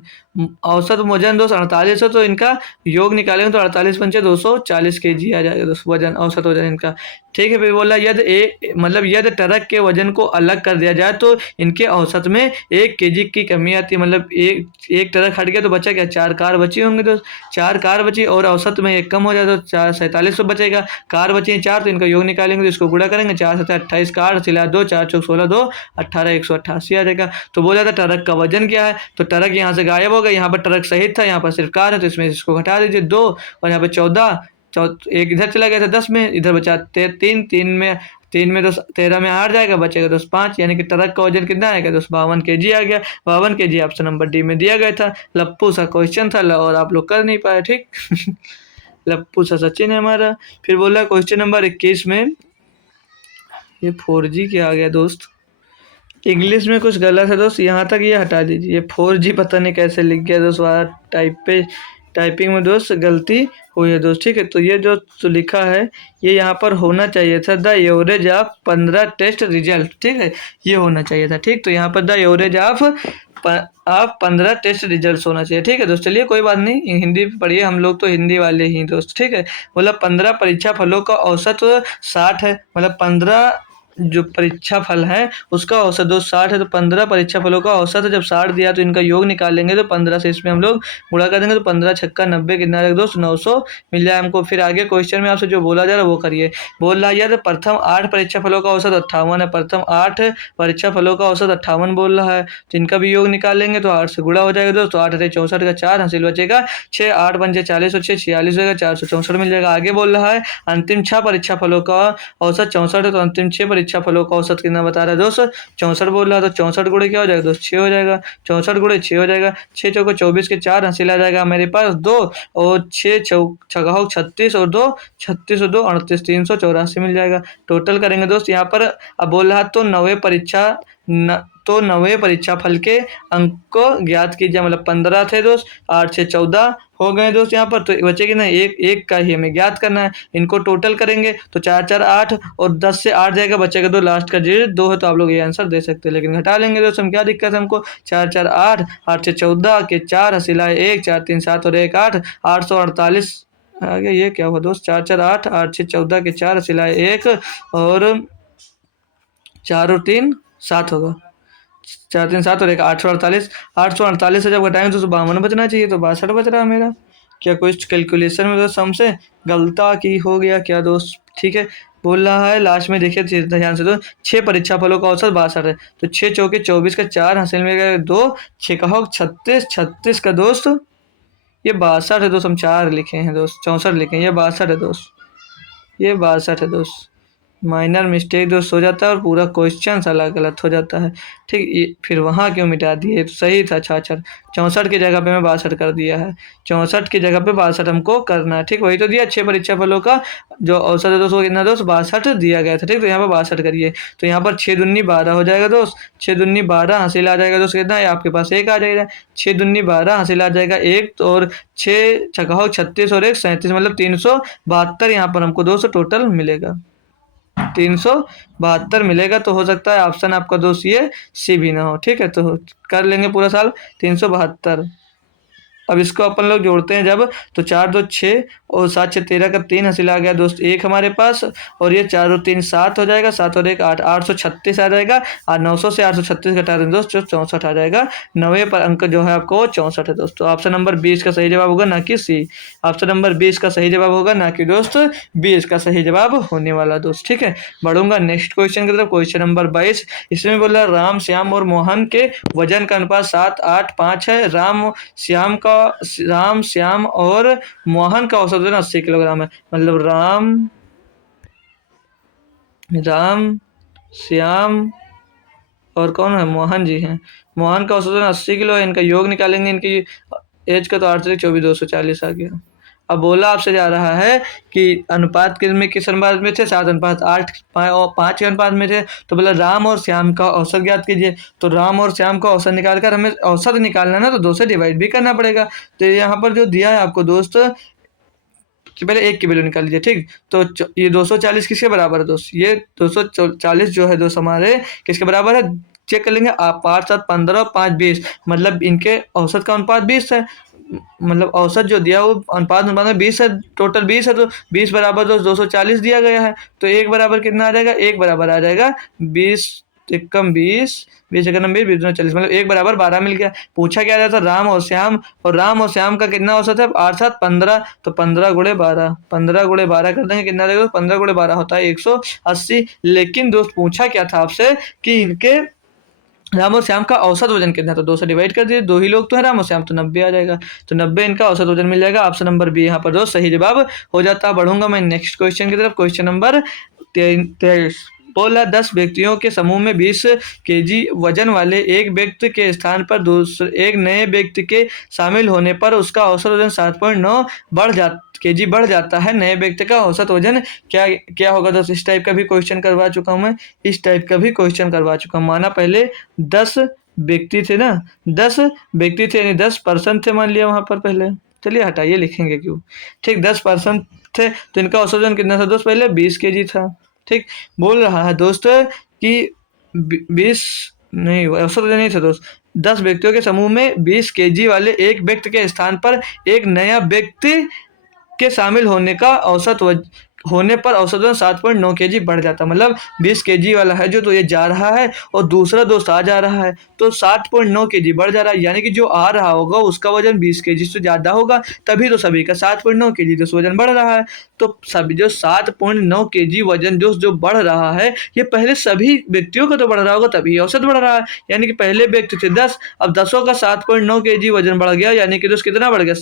औसत वजन दोस्त 48 है, तो इनका योग निकालेंगे तो 48 पंचे 240 kg आ जाएगा दोस्त वजन, औसत वजन इनका। ठीक है, फिर बोला यदि मतलब यदि ट्रक के वजन को अलग कर दिया जाए तो इनके औसत में 1 kg की कमी आती है। मतलब एक ट्रक हट गया तो बचा क्या, 4 कार बची होंगे दोस्त, 4 कार बची और औसत में एक कम हो जाए तो 47 बचेगा। कार बची है 4, तो इनका योग निकालेंगे तो इसको गुणा करेंगे, 4 7 28 कार सिला 2 4 चौक 16 2 18 188 आ जाएगा। तो बोला था ट्रक का वजन क्या है, तो ट्रक यहाँ से गायब हो गया, यहाँ पर ट्रक सहित था, यहाँ पर सिर्फ कार है, तो इसमें इसको घटा दीजिए 2 और यहाँ पे 14 एक इधर चला गया था 10 में, इधर बचा 3 में दोस्त 13 में 8 जाएगा, बचेगा दोस्त 5, यानी कि ट्रक का वजन कितना आएगा दोस्त 52 kg आ गया। 52 kg ऑप्शन नंबर डी में दिया गया था। लप्पू सा क्वेश्चन था और आप लोग कर नहीं पाए। ठीक लप्पू सा सचिन है हमारा। फिर बोला क्वेश्चन नंबर 21 में, ये 4G क्या आ गया दोस्त, इंग्लिश में कुछ गलत है दोस्त, यहाँ तक ये हटा दीजिए। 4G पता नहीं कैसे लिख गया दोस्त, वहाँ टाइपिंग में दोस्त गलती हुई है दोस्त। ठीक है, तो ये जो लिखा है ये यहाँ पर होना चाहिए था the average of 15 test result. ठीक है, ये होना चाहिए था। ठीक, तो यहाँ पर the average of 15 test result होना चाहिए। ठीक है दोस्त, चलिए कोई बात नहीं, हिंदी पढ़िए, हम लोग तो हिंदी वाले ही दोस्त। ठीक है, मतलब 15 परीक्षा फलों का औसत 60 है, मतलब 15 जो परीक्षा फल है उसका औसत दोस्त 60 है, तो 15 परीक्षा फलों का औसत है। जब 60 दिया तो इनका योग निकालेंगे तो 15 से इसमें हम लोग गुणा कर देंगे, तो 15 छक्का 90 कितना रहेगा दोस्त 900 मिल जाए हमको। फिर आगे क्वेश्चन में आपसे जो बोला जा रहा है वो करिए। बोल रहा है यार प्रथम 8 परीक्षा फलों का औसत 58 है, प्रथम 8 परीक्षा फलों का औसत 58 बोल रहा है, तो इनका भी योग निकालेंगे तो 8 से गुणा हो जाएगा दोस्त, तो 8 से 64 का 4 हासिल बचेगा 6, 8 पंचे 40 और 6 46 होगा, 464 मिल जाएगा। आगे बोल रहा है अंतिम 6 परीक्षा फलों का औसत 64 है, तो अंतिम 6 परीक्षा फलों का औसत कितना बता रहा है दोस्त 64 बोल रहा है, तो 64 गुणे क्या हो जाएगा दोस्त 6 हो जाएगा, 64 गुणे 6 हो जाएगा, 6 चौको 24 के 4 हासिल आ जाएगा मेरे पास 2 और 6 छगाओ 36 और 2 36 और 2 38 384 मिल जाएगा। टोटल करेंगे दोस्त यहाँ पर, अब बोल रहा तो 90 परीक्षा फल के अंक को ज्ञात कीजिए, मतलब 15 थे दोस्त, 8 से 14 हो गए दोस्त यहाँ पर, तो बचेगी ना एक का ही हमें ज्ञात करना है। इनको टोटल करेंगे तो 4 4 8 और 10 से 8 जाएगा, बचेगा 2, लास्ट का 2 है, तो आप लोग ये आंसर दे सकते हैं, लेकिन घटा लेंगे दोस्त हम, क्या दिक्कत है हमको। 4 4 8 8 से 14 के 4 हसीला 1 4 3 7 और 1 8 848 आ गया। ये क्या हुआ दोस्त 4 4 8 8 से 14 के 4 हसीला 1 और 4 और 3 7 होगा, 4 3 7 और 1 848 से जब घटाएंगे तो 52 बचना चाहिए, तो 62 बच रहा है मेरा। क्या कोई कैलकुलेशन में दोस्त हमसे गलता की हो गया क्या दोस्त। ठीक है, बोल रहा है लास्ट में देखिए ध्यान से, तो 6 परीक्षा फलों का औसत 62 है, तो 6 चौके 24 का 4 हासिल में गया 2, 6 का हो 36 36 का दोस्त ये 62 है दोस्त, हम 4 लिखे हैं दोस्त, 64 लिखे हैं, ये 62 है दोस्त, ये 62 है दोस्त, माइनर मिस्टेक दोस्त हो जाता है और पूरा क्वेश्चन साला गलत हो जाता है। ठीक, ये फिर वहाँ क्यों मिटा दिए, तो सही था 66, 64 की जगह पे मैं 62 कर दिया है। 64 की जगह पे 62 हमको करना है। ठीक, वही तो दिया 6 परीक्षा फलों का जो औसत है दोस्तों कितना दोस्त 62 दिया गया था। ठीक, तो यहाँ पर 62 करिए तो यहाँ पर 6 दूनी 12 हो जाएगा दोस्त। 6 दूनी 12 हासिल आ जाएगा दोस्त कितना है, आपके पास एक आ जाएगा। 6 दूनी 12 हासिल आ जाएगा एक, तो और 6 छक्का 36 और एक 37, मतलब 372 यहाँ पर हमको दोस्त टोटल मिलेगा। 372 मिलेगा। तो हो सकता है ऑप्शन आपका दोस्त ये सी भी ना हो। ठीक है, तो कर लेंगे पूरा साल 372। अब इसको अपन लोग जोड़ते हैं जब, तो 4 2 6 और 7 6 13 का 3 हासिल आ गया दोस्त एक हमारे पास, और ये 4 और 3 7 हो जाएगा, 7 और 1 8, 836 आ जाएगा। और 900 से 836 घटा दें दोस्त, जो 64 आ जाएगा। 9वें पर अंक जो है आपको वो 64 है दोस्तों। ऑप्शन नंबर 20 का सही जवाब होगा, ना कि सी। ऑप्शन नंबर 20 का सही जवाब होगा, ना कि दोस्त 20 का सही जवाब होने वाला दोस्त। ठीक है, बढ़ूंगा नेक्स्ट क्वेश्चन की तरफ। क्वेश्चन नंबर 22, इसमें बोला राम श्याम और मोहन के वजन का अनुपात 7 8 5 है। राम श्याम और मोहन का औसत वजन 80 किलोग्राम है। मतलब राम श्याम और कौन है, मोहन जी हैं। मोहन का औसत वजन 80 किलो है। इनका योग निकालेंगे, इनकी एज का तो 8 से 24 240 आ गया। अब बोला आपसे जा रहा है कि अनुपात किस अनुपात में थे, 7:8 और 5 के अनुपात में थे। तो बोला राम और श्याम का औसत ज्ञात कीजिए। तो राम और श्याम का औसत निकालकर हमें औसत निकालना है ना, तो 2 से डिवाइड भी करना पड़ेगा। तो यहाँ पर जो दिया है आपको दोस्त कि पहले एक की वैल्यू निकाल लीजिए। ठीक, तो ये 240 किसके बराबर है दोस्त, ये 240 जो है दोस्त हमारे किसके बराबर है, चेक कर लेंगे आप। 5 7 15 और 5 20, मतलब इनके औसत का अनुपात 20 है। मतलब औसत जो दिया वो अनुपात में 20 है, टोटल 20 है, तो 20 बराबर दोस्त 240 दिया गया है। तो एक बराबर कितना आ जाएगा, एक बराबर आ जाएगा 20 एकम 20, 20 एकम 20, 20 40, मतलब एक बराबर 12 मिल गया। पूछा क्या जाता राम और श्याम, और राम और श्याम का कितना औसत है, 8 7 15, तो 15 गुणे 12, 15 गुणे 12 कर देंगे कितना देगा, 15 गुणे 12 होता है 180। लेकिन दोस्त पूछा क्या था आपसे कि इनके राम और श्याम का औसत वजन कितना, तो 2 से डिवाइड कर दिए, 2 ही लोग तो हैं राम और श्याम, तो 90 आ जाएगा। तो 90 इनका औसत वजन मिल जाएगा। ऑप्शन नंबर बी यहाँ पर दोस्त सही जवाब हो जाता है। बढ़ूंगा मैं नेक्स्ट क्वेश्चन की तरफ। क्वेश्चन नंबर 23, बोला 10 व्यक्तियों के समूह में 20 केजी वजन वाले एक व्यक्ति के स्थान पर दूसरे एक नए व्यक्ति के शामिल होने पर उसका औसत वजन 7.9 केजी बढ़ जाता है। नए व्यक्ति का औसत वजन क्या क्या होगा दोस्त। इस टाइप का भी क्वेश्चन करवा चुका हूं मैं, इस टाइप का भी क्वेश्चन करवा चुका हूं। माना पहले 10 व्यक्ति थे ना, 10 व्यक्ति थे यानी 10 पर्सन थे मान लिया वहां पर पहले। चलिए हटाइए, लिखेंगे क्यों। ठीक, 10 पर्सन थे तो इनका औसत वजन कितना था दोस्त, पहले 20 केजी था। ठीक, बोल रहा है दोस्त कि 20 नहीं, औसत वजन नहीं था दोस्त। 10 व्यक्तियों के समूह में 20 केजी वाले एक व्यक्ति के स्थान पर एक नया व्यक्ति के शामिल होने पर औसत वजन 7.9 केजी बढ़ जाता। मतलब 20 केजी वाला है जो, तो ये जा रहा है और दूसरा दोस्त आ जा रहा है, तो 7.9 केजी बढ़ जा रहा है। यानी कि जो आ रहा होगा उसका वजन 20 केजी से ज़्यादा होगा, तभी तो सभी का 7.9 केजी दोस्त वजन बढ़ रहा है। तो सभी जो 7.9 केजी वजन जो बढ़ रहा है, ये पहले सभी व्यक्तियों का तो बढ़ रहा होगा, तभी औसत बढ़ रहा है। यानी कि पहले व्यक्ति थे 10, अब 10 का 7.9 केजी वजन बढ़ गया, यानी कि दोस्त कितना बढ़ गया,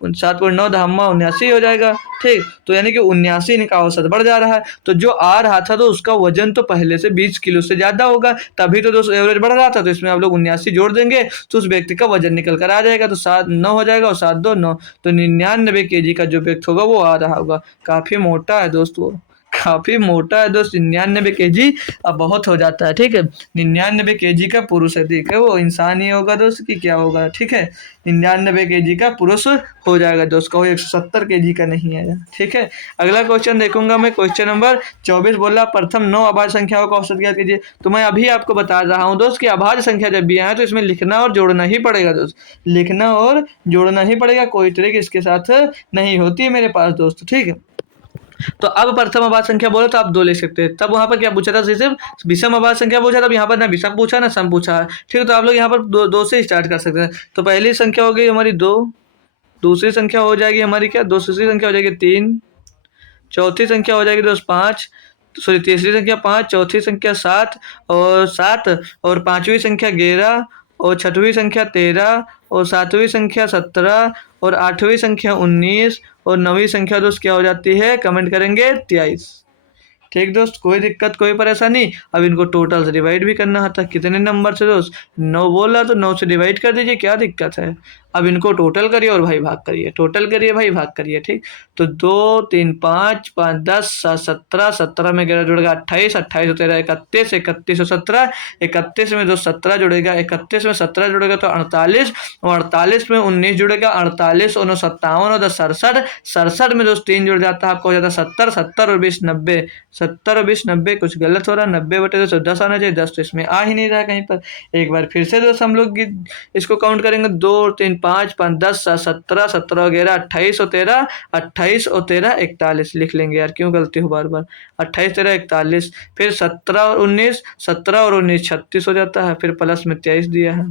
7.9 धामा 79 हो जाएगा। ठीक, तो यानी कि 79 इनका औसत बढ़ जा रहा है। तो जो आ रहा था तो उसका वजन तो पहले से 20 किलो से ज्यादा होगा, तभी तो दोस्तों एवरेज बढ़ रहा था। तो इसमें आप लोग 79 जोड़ देंगे तो उस व्यक्ति का वजन निकल कर आ जाएगा। तो 7 9 हो जाएगा और 7 2 9, तो 99 केजी का जो व्यक्ति होगा वो आ रहा होगा। काफी मोटा है दोस्त, वो काफी मोटा है दोस्त। 99 केजी अब बहुत हो जाता है। ठीक है, 99 केजी का पुरुष है, ठीक है, वो इंसान ही होगा दोस्त कि क्या होगा। ठीक है, 99 केजी का पुरुष हो जाएगा दोस्त, कहो 170 केजी का नहीं आएगा। ठीक है, अगला क्वेश्चन देखूंगा मैं। क्वेश्चन नंबर 24 बोला प्रथम 9 अभाज्य संख्याओं का औसत ज्ञात कीजिए। तो मैं अभी आपको बता रहा हूँ दोस्त कि अभाज्य संख्या जब भी आए तो इसमें लिखना और जोड़ना ही पड़ेगा दोस्त, लिखना और जोड़ना ही पड़ेगा, कोई ट्रिक इसके साथ नहीं होती है मेरे पास दोस्त। ठीक है, तो अब प्रथम अभाज्य संख्या बोले तो आप 2 ले सकते हैं। तब वहां पर क्या पूछा था, सिर्फ विषम अभाज्य संख्या पूछा था। अब यहाँ पर ना विषम पूछा ना सम पूछा है। ठीक है, तो आप लोग यहाँ पर दो से स्टार्ट कर सकते हैं। तो पहली संख्या हो गई हमारी 2, दूसरी संख्या हो जाएगी हमारी क्या, दूसरी संख्या हो जाएगी 3, चौथी संख्या हो जाएगी दोस्त 5, सॉरी तीसरी संख्या 5, चौथी संख्या 7 और पांचवी संख्या 11 और छठवीं संख्या 13 और सातवीं संख्या 17 और आठवीं संख्या 19 और नवीं संख्या दोस्त क्या हो जाती है, कमेंट करेंगे 23। ठीक दोस्त, कोई दिक्कत कोई परेशानी। अब इनको टोटल से डिवाइड भी करना था, कितने नंबर से दोस्त 9 बोल रहा तो 9 से डिवाइड कर दीजिए, क्या दिक्कत है। अब इनको टोटल करिए और भाई भाग करिए, टोटल करिए भाई भाग करिए। ठीक, तो 2 3 5 5 10 7 17, 17 में 11 जुड़ेगा 28, 28 13 31, 31 और 17, 31 में 17 जुड़ेगा, 31 में 17 जुड़ेगा तो 48, और 48 में 19 जुड़ेगा, 48 और 57 और 10 67, 67 में दोस्त 3 जुड़ जाता है, आपको हो जाता है 70, 70 और 20 90, 70 और 20 90, कुछ गलत हो रहा है, 90 बटे 2 10 आना चाहिए, 10 तो इसमें आ ही नहीं रहा कहीं पर। एक बार फिर से दोस्त हम लोग इसको काउंट करेंगे, 2 3 5 5 10 17 17 और 11 28 और 13, 28 और 13 41 लिख लेंगे यार, क्यों गलती हो बार बार। 28 13 41, फिर 17 और 19, 17 और 19 36 हो जाता है, फिर प्लस में 23 दिया है।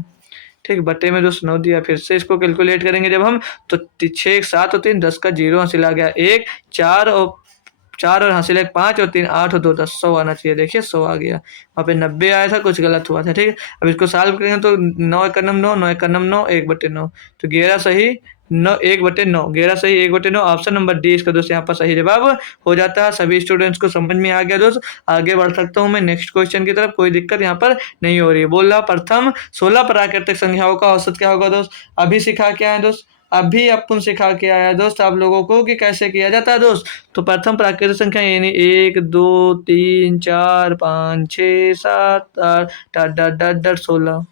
ठीक, बटे में दोस्त 9 दिया। फिर से इसको कैलकुलेट करेंगे जब हम, तो 6 7 और 3 10 का 0 हासिल आ गया, 1 4 और हासिल 1 5 और 3 8 और 2 10, 100 आना चाहिए। देखिए 100 आ गया, वहाँ पे 90 आया था, कुछ गलत हुआ था। ठीक है, अब इसको सॉल्व करेंगे तो 9 1 9 9 1 9 1 बटे 9, तो 11 सही 9 1 बटे 9, 11 सही 1 बटे 9, ऑप्शन नंबर डी इसका दोस्त यहाँ पर सही जवाब हो जाता है। सभी स्टूडेंट्स को समझ में आ गया दोस्त, आगे बढ़ सकता हूँ मैं नेक्स्ट क्वेश्चन की तरफ, कोई दिक्कत यहाँ पर नहीं हो रही है। बोल रहा प्रथम 16 प्राकृतिक संख्याओं का औसत क्या होगा दोस्त, अभी सिखा के आए दोस्त, अभी अपन सिखा के आया दोस्त आप लोगों को कि कैसे किया जाता है दोस्त। तो प्रथम प्राकृतिक संख्या यानी 1 2 3 4 5 6 7 8 डॉट डॉट डॉट डॉट 16।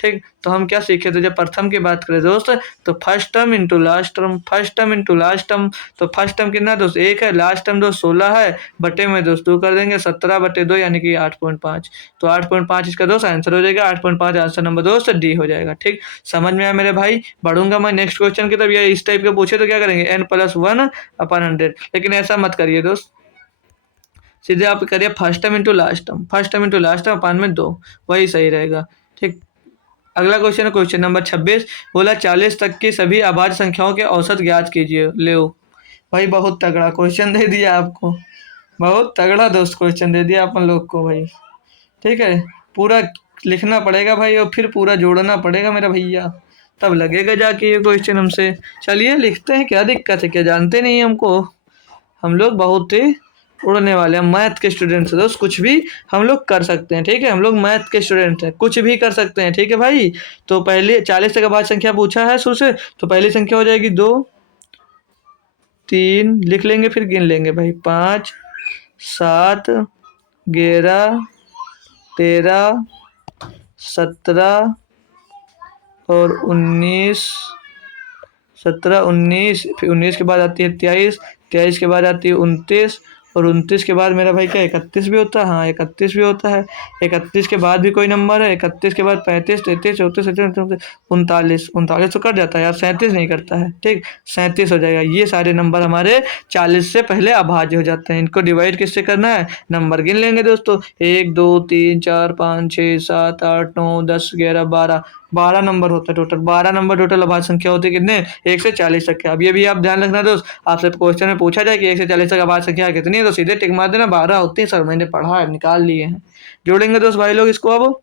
ठीक, तो हम क्या सीखे थे, जब प्रथम की बात करें दोस्त तो first term into last term, first term into last term, तो फर्स्ट टर्म कितना दोस्त 1 है, लास्ट टर्म दोस्त 16 है, बटे में दोस्त 2 कर देंगे, 17 बटे 2 यानी कि 8.5, तो 8.5 इसका दोस्त आंसर हो जाएगा, 8.5 आंसर नंबर दोस्त डी हो जाएगा। ठीक, समझ में आया मेरे भाई। बढ़ूंगा मैं नेक्स्ट क्वेश्चन की तरफ, या इस टाइप के पूछे तो क्या करेंगे n+1/100, लेकिन ऐसा मत करिए दोस्त, सीधे आप करिए first term into last term, first term into last term 5 में 2, वही सही रहेगा। ठीक, अगला क्वेश्चन है क्वेश्चन नंबर 26, बोला 40 तक की सभी अभाज्य संख्याओं के औसत ज्ञात कीजिए। ले भाई, बहुत तगड़ा क्वेश्चन दे दिया आपको, बहुत तगड़ा दोस्त क्वेश्चन दे दिया अपन लोग को भाई। ठीक है, पूरा लिखना पड़ेगा भाई और फिर पूरा जोड़ना पड़ेगा मेरा भैया, तब लगेगा जाके ये क्वेश्चन हमसे। चलिए लिखते हैं, क्या दिक्कत है, क्या जानते नहीं हमको, हम लोग बहुत ही उड़ने वाले हैं, मैथ के स्टूडेंट्स हैं दोस्त, कुछ भी हम लोग कर सकते हैं। ठीक है, हम लोग मैथ के स्टूडेंट हैं, कुछ भी कर सकते हैं। ठीक है भाई, तो पहले 40 तक अभाज्य संख्या पूछा है शुरू से, तो पहली संख्या हो जाएगी 2 3 लिख लेंगे, फिर गिन लेंगे भाई 5 7 11 13 17 और 19, 17 19, फिर 19 के बाद आती है 23, 23 के बाद आती है 29, और 29 के बाद मेरा भाई क्या 31 भी होता है, हाँ 31 भी होता है। 31 के बाद भी कोई नंबर है, 31 के बाद 35 33 34 37 39, 39 तो कट जाता है यार, 37 नहीं करता है। ठीक, 37 हो जाएगा। ये सारे नंबर हमारे 40 से पहले अभाज्य हो जाते हैं। इनको डिवाइड किससे करना है, नंबर गिन लेंगे दोस्तों, 1 2 3 4 5 6 7 8 9 10 11 12, 12 नंबर होता है टोटल, 12 नंबर टोटल अभाज्य संख्या होती है कितने, 1 से 40 तक के। अब ये भी आप ध्यान रखना दोस्त, आपसे क्वेश्चन में पूछा जाए कि 1 से 40 तक अभाज्य संख्या कितनी है, तो सीधे टिक मार देना 12 होती है सर, मैंने पढ़ा है, निकाल लिए हैं। जोड़ेंगे दोस्त भाई लोग इसको, अब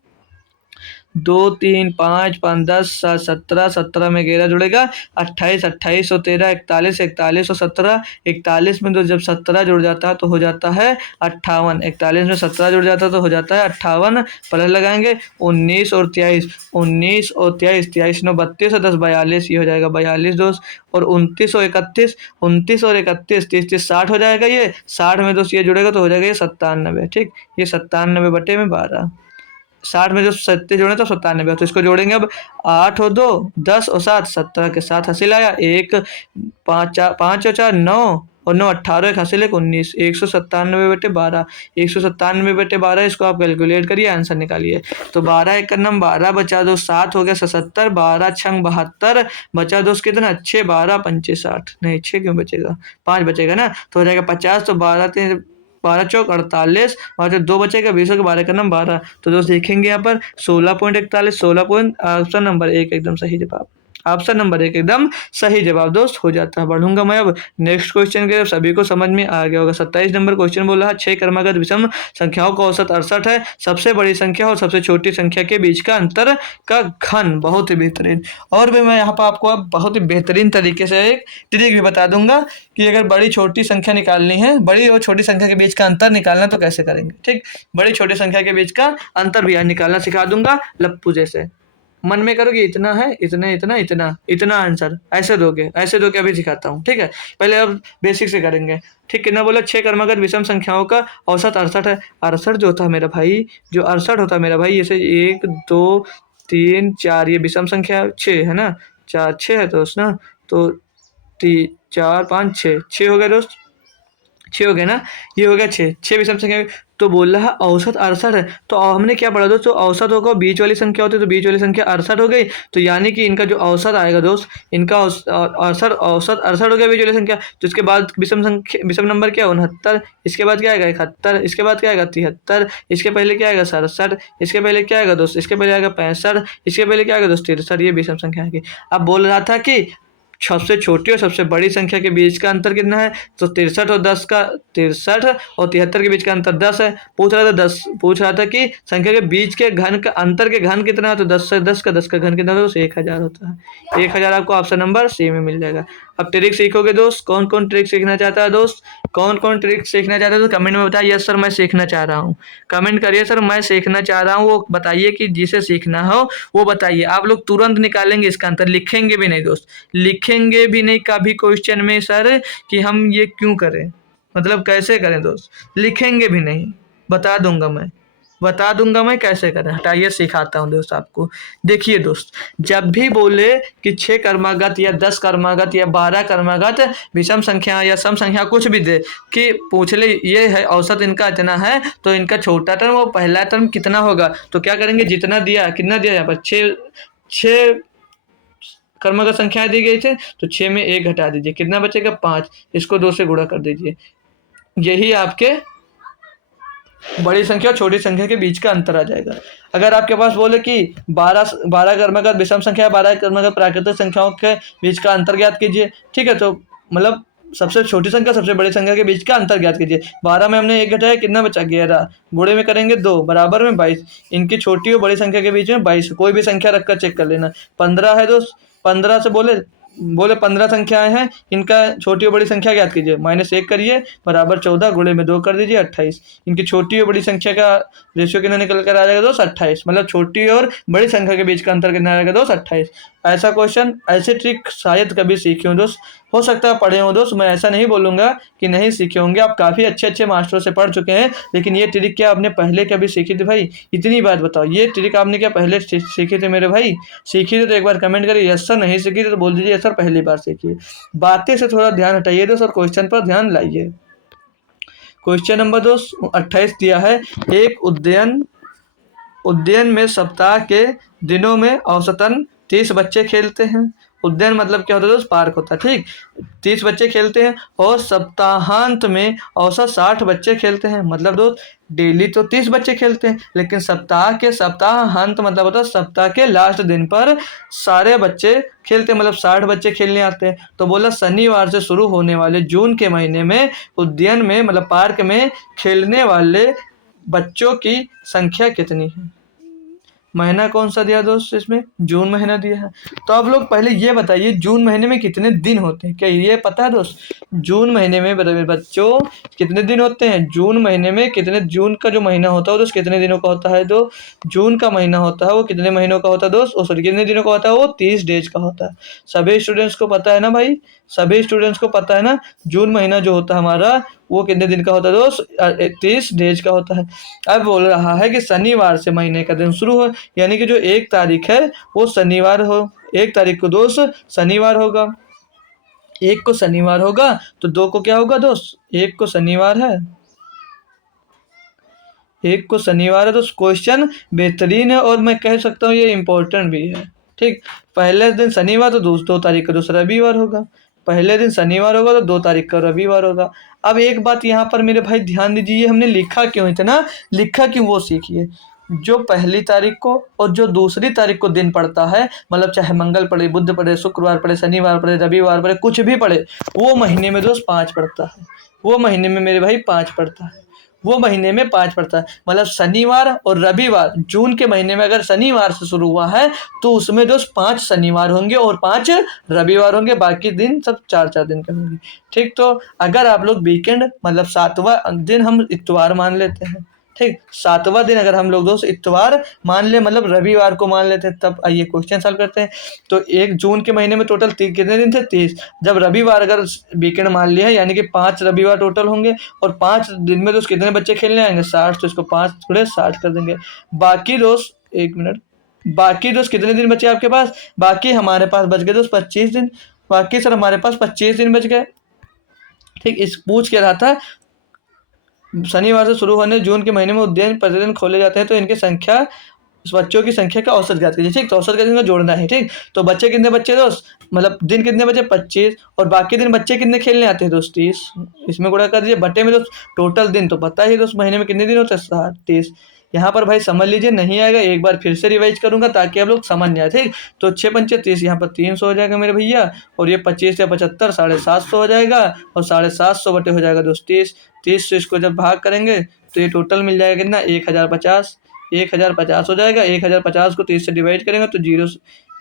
2 3 5 5 10 7 17, 17 में 11 जुड़ेगा 28, 28 और 13 41, 41 और 17, 41 में तो जब 17 जुड़ जाता है तो हो जाता है 58, 41 में 17 जुड़ जाता है तो हो जाता है 58, प्लस लगाएंगे 19 और 23, 19 और 23, 23 9 32 और 10 42, ये हो जाएगा 42 दोस्त, और 29 और 31, 29 और 31 30 30 60 हो जाएगा, ये 60 में दोस्त ये जुड़ेगा तो हो जाएगा ये 97। ठीक, ये 97 बटे में 12, 60 में जो 37 जोड़े तो 97, तो इसको जोड़ेंगे अब 8 और 2 10 और 7 17 के साथ हासिल आया 1 5 और 4 9 और 9 18, एक हासिल 19, 197 बटे 12, 197 बटे 12, इसको आप कैलकुलेट करिए आंसर निकालिए। तो 12 एक नम 12 बचा दो 7 हो गया 77, 12 छंग 72 बचा दो कितना 6 12 पंचे 60, नहीं 6 क्यों बचेगा 5 बचेगा ना, तो हो जाएगा 50, तो 12 3 12 चौक 48, और जो 2 बचेगा 20 के 12 का नंबर 12, तो दोस्त देखेंगे यहाँ पर 16.41, 16 ऑप्शन नंबर 1 एकदम सही जवाब। ऑप्शन नंबर 1 एकदम सही जवाब दोस्त हो जाता है। बढ़ूंगा मैं अब नेक्स्ट क्वेश्चन के, सभी को समझ में आ गया होगा। 27 नंबर क्वेश्चन बोल रहा है 6 क्रमागत विषम संख्याओं का औसत 68 है, सबसे बड़ी संख्या और सबसे छोटी संख्या के बीच का अंतर का घन। बहुत ही बेहतरीन। और भी मैं यहाँ पर आपको अब बहुत ही बेहतरीन तरीके से एक ट्रिक भी बता दूंगा कि अगर बड़ी छोटी संख्या निकालनी है, बड़ी और छोटी संख्या के बीच का अंतर निकालना तो कैसे करेंगे। ठीक, बड़ी छोटी संख्या के बीच का अंतर भी निकालना सिखा दूंगा लप्पू जैसे। मन में करोगे इतना है, इतना इतना इतना इतना आंसर ऐसे दोगे, ऐसे दो के अभी सिखाता हूँ। ठीक है, पहले अब बेसिक से करेंगे। ठीक, कितना बोला 6 क्रमागत विषम संख्याओं का औसत 68 है। 68 जो होता है मेरा भाई, जो 68 होता है मेरा भाई, जैसे 1 2 3 4 ये विषम संख्या 6 है ना, 4 6 है दोस्त ना, तो 4 5 6 6 हो गया दोस्त, 6 हो गया ना, ये हो गया 6 6 विषम संख्या। तो बोल रहा औसत 68 है, तो हमने क्या पढ़ा दोस्त, तो औसत होगा बीच वाली संख्या होती है, तो बीच वाली संख्या 68 हो गई। तो यानी कि इनका जो औसत आएगा दोस्त, इनका औसत 68 हो गया बीच वाली संख्या। तो इसके बाद विषम संख्या, विषम नंबर क्या 69, इसके बाद क्या आएगा 71, इसके बाद क्या आएगा 73, इसके पहले क्या आएगा 67, इसके पहले क्या आएगा दोस्त, इसके पहले आएगा 65, इसके पहले क्या आएगा दोस्त 63। ये विषम संख्या आएगी। अब बोल रहा था कि सबसे छोटी और सबसे बड़ी संख्या के बीच का अंतर कितना है, तो 63 और 10 का 63 और 73 के बीच का अंतर 10 है। पूछ रहा था कि संख्या के बीच के घन का अंतर के घन कितना है, तो 10 से 10 का घन कितना है, तो 1000 होता है। 1000 आपको ऑप्शन नंबर सी में मिल जाएगा। अब ट्रिक सीखोगे दोस्त, कौन कौन ट्रिक सीखना चाहता है दोस्त, कौन कौन ट्रिक सीखना चाहता है तो कमेंट में बताइए। यस सर मैं सीखना चाह रहा हूँ, कमेंट करिए सर मैं सीखना चाह रहा हूँ, वो बताइए कि जिसे सीखना हो वो बताइए। आप लोग तुरंत निकालेंगे इसका अंतर, लिखेंगे भी नहीं दोस्त, लिखेंगे भी नहीं कभी क्वेश्चन में सर कि हम ये क्यों करें, मतलब कैसे करें दोस्त, लिखेंगे भी नहीं। बता दूंगा मैं कैसे करें। हटाइए सिखाता हूँ दोस्त आपको। देखिए दोस्त, जब भी बोले कि 6 क्रमागत या 10 क्रमागत या 12 क्रमागत विषम संख्या या सम संख्या कुछ भी दे कि पूछ ले ये है औसत इनका इतना है, तो इनका छोटा टर्म और पहला टर्म कितना होगा, तो क्या करेंगे, जितना दिया, कितना दिया यहाँ पर 6 क्रमागत संख्याएं दी गई थे, तो 6 में 1 घटा दीजिए, कितना बचेगा 5, इसको 2 से गुणा कर दीजिए। यही आपके बड़ी संख्या और छोटी संख्या के बीच का अंतर आ जाएगा। अगर आपके पास बोले कि 12 क्रमागत विषम संख्या, 12 क्रमागत प्राकृतिक संख्याओं के बीच का अंतर ज्ञात कीजिए। ठीक है, तो मतलब सबसे छोटी संख्या सबसे बड़ी संख्या के बीच का अंतर ज्ञात कीजिए। 12 में हमने 1 घटाया, कितना बचा 11, गुणे में करेंगे 2 बराबर में 22। इनकी छोटी और बड़ी संख्या के बीच में 22, कोई भी संख्या रखकर चेक कर लेना। 15 है दोस्त, 15 से बोले 15 संख्याएं हैं, इनका छोटी और बड़ी संख्या ज्ञात कीजिए, -1 करिए बराबर 14, गुणे में 2 कर दीजिए 28। इनकी छोटी और बड़ी संख्या का रेशियो कितना निकल कर आ जाएगा दोस्त 28, मतलब छोटी और बड़ी संख्या के बीच का अंतर कितना आएगा दोस्त 28। ऐसा क्वेश्चन, ऐसे ट्रिक शायद कभी सीखे हो दोस्त, हो सकता है पढ़े हो दोस्त, मैं ऐसा नहीं बोलूंगा कि नहीं सीखे होंगे, आप काफ़ी अच्छे अच्छे मास्टरों से पढ़ चुके हैं, लेकिन ये ट्रिक क्या आपने पहले कभी सीखी थी भाई, इतनी बात बताओ, ये ट्रिक आपने क्या पहले सीखी थी मेरे भाई, सीखी थी तो एक बार कमेंट करिए, यस सर, नहीं सीखी थी तो बोल दीजिए यस सर पहली बार सीखी। बातें से थोड़ा ध्यान हटाइए दोस्त और क्वेश्चन पर ध्यान लाइए। क्वेश्चन नंबर दोस्त 28 दिया है, एक उद्यान में सप्ताह के दिनों में औसतन 30 बच्चे खेलते हैं। उद्यान मतलब क्या होता है दोस्त, पार्क होता है। ठीक, 30 बच्चे खेलते हैं और सप्ताहांत में औसत 60 बच्चे खेलते हैं। मतलब दोस्त डेली तो 30 बच्चे खेलते हैं, लेकिन सप्ताहांत मतलब होता है सप्ताह के लास्ट दिन पर सारे बच्चे खेलते हैं, मतलब 60 बच्चे खेलने आते हैं। तो बोला शनिवार से शुरू होने वाले जून के महीने में उद्यान में मतलब पार्क में खेलने वाले बच्चों की संख्या कितनी है। महीना कौन सा दिया दोस्त, इसमें जून महीना दिया है। तो आप लोग पहले ये बताइए जून महीने में कितने दिन होते हैं, क्या ये पता है दोस्त, जून महीने में बच्चों कितने दिन होते हैं, जून महीने में कितने, जून का जो महीना होता है दोस्त कितने दिनों का होता है, तो जून का महीना होता है वो कितने महीनों का होता है दोस्त, सॉरी कितने दिनों का होता है, वो 30 डेज का होता है। सभी स्टूडेंट्स को पता है ना भाई, सभी स्टूडेंट्स को पता है ना, जून महीना जो होता है हमारा वो कितने दिन का होता है दोस्त, 30 डेज का होता है। अब बोल रहा है कि शनिवार से महीने का दिन शुरू हो, यानी कि जो 1 तारीख है वो शनिवार हो, 1 तारीख को दोस्त शनिवार होगा, 1 को शनिवार होगा तो 2 को क्या होगा दोस्त, 1 को शनिवार है, 1 को शनिवार है। तो क्वेश्चन बेहतरीन है और मैं कह सकता हूँ ये इम्पोर्टेंट भी है। ठीक, पहले दिन शनिवार तो 2 तारीख को दूसरा रविवार होगा, पहले दिन शनिवार होगा तो 2 तारीख का रविवार होगा। अब एक बात यहाँ पर मेरे भाई ध्यान दीजिए, हमने लिखा क्यों, इतना लिखा क्यों वो सीखिए। जो पहली तारीख को और जो दूसरी तारीख को दिन पड़ता है, मतलब चाहे मंगल पड़े, बुध पड़े, शुक्रवार पड़े, शनिवार पड़े, रविवार पड़े, कुछ भी पड़े, वो महीने में दोस्त 5 पड़ता है। वो महीने में मेरे भाई 5 पड़ता है। वो महीने में 5 पड़ता है, मतलब शनिवार और रविवार। जून के महीने में अगर शनिवार से शुरू हुआ है तो उसमें दोस्त 5 शनिवार होंगे और 5 रविवार होंगे, बाकी दिन सब 4-4 दिन के होंगे। ठीक, तो अगर आप लोग वीकेंड मतलब 7वां दिन हम इतवार मान लेते हैं, ठीक, 7वां दिन अगर हम लोग दोस्त इतवार मान ले, मतलब रविवार को मान लेते हैं, तब आइए क्वेश्चन सॉल्व करते हैं। तो 1 जून के महीने में टोटल कितने दिन थे? 30। जब रविवार अगर वीकेंड मान लिया है, यानी कि 5 रविवार टोटल होंगे और 5 दिन में दोस्त कितने बच्चे खेलने आएंगे? 60। तो इसको 5 गुणे 60 कर देंगे। बाकी दोस्त 1 मिनट, बाकी दोस्त कितने दिन बचे आपके पास? बाकी हमारे पास बच गए दोस्त 25 दिन। बाकी सर हमारे पास 25 दिन बच गए। ठीक, इस पूछ के रहा था शनिवार से शुरू होने जून के महीने में उद्यान प्रतिदिन खोले जाते हैं, तो इनकी संख्या, बच्चों की संख्या का औसत ज्ञात कीजिए। ठीक, तो औसत का दिन जोड़ना है। ठीक, तो बच्चे कितने बच्चे दोस्त, मतलब दिन कितने बचे? 25, और बाकी दिन बच्चे कितने खेलने आते हैं दोस्त? 30। इसमें गुणा कर दीजिए, बटे में दोस्त टोटल दिन तो पता ही दोस्त महीने में कितने दिन होते हैं? 60, 30। यहाँ पर भाई समझ लीजिए, नहीं आएगा एक बार फिर से रिवाइज करूंगा ताकि आप लोग समझ जाए। ठीक, तो 6 पंचे 30, यहाँ पर 300 हो जाएगा मेरे भैया, और ये 25 या 75 750 हो जाएगा, और 750 बटे हो जाएगा दोस्त 30। 30 से इसको जब भाग करेंगे तो ये टोटल मिल जाएगा कितना? 1050। 1050 हो जाएगा। 1050 को 30 से डिवाइड करेंगे तो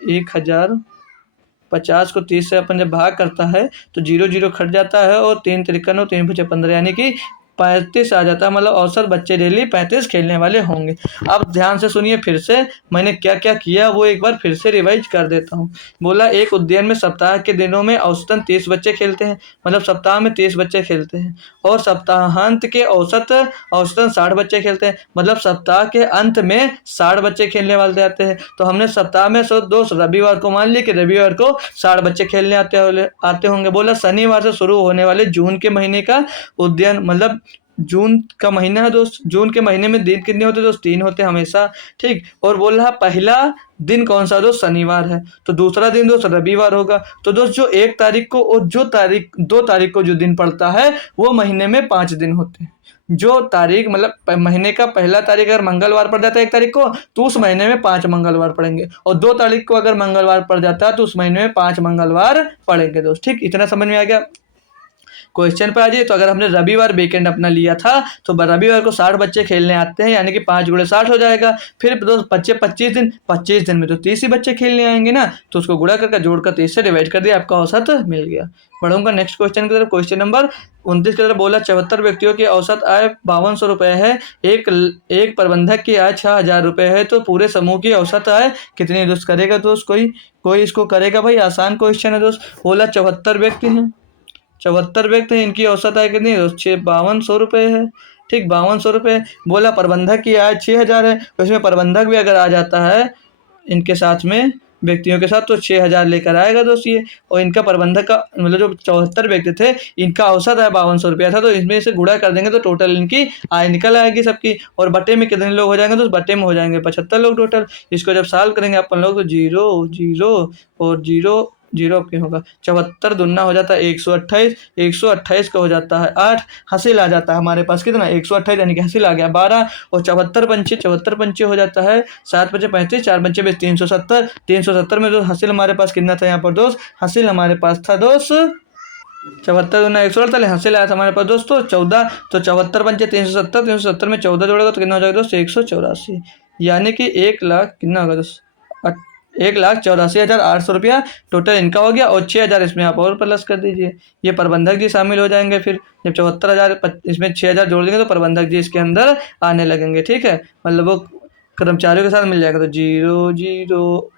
1050 को 30 से अपन जब भाग करता है तो 0 0 खट जाता है, और 3 तिरकन और 3 पचे 15, यानी कि 35 आ जाता है। मतलब औसत बच्चे डेली 35 खेलने वाले होंगे। अब ध्यान से सुनिए, फिर से मैंने क्या क्या किया वो एक बार फिर से रिवाइज कर देता हूँ। बोला एक उद्यान में सप्ताह के दिनों में औसतन 30 बच्चे खेलते हैं, मतलब सप्ताह में 30 बच्चे खेलते हैं, और सप्ताहांत के औसतन 60 बच्चे खेलते हैं, मतलब सप्ताह के अंत में 60 बच्चे खेलने वाले आते हैं। तो हमने सप्ताह में दोस्त रविवार को मान लिया कि रविवार को 60 बच्चे खेलने आते होंगे। बोला शनिवार से शुरू होने वाले जून के महीने का उद्यान, मतलब जून का महीना है दोस्त, जून के महीने में दिन कितने होते हैं दोस्त? 3 होते हैं हमेशा। ठीक, और बोल रहा पहला दिन कौन सा दोस्त? शनिवार है, तो दूसरा दिन दोस्त रविवार होगा। तो दोस्त जो 1 तारीख को और जो 2 तारीख को जो दिन पड़ता है वो महीने में 5 दिन होते हैं। जो तारीख मतलब महीने का पहला तारीख अगर मंगलवार पड़ जाता है 1 तारीख को, तो उस महीने में 5 मंगलवार पड़ेंगे, और 2 तारीख को अगर मंगलवार पड़ जाता है तो उस महीने में 5 मंगलवार पड़ेंगे दोस्त। ठीक, इतना समझ में आ गया? क्वेश्चन पे आ जाइए। तो अगर हमने रविवार वीकेंड अपना लिया था तो रविवार को 60 बच्चे खेलने आते हैं, यानी कि 5 गुणे 60 हो जाएगा। फिर दोस्त बच्चे 25 दिन में तो 30 ही बच्चे खेलने आएंगे ना, तो उसको गुणा करके जोड़कर 30 से डिवाइड कर दिया, आपका औसत मिल गया। बढ़ूंगा नेक्स्ट क्वेश्चन की तरफ। क्वेश्चन नंबर 29 की तरफ। बोला 74 व्यक्तियों की औसत आय 5200 रुपए है, एक प्रबंधक की आय 6000 रुपए है, तो पूरे समूह की औसत आय कितनी दोस्त? करेगा दोस्त कोई इसको करेगा भाई, आसान क्वेश्चन है दोस्त। बोला 74 व्यक्ति हैं, 74 व्यक्ति हैं, इनकी औसत आय कितनी है? 5200 रुपये है। ठीक, 5200 रुपये। बोला प्रबंधक की आय 6000 है, तो इसमें प्रबंधक भी अगर आ जाता है इनके साथ में, व्यक्तियों के साथ, तो 6000 लेकर आएगा दोस्त ये। और इनका प्रबंधक का मतलब जो 74 व्यक्ति थे, इनका औसत आय 5200 रुपया था, तो इसमें से गुणा कर देंगे तो टोटल इनकी आय निकल आएगी सबकी। और बटे में कितने लोग हो जाएंगे? तो बटे में हो जाएंगे 75 लोग टोटल। इसको जब सॉल्व करेंगे अपन लोग तो 0 0 और 0 0 क्यों होगा? 74 दुना हो जाता है 128, 128 का हो जाता है 8, हासिल आ जाता है हमारे पास कितना? 128, यानी कि हासिल आ गया 12, और 74 पंचे हो जाता है 7 पंचे 35, 4 पंचे 20, 370। 370 में जो हासिल हमारे पास कितना था यहाँ पर दोस्त? हासिल हमारे पास था दोस्त 74 गुना 148, हासिल आया था हमारे पास दोस्तों 14। तो 74 पंचे 370, 370 में 14 जोड़ेगा तो कितना हो जाएगा दोस्त? 184, यानी कि 1 लाख कितना होगा दोस्त? 1,84,800 रुपया टोटल इनका हो गया, और 6000 इसमें आप और प्लस कर दीजिए। ये प्रबंधक जी शामिल हो जाएंगे। फिर जब 74,000 इसमें 6000 जोड़ देंगे तो प्रबंधक जी इसके अंदर आने लगेंगे। ठीक है, मतलब वो कर्मचारियों के साथ मिल जाएगा। तो 0 0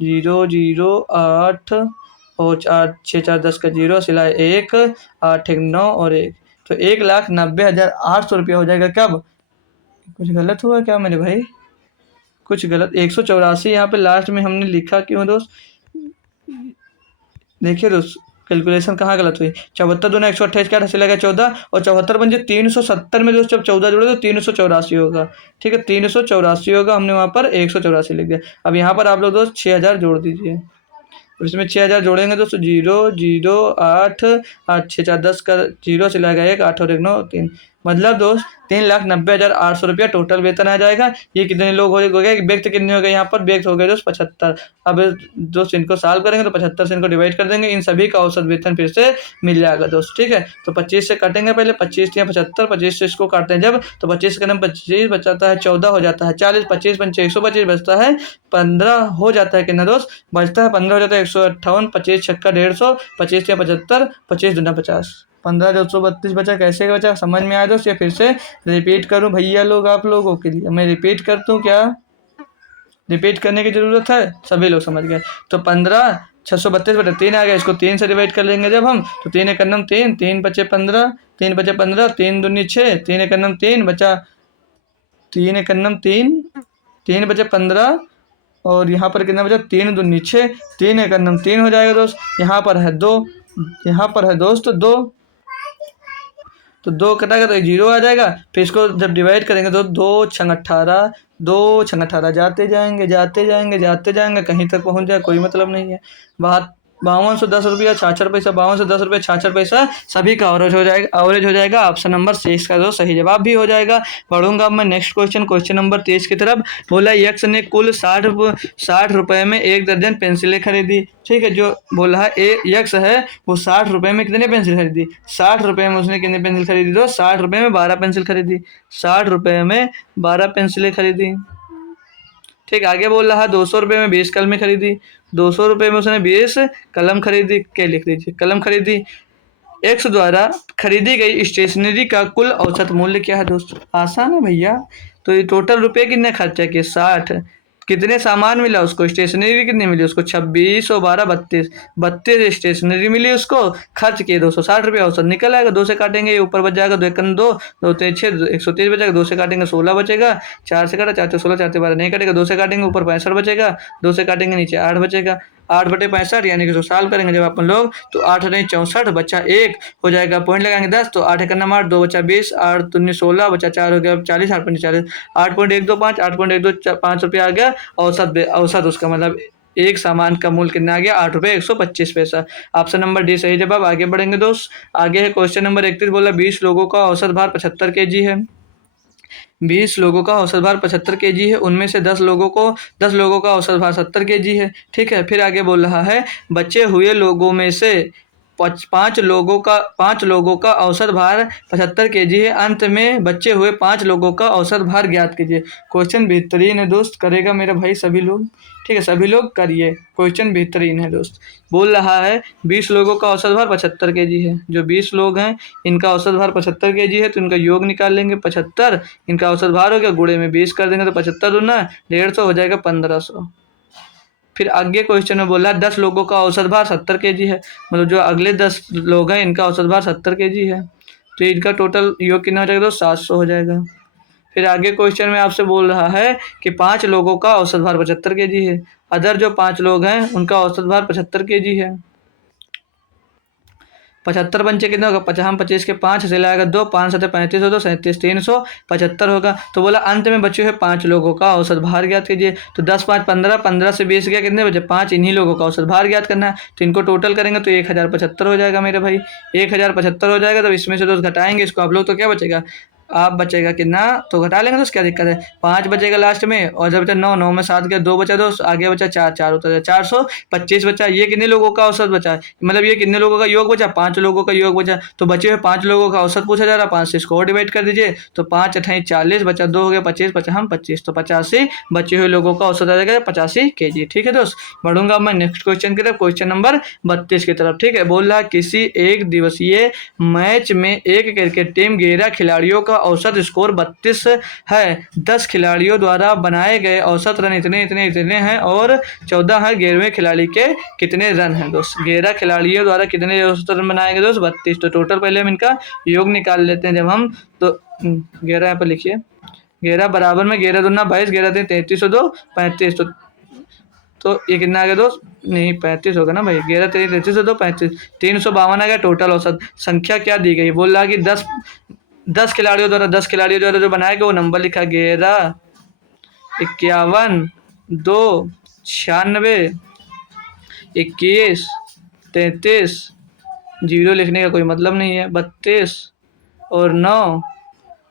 0 0 8 और 4 6 4 10 का 0 सिलाए 1 8 1 9 और 1, तो 1,90,800 रुपया हो जाएगा। कब? कुछ गलत हुआ क्या मेरे भाई? कुछ गलत, 184 यहाँ पे लास्ट में हमने लिखा क्यों दोस्त? देखिए दोस्त, कैलकुलेशन कहाँ गलत हुई? 74 दूना 128 का हासिल लगा 14, और 74 पंजे 370 में दोस्त जब 14 जोड़े तो 384 होगा। ठीक है, 384 होगा, हमने वहाँ पर 184 लिख दिया। अब यहाँ पर आप लोग दोस्त 6000 जोड़ दीजिए। इसमें 6000 जोड़ेंगे दोस्तों 0 0 8 8 6 4 10 का 0 से लगेगा 1 8 और 1 9 3, मतलब दोस्त 3,90,800 रुपया टोटल वेतन आ जाएगा। ये कितने लोग हो गए, व्यक्ति कितने हो गए यहाँ पर, व्यक्ति हो गए दोस्त 75। अब दोस्त इनको सॉल्व करेंगे तो 75 से इनको डिवाइड कर देंगे, इन सभी का औसत वेतन फिर से मिल जाएगा दोस्त। ठीक है, तो 25 से काटेंगे पहले, 25 या 75, 25 से इसको काटते हैं जब, तो 25 का 25 बचाता है 14 हो जाता है 40, 25 पंचे 125 बचता है 15 हो जाता है कितना दोस्त, बचता है 15 हो जाता है 158, 25 छक्का 150, 25 या 75, 25 दूना 50, 15 232 बचा। कैसे बचा समझ में आया दोस्त, या फिर से रिपीट करूं भैया लोग आप लोगों के लिए, मैं रिपीट करता हूँ, क्या रिपीट करने की जरूरत है, सभी लोग समझ गए। तो 15 632 बटे 3 आ गया, इसको 3 से डिवाइड कर लेंगे जब हम, तो 3 एक नम 3, 3 बचे 15, 3 बचे 15, 3 दूनी 6, 3 एक नम 3 बचा, 3 एक नम 3, 3 बचे 15, और यहाँ पर कितना बचा 3 दूनी 6, 3 एक नम 3 हो जाएगा दोस्त। यहाँ पर है 2, यहाँ पर है दोस्त 2, तो 2 कटाएगा तो एक 0 आ जाएगा। फिर इसको जब डिवाइड करेंगे तो 2 छंग 18, 2 छंग 18 जाते जाएंगे जाते जाएंगे जाते जाएंगे, कहीं तक पहुंच जाए कोई मतलब नहीं है। 5210 रुपया 66 पैसा, 5210 रुपया 66 पैसा सभी का एवरेज हो जाएगा। ऑप्शन नंबर 6 का जो सही जवाब भी हो जाएगा। पढ़ूंगा अब मैं नेक्स्ट क्वेश्चन नंबर 23 की तरफ। बोला यक्स ने कुल 60 रुपए में 1 दर्जन पेंसिलें खरीदी। ठीक है, जो बोला है यक्स है वो 60 रुपए में कितने पेंसिल खरीदी, 60 रुपए में उसने कितने पेंसिल खरीदी, तो 60 रुपए में 12 पेंसिल खरीदी, 60 रुपए में 12 पेंसिलें खरीदी। ठीक, आगे बोल रहा है 200 रुपये में 20 कलमें खरीदी, 200 रुपये में उसने 20 कलम खरीदी, क्या लिख लीजिए कलम खरीदी। एक्स द्वारा खरीदी गई स्टेशनरी का कुल औसत मूल्य क्या है दोस्तों, आसान है भैया। तो ये टोटल रुपए कितने खर्चा किए 60, कितने सामान मिला उसको, स्टेशनरी कितनी मिली उसको 26 और 12 32, 32 स्टेशनरी मिली उसको, खर्च किए 260 रुपया, औसत निकल आएगा। 2 से काटेंगे ये ऊपर बच जाएगा, 2 एकन 2, 2 ते 6, 130 बचेगा, 2 से काटेंगे 16 बचेगा, 4 से काटा 4 से 16, 4 से 12 नहीं कटेगा, 2 से काटेंगे ऊपर 65 बचेगा, 2 से काटेंगे नीचे 8 बचेगा, 8 बटे 65 यानी कि इसको सॉल्व करेंगे जब अपन लोग तो 8 नहीं 64 बच्चा 1 हो जाएगा, पॉइंट लगाएंगे 10, तो 8 एकन 8, 2 बचा 20, 8 दूनी 16 बचा 4 हो गया 40, 8 पंचे 40, 8.125, 8.125 रुपया आ गया औसत उसका, मतलब एक सामान का मूल्य कितना आ गया 8 रुपये 125 पैसा। ऑप्शन नंबर डी सही जवाब। आगे बढ़ेंगे दोस्त, आगे है क्वेश्चन नंबर 31। बोला 20 लोगों का औसत भार 75 केजी है, 20 लोगों का औसत भार 75 केजी है, उनमें से 10 लोगों का औसत भार 70 केजी है। ठीक है, फिर आगे बोल रहा है बचे हुए लोगों में से 5 लोगों का औसत भार 75 केजी है, अंत में बचे हुए 5 लोगों का औसत भार ज्ञात कीजिए। क्वेश्चन बेहतरीन है दोस्त, करेगा मेरा भाई सभी लोग। ठीक है, सभी लोग करिए, क्वेश्चन बेहतरीन है दोस्त। बोल रहा है 20 लोगों का औसत भार 75 केजी है, जो 20 लोग हैं इनका औसत भार 75 केजी है, तो इनका योग निकाल लेंगे 75, इनका औसत भार हो गया, गुणे में 20 कर देंगे तो 75 दूना 150 हो जाएगा 1500। फिर आगे क्वेश्चन में बोला 10 लोगों का औसत भार 70 केजी है, मतलब जो अगले 10 लोग हैं इनका औसत भार 70 केजी है, तो इनका टोटल योग कितना हो जाएगा तो 700 हो जाएगा। फिर आगे क्वेश्चन में आपसे बोल रहा है कि 5 लोगों का औसत भार 75 केजी है, अदर जो 5 लोग हैं उनका औसत भार 75 केजी है। 75 पंचे कितना होगा, 25 के 5 से लाएगा 2, 5 7 35 हो, 2 37 375 होगा। तो बोला अंत में बचे हुए 5 लोगों का औसत भार ज्ञात कीजिए। तो 10 5 15, 15 से 20 गया कितने बचे 5, इन्हीं लोगों का औसत भार ज्ञात करना है, तो इनको टोटल करेंगे तो 1075 हो जाएगा मेरे भाई, 1075 हो जाएगा। तो इसमें से दोस्त घटाएंगे इसको आप लोग, तो क्या बचेगा आप बचेगा कितना, तो घटा लेंगे तो क्या दिक्कत है, 5 बचेगा लास्ट में, और जब बचा 9, 9 में 7 गया 2 बचा, 2 आगे बचा 4, 4 होता है 425 बचा। ये कितने लोगों का औसत बचा, मतलब ये कितने लोगों का योग बचा 5 लोगों का योग बचा, तो बचे हुए 5 लोगों का औसत पूछा जा रहा, 5 से इसको और डिवाइड कर दीजिए, तो 5 अठाई 40 बचा 2 हो गया 25, 25, तो 85 बचे हुए लोगों का औसत आ जाएगा 85 केजी। ठीक है दोस्त, बढ़ूंगा मैं नेक्स्ट क्वेश्चन की तरफ, क्वेश्चन नंबर 32 की तरफ। ठीक है, बोल रहा किसी एक दिवसीय मैच में एक क्रिकेट टीम 11 खिलाड़ियों का औसत स्कोर 32 है, 10 खिलाड़ियों द्वारा बनाए गए औसत रन इतने हैं और 14 है 11वें खिलाड़ी के कितने रन हैं दोस्त, 11 खिलाड़ियों द्वारा कितने औसत रन बनाए गए दोस्त 32। तो टोटल पहले हम इनका योग निकाल लेते हैं जब हम, तो 11 यहाँ पर लिखिए, 11 बराबर में 11 दूना 22, 11 दिन 33 और 2 35, तो ये कितना आ गया दोस्त, नहीं 35 होगा ना भाई, 11 33 और 2 35, 352 आ गया टोटल औसत। संख्या क्या दी गई, बोल रहा कि 10 खिलाड़ियों द्वारा जो बनाया गया वो नंबर लिखा 11, 51, 2, 96, 21, 33, 0 लिखने का कोई मतलब नहीं है, 32 और 9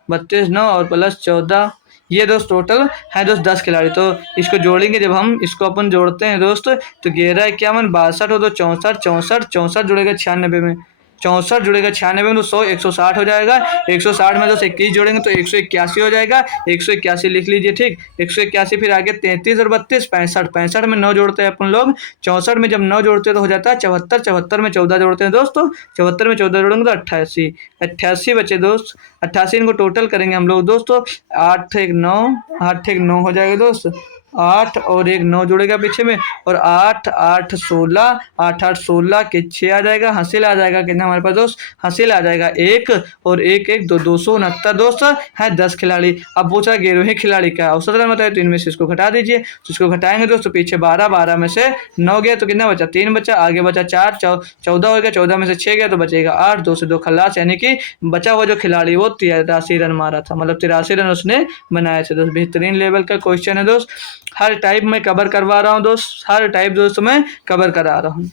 32 9 और प्लस 14, ये दोस्त टोटल है दोस्त 10 खिलाड़ी। तो इसको जोड़ेंगे, जब हम इसको अपन जोड़ते हैं दोस्त तो 11 51 62 और 2 64 64 64 जुड़ेगा 96 में, 64 जुड़ेगा 96 में तो 100 160 हो जाएगा। 160 में दोस्त 21 जोड़ेंगे तो 181 हो जाएगा। 181 लिख लीजिए, ठीक। 181 फिर आगे 33 और 32 65, 65 में 9 जोड़ते हैं अपन लोग। 64 में जब 9 जोड़ते हैं तो हो जाता है 74, 74 में 14 जोड़ते हैं दोस्तों, 74 में 14 जोड़ेंगे तो 88, 88 बचे दोस्त। 88 इनको टोटल करेंगे हम लोग दोस्तों, 8 1 9, 8 1 9 हो जाएगा दोस्त। 8 और 1 9 जुड़ेगा पीछे में, और 8 8 16, 8 8 16 के 6 आ जाएगा। हासिल आ जाएगा कितना हमारे पास दोस्त, हासिल आ जाएगा 1 और 1 1 2 269 दोस्त है 10 खिलाड़ी। अब पूछा 11वें खिलाड़ी का औसत रन बताए, तो इनमें से इसको घटा दीजिए। तो इसको घटाएंगे दोस्तों, पीछे 12, 12 में से 9 गया तो कितना बचा, 3 बचा। आगे बचा 4, 14 हो गया, 14 में से 6 गया तो बचेगा 8, 2 से 2 खलास। यानी कि बचा हुआ जो खिलाड़ी वो 83 रन मारा था, मतलब 83 रन उसने बनाए थे दोस्त। बेहतरीन लेवल का क्वेश्चन है दोस्त, हर टाइप में कवर करवा रहा हूँ दोस्त, हर टाइप दोस्त मैं कवर करा रहा हूँ।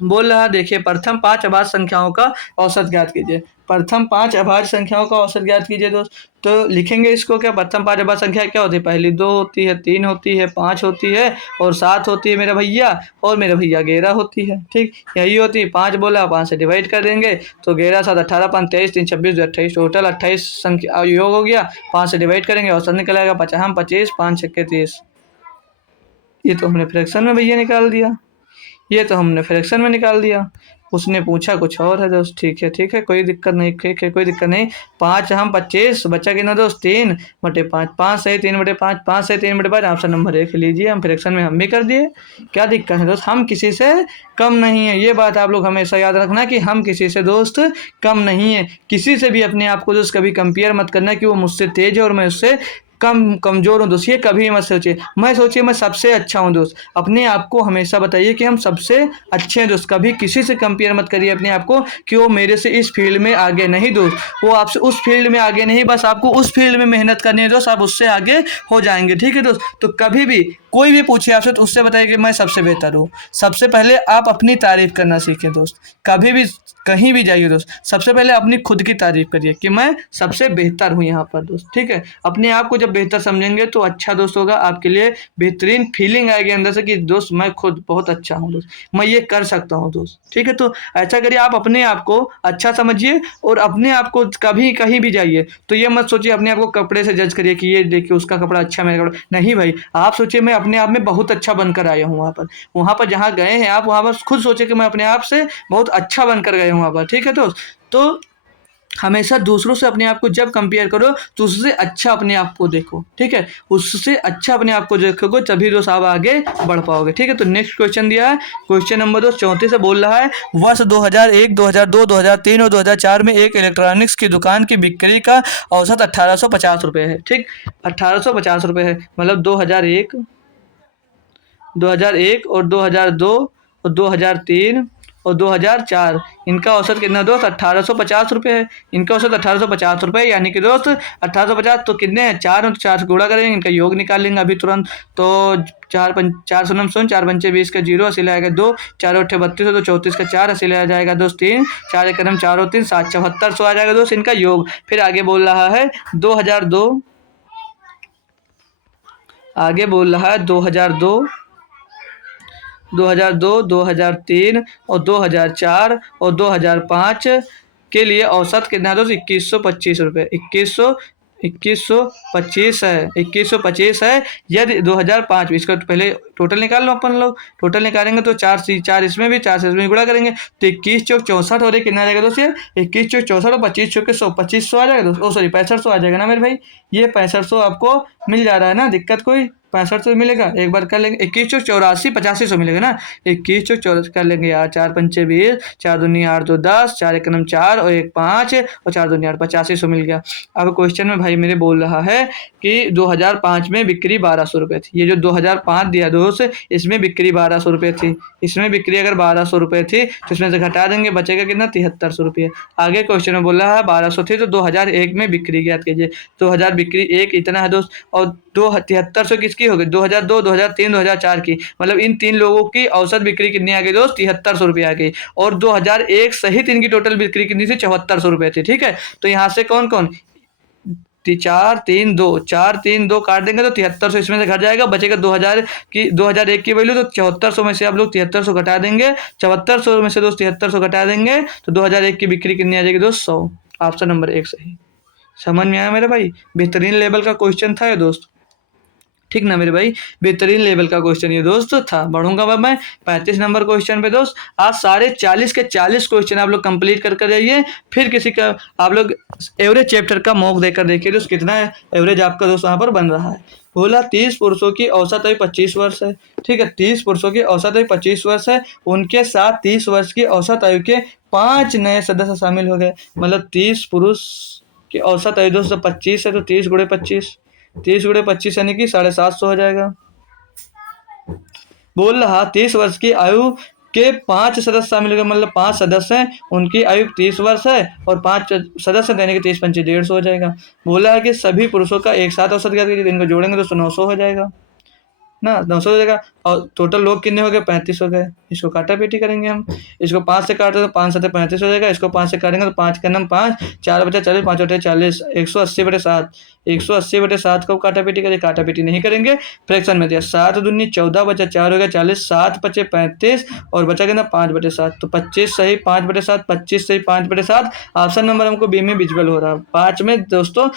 बोल रहा देखिए, प्रथम 5 अभाज्य संख्याओं का औसत ज्ञात कीजिए। प्रथम 5 अभाज्य संख्याओं का औसत ज्ञात कीजिए दोस्त। तो लिखेंगे इसको क्या, प्रथम 5 अभाज्य संख्या क्या होती है, पहली 2 होती है, 3 होती है, 5 होती है और 7 होती है मेरा भैया, और मेरा भैया 11 होती है, ठीक। यही होती है, 5 बोला, 5 से डिवाइड कर देंगे तो 11 7 18 5 23 3 26 28, टोटल 28 संख्या योग हो गया। 5 से डिवाइड करेंगे औसत निकल आएगा 50 25, 5 छक्के 30। ये तो हमने फ्रैक्शन में भैया निकाल दिया, ये तो हमने फ्रैक्शन में निकाल दिया। उसने पूछा कुछ और है दोस्त, ठीक है कोई दिक्कत नहीं, ठीक है कोई दिक्कत नहीं। 5 हम 25 बचा कितना दोस्त, 3 बटे 5, 5 सही 3 बटे 5, 5 सही 3 बटे 5, ऑप्शन नंबर 1 लीजिए। हम फ्रैक्शन में हम भी कर दिए, क्या दिक्कत है दोस्त, हम किसी से कम नहीं है। ये बात आप लोग हमेशा याद रखना कि हम किसी से दोस्त कम नहीं है। किसी से भी अपने आप को दोस्त कभी कंपेयर मत करना कि वो मुझसे तेज है और मैं उससे कमजोर हूँ दोस्त, ये कभी मत सोचिए। मैं सोचिए मैं सबसे अच्छा हूँ दोस्त। अपने आप को हमेशा बताइए कि हम सबसे अच्छे हैं दोस्त। कभी किसी से कंपेयर मत करिए अपने आप को कि वो मेरे से इस फील्ड में आगे नहीं दोस्त, वो आपसे उस फील्ड में आगे नहीं, बस आपको उस फील्ड में मेहनत करनी है दोस्त, आप उससे आगे हो जाएंगे, ठीक है दोस्त। तो कभी भी कोई भी पूछे आपसे तो उससे बताइए कि मैं सबसे बेहतर हूँ। सबसे पहले आप अपनी तारीफ करना सीखें दोस्त। कभी भी कहीं भी जाइए दोस्त, सबसे पहले अपनी खुद की तारीफ करिए कि मैं सबसे बेहतर हूँ यहाँ पर दोस्त, ठीक है। अपने आप को जब बेहतर समझेंगे तो अच्छा दोस्त होगा, आपके लिए बेहतरीन फीलिंग आएगी अंदर से कि दोस्त मैं खुद बहुत अच्छा हूँ दोस्त, मैं ये कर सकता हूँ दोस्त, ठीक है। तो ऐसा करिए, आप अपने आप को अच्छा समझिए और अपने आप को कभी कहीं भी जाइए तो ये मत सोचिए अपने आप को कपड़े से जज करिए कि ये देखिए उसका कपड़ा अच्छा, मेरा कपड़ा नहीं भाई। आप सोचिए मैं अपने आप में बहुत अच्छा बनकर आया हूँ वहाँ पर जहाँ गए हैं आप, वहाँ पर खुद सोचिए कि मैं अपने आप से बहुत अच्छा बनकर गया हूँ वहाँ पर, ठीक है दोस्त। तो हमेशा दूसरों से अपने आप को जब कंपेयर करो तो उससे अच्छा अपने आप को देखो, ठीक है। उससे अच्छा अपने आप को देखोगे तभी दोस्त आप आगे बढ़ पाओगे, ठीक है। तो नेक्स्ट क्वेश्चन दिया है, क्वेश्चन नंबर दोस्त 34 से बोल रहा है, वर्ष 2001 2002 2003 और 2004 में एक इलेक्ट्रॉनिक्स की दुकान की बिक्री का औसत 1850 रुपये है, ठीक। 1850 रुपये है, मतलब 2001 और 2002 और 2003 और 2004, इनका औसत कितना दोस्त 1850 रुपये है। इनका औसत 1850 रुपये, यानी कि दोस्त 1850 तो कितने हैं, 4 और 4 से गुणा करेंगे, इनका योग निकाल लेंगे अभी तुरंत। तो 4 सुनम सुन, 4 पंचे 20 का 0, हसीला आएगा 2, 4 अट्ठे 32 तो 34 का 4, हसीला आ जाएगा दोस्त 3, 4 एक कदम 4 और 3 7 74 आ जाएगा दोस्त इनका योग। फिर आगे बोल रहा है 2002, आगे बोल रहा है 2002, 2003 और 2004 और 2005 के लिए औसत कितना है दोस्त 2125 रुपये। 2125 है, 2125 है। यदि 2005, इसका पहले टोटल निकाल लो अपन लोग, टोटल निकालेंगे तो 4 इसमें भी 4 से इसमें गुणा करेंगे तो 21 चौक 64 और कितना आ जाएगा दोस्त, ये 21 चौक 64 और 25 चौक के 100, 2500 आ जाएगा दोस्त। ओ सॉरी 6500 आ जाएगा ना मेरे भाई, ये 6500 आपको मिल जा रहा है ना, दिक्कत कोई 6500 मिलेगा। एक बार कर लेंगे 21 चौक 84 8500 मिलेगा ना, 21 चौक 84 कर लेंगे यार, 4 पंचे 20, 4 दूनी 8 2 10, 4 एक नम 4 और 1 5 और 4 दूनी 8 8500 मिल गया। अब क्वेश्चन में भाई मेरे बोल रहा है कि 2005 में बिक्री 1200 रुपये थी। ये जो 2005 दिया दोस्त, इसमें बिक्री 1200 रुपये थी। इसमें बिक्री अगर 1200 रुपये थी तो इसमें से घटा देंगे, बचेगा कितना 7300 रुपये। आगे क्वेश्चन में बोल रहा है 1200 थी तो 2001 में बिक्री ज्ञात कीजिए। 2000 बिक्री एक इतना है दोस्त, और 7300 किसकी हो गई 2002 2003 2004 की, मतलब इन 3 लोगों की औसत बिक्री कितनी आ गई दोस्त 7300 रुपये आ गई। और 2001 सहित इनकी टोटल बिक्री कितनी थी 7400 रुपये थी, ठीक है। तो यहाँ से कौन कौन 4 3 2 4 3 2 काट देंगे तो 7300 इसमें से घट जाएगा, बचेगा 2001 की वैल्यू। तो 7400 में से आप लोग 7300 घटा देंगे, 7400 में से दोस्त 7300 घटा देंगे तो 2001 की बिक्री कितनी आ जाएगी दोस्त? 100। ऑप्शन नंबर 1 सही। समझ में आया मेरे भाई? बेहतरीन लेवल का क्वेश्चन था ये दोस्त, ठीक ना मेरे भाई? बेहतरीन लेवल का क्वेश्चन ये दोस्त था। बढ़ूंगा अब मैं 35 नंबर क्वेश्चन पे दोस्त। आज सारे 40 के 40 क्वेश्चन आप लोग कंप्लीट कर जाइए। फिर किसी का आप लोग एवरेज चैप्टर का मॉक देकर देखिए दोस्त कितना एवरेज आपका दोस्त वहाँ पर बन रहा है। बोला 30 पुरुषों की औसत आयु 25 वर्ष है, ठीक है। 30 पुरुषों की औसत आयु 25 वर्ष है, उनके साथ 30 वर्ष की औसत आयु के 5 नए सदस्य शामिल हो गए। मतलब 30 पुरुष की औसत आयु दोस्त 25 है, तो 30 गुणे 25, 30 गुणे 25 यानी कि 750 हो जाएगा। बोल रहा 30 वर्ष की आयु के 5 सदस्य शामिल हो गए, मतलब 5 सदस्य हैं, उनकी आयु 30 वर्ष है और 5 सदस्य देने के 30 पंचे 150 हो जाएगा। बोला है कि सभी पुरुषों का एक साथ औसत करके इनको जोड़ेंगे तो 900 हो जाएगा ना, 900 हो जाएगा। और टोटल लोग कितने हो गए? 35 हो गए। इसको काटा पीटी करेंगे हम, इसको 5 से काटे तो 5 7 35 हो जाएगा, इसको 5 से काटेंगे तो 5 का नम 5, 4 बटे 40, 5 बटे 40, 180/7, 180/7 को काटा पीटी करेंगे, काटा पीटी नहीं करेंगे, फ्रैक्शन में दिया 7 दूनी 14 बचा 4 हो गया 40, 7 बचे 35 और बचा कितना 5/7, तो 25 सही 5/7, 25 सही 5/7। ऑप्शन नंबर हमको बी में विजिबल हो रहा है। 5 में दोस्तों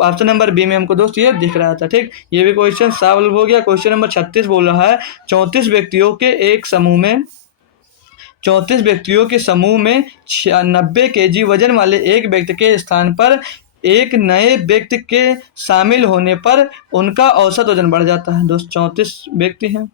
ऑप्शन नंबर बी में हमको दोस्त ये दिख रहा था, ठीक। ये भी क्वेश्चन सॉल्व हो गया। क्वेश्चन नंबर 36 बोल रहा है 34 व्यक्तियों के एक समूह में 34 व्यक्तियों के समूह में 90 kg वजन वाले एक व्यक्ति के स्थान पर एक नए व्यक्ति के शामिल होने पर उनका औसत वजन बढ़ जाता है। दोस्त 34 व्यक्ति हैं,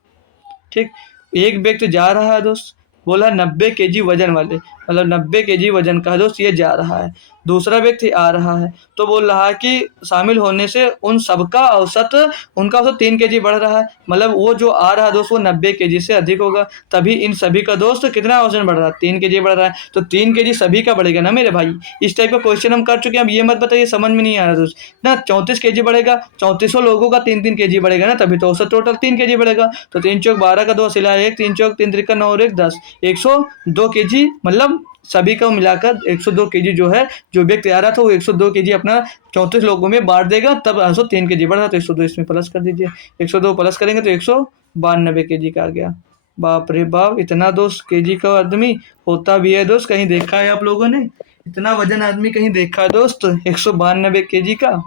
ठीक। एक व्यक्ति जा रहा है दोस्त, बोला 90 kg वजन वाले, मतलब 90 kg वजन का दोस्त ये जा रहा है, दूसरा व्यक्ति आ रहा है, तो बोल रहा है कि शामिल होने से उन सबका औसत उनका औसत 3 kg बढ़ रहा है। मतलब वो जो आ रहा है दोस्त वो 90 kg से अधिक होगा, तभी इन सभी का दोस्त कितना वजन बढ़ रहा है? 3 kg बढ़ रहा है, तो 3 kg सभी का बढ़ेगा ना मेरे भाई। इस टाइप का क्वेश्चन हम कर चुके हैं। अब ये मत बताइए समझ में नहीं आ रहा दोस्त ना। 34 kg बढ़ेगा, 3400 लोगों का 3 kg बढ़ेगा ना, तभी तो औसत टोटल 3 kg बढ़ेगा। तो 3 चौक 12 का 2 सिला 1, 3 चौक 3 त्रिका 9 और 1 10, 102 kg, मतलब सभी को मिलाकर 102 kg जो है, जो व्यक्ति आ रहा था वो 102 kg अपना 34 लोगों में बांट देगा, तब 3 kg बढ़ा, तो 102 इसमें प्लस कर दीजिए, 102 प्लस करेंगे तो 192 kg का आ गया। बाप रे बाप, इतना दोस्त केजी का आदमी होता भी है दोस्त? कहीं देखा है आप लोगों ने? इतना वजन आदमी कहीं देखा है दोस्त 192 kg का?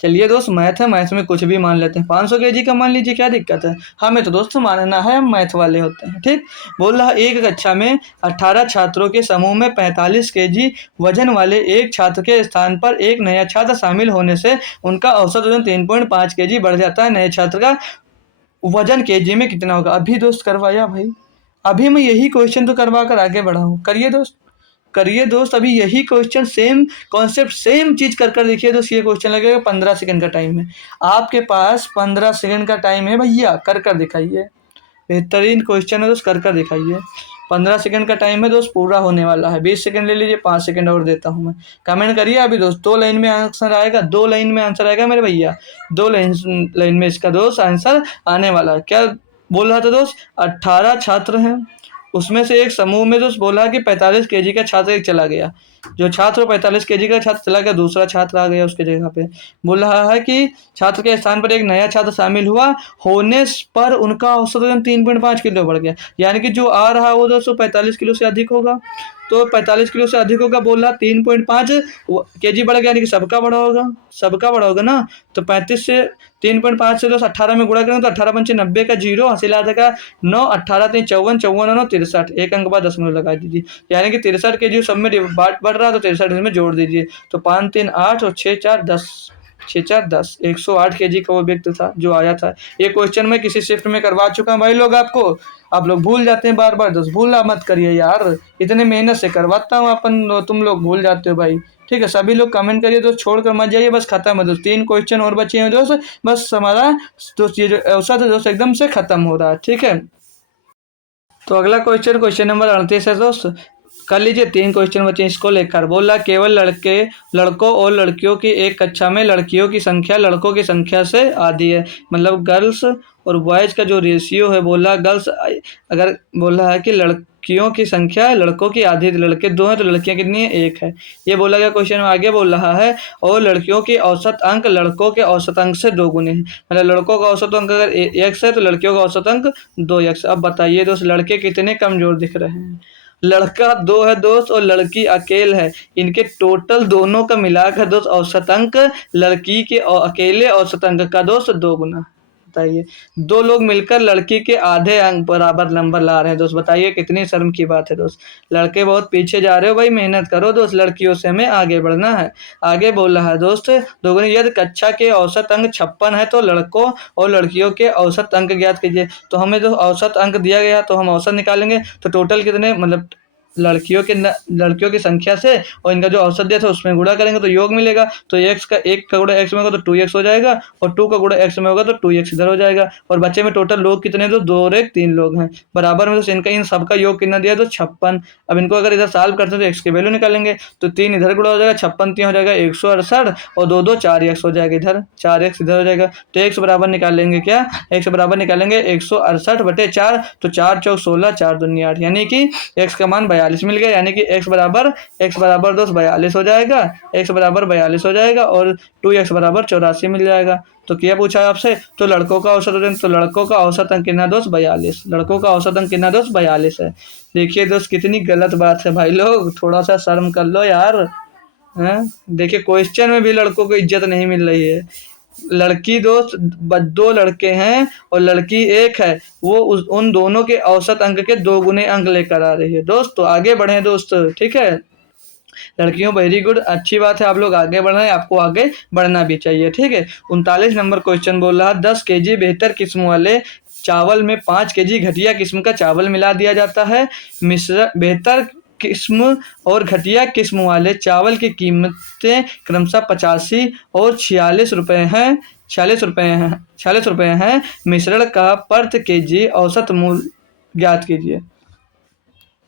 चलिए दोस्त, मैथ है, मैथ में कुछ भी मान लेते हैं। 500 kg का मान लीजिए, क्या दिक्कत है? हमें तो दोस्त मानना है, हम मैथ वाले होते हैं, ठीक। बोल रहा एक कक्षा में 18 छात्रों के समूह में 45 kg वजन वाले एक छात्र के स्थान पर एक नया छात्र शामिल होने से उनका औसत वजन 3.5 kg बढ़ जाता है। नए छात्र का वजन केजी में कितना होगा? अभी दोस्त करवाया भाई, अभी मैं यही क्वेश्चन तो करवा कर आगे बढ़ा हूँ। करिए दोस्त, करिए दोस्त, अभी यही क्वेश्चन सेम कॉन्सेप्ट सेम चीज कर देखिए दोस्त। ये क्वेश्चन लगेगा 15 सेकंड का टाइम है आपके पास, 15 सेकंड का टाइम है भैया, कर दिखाइए। बेहतरीन क्वेश्चन है दोस्त, कर दिखाइए। 15 सेकंड का टाइम है दोस्त, पूरा होने वाला है। 20 सेकंड ले लीजिए, 5 सेकंड और देता हूँ मैं। कमेंट करिए अभी दोस्त। 2 लाइन में आंसर आएगा, 2 लाइन में आंसर आएगा मेरे भैया, 2 लाइन में इसका दोस्त आंसर आने वाला है। क्या बोल रहा था दोस्त? 18 छात्र हैं, उसमें से एक समूह में दोस्त बोला कि 45 kg का छात्र एक चला गया। जो छात्र 45 kg का छात्र चला गया, दूसरा छात्र आ गया उसके जगह पे। बोल रहा है कि छात्र के स्थान पर एक नया छात्र शामिल हुआ होने पर उनका औसत वजन 3.5 किलो बढ़ गया। यानी कि जो आ रहा है वो दोस्तों 45 किलो से अधिक होगा, तो 45 किलो से अधिक होगा। बोल रहा 3.5 kg बढ़ गया, यानी कि सबका बड़ा होगा, सबका बड़ा होगा ना। तो 35 से 3.5 से दोस्त 18 में गुणा करेंगे तो 18 पंचे 90 का 0, हासिल आ जाएगा 9, 18 3 54, 54 9 63, एक अंक बाद 10 लगा दीजिए, यानी कि 63 kg सब में बढ़ रहा है, तो 63 में जोड़ दीजिए, तो 5 3 8 और 6 4 10, 6 4 10, 108 kg का वो व्यक्ति था जो आया था। ये क्वेश्चन मैं किसी शिफ्ट में करवा चुका हूँ भाई लोग, आपको आप लोग भूल जाते हैं बार बार दोस्त, भूला मत करिए यार, इतने मेहनत से करवाता हूँ अपन, तुम लोग भूल जाते हो भाई। ठीक है, सभी लोग कमेंट करिए दोस्त, छोड़कर मत जाइए, बस खत्म है दोस्त। 3 क्वेश्चन और बचे हैं दोस्त, बस हमारा दोस्त ये जो औसत है दोस्त एकदम से खत्म हो रहा है। ठीक है, तो अगला क्वेश्चन नंबर 38 है दोस्त, कर लीजिए। 3 क्वेश्चन बचे, इसको लेकर बोल रहा केवल लड़कों और लड़कियों की एक कक्षा में लड़कियों की संख्या लड़कों की संख्या से आधी है, मतलब गर्ल्स और बॉयज का जो रेशियो है, बोला गर्ल्स अगर बोल रहा है कि लड़कियों की संख्या है, लड़कों की आधी, लड़के 2 हैं तो लड़कियां कितनी है, 1 है। ये बोला गया क्वेश्चन में। आगे बोल रहा है और लड़कियों के औसत अंक लड़कों के औसत अंक से 2 गुने हैं। मतलब लड़कों का औसत अंक अगर x है तो लड़कियों का औसत अंक 2x। अब बताइए दोस्त लड़के कितने कमजोर दिख रहे हैं। लड़का 2 है दोस्त और लड़की अकेले है। इनके टोटल दोनों का मिलाकर दोस्त औसत अंक लड़की के अकेले औसत अंक का दोस्त 2 गुना। बताइए 2 लोग मिलकर लड़की के आधे अंक बराबर नंबर ला रहे हैं दोस्त। बताइए कितनी शर्म की बात है दोस्त। लड़के बहुत पीछे जा रहे हो भाई, मेहनत करो दोस्त, लड़कियों से हमें आगे बढ़ना है। आगे बोल रहा है दोस्त दोगुनी यदि कक्षा के औसत अंक 56 है तो लड़कों और लड़कियों के औसत अंक ज्ञात कीजिए। तो हमें जो औसत अंक दिया गया तो हम औसत निकालेंगे। तो टोटल कितने, मतलब लड़कियों की संख्या से और इनका जो औसत दिया था उसमें गुणा करेंगे तो योग मिलेगा। तो x का 1 का गुणा x में होगा तो 2x हो जाएगा और 2 का गुणा x में होगा तो 2x इधर हो जाएगा। और बच्चे में टोटल लोग कितने, तो 2 और 1 3 लोग हैं। बराबर में तो इनका इन सबका योग कितना दिया तो 56। अब इनको अगर इधर सॉल्व करते हैं तो x की वैल्यू निकालेंगे। तो 3 इधर गुणा हो जाएगा, 56 3 हो जाएगा 168 और 2 2 4x हो जाएगा, इधर 4x इधर हो जाएगा। तो x बराबर निकालेंगे क्या, x बराबर निकालेंगे 168/4। तो 4 चौक 16 4 दूनी 8 यानी कि x का मान 42 मिल गया। यानी कि x बराबर दोस्त 42 हो जाएगा, x बराबर 42 हो जाएगा और 2x बराबर 84 मिल जाएगा। तो क्या पूछा है आपसे, तो लड़कों का औसत अंक, तो लड़कों का औसत अंक कितना दोस्त 42। लड़कों का औसत अंक कितना दोस्त 42 है। देखिए दोस्त कितनी गलत बात है भाई, लोग थोड़ा सा शर्म कर लो यार। हैं देखिए क्वेश्चन में भी लड़कों को इज्जत नहीं मिल रही है। लड़की दोस्त 2 लड़के हैं और लड़की 1 है, वो उन दोनों के औसत अंक के 2 गुने अंक लेकर आ रही है दोस्त। तो आगे बढ़े दोस्त, ठीक है लड़कियों, वेरी गुड, अच्छी बात है आप लोग आगे बढ़ रहे हैं, आपको आगे बढ़ना भी चाहिए, ठीक है। 39 नंबर क्वेश्चन बोल रहा 10 kg बेहतर किस्म वाले चावल में 5 kg घटिया किस्म का चावल मिला दिया जाता है। मिश्र बेहतर किस्म और घटिया किस्म वाले चावल की कीमतें क्रमशः 85 और 46 रुपये हैं। 46 रुपये हैं। मिश्रण का प्रति केजी औसत मूल्य ज्ञात कीजिए।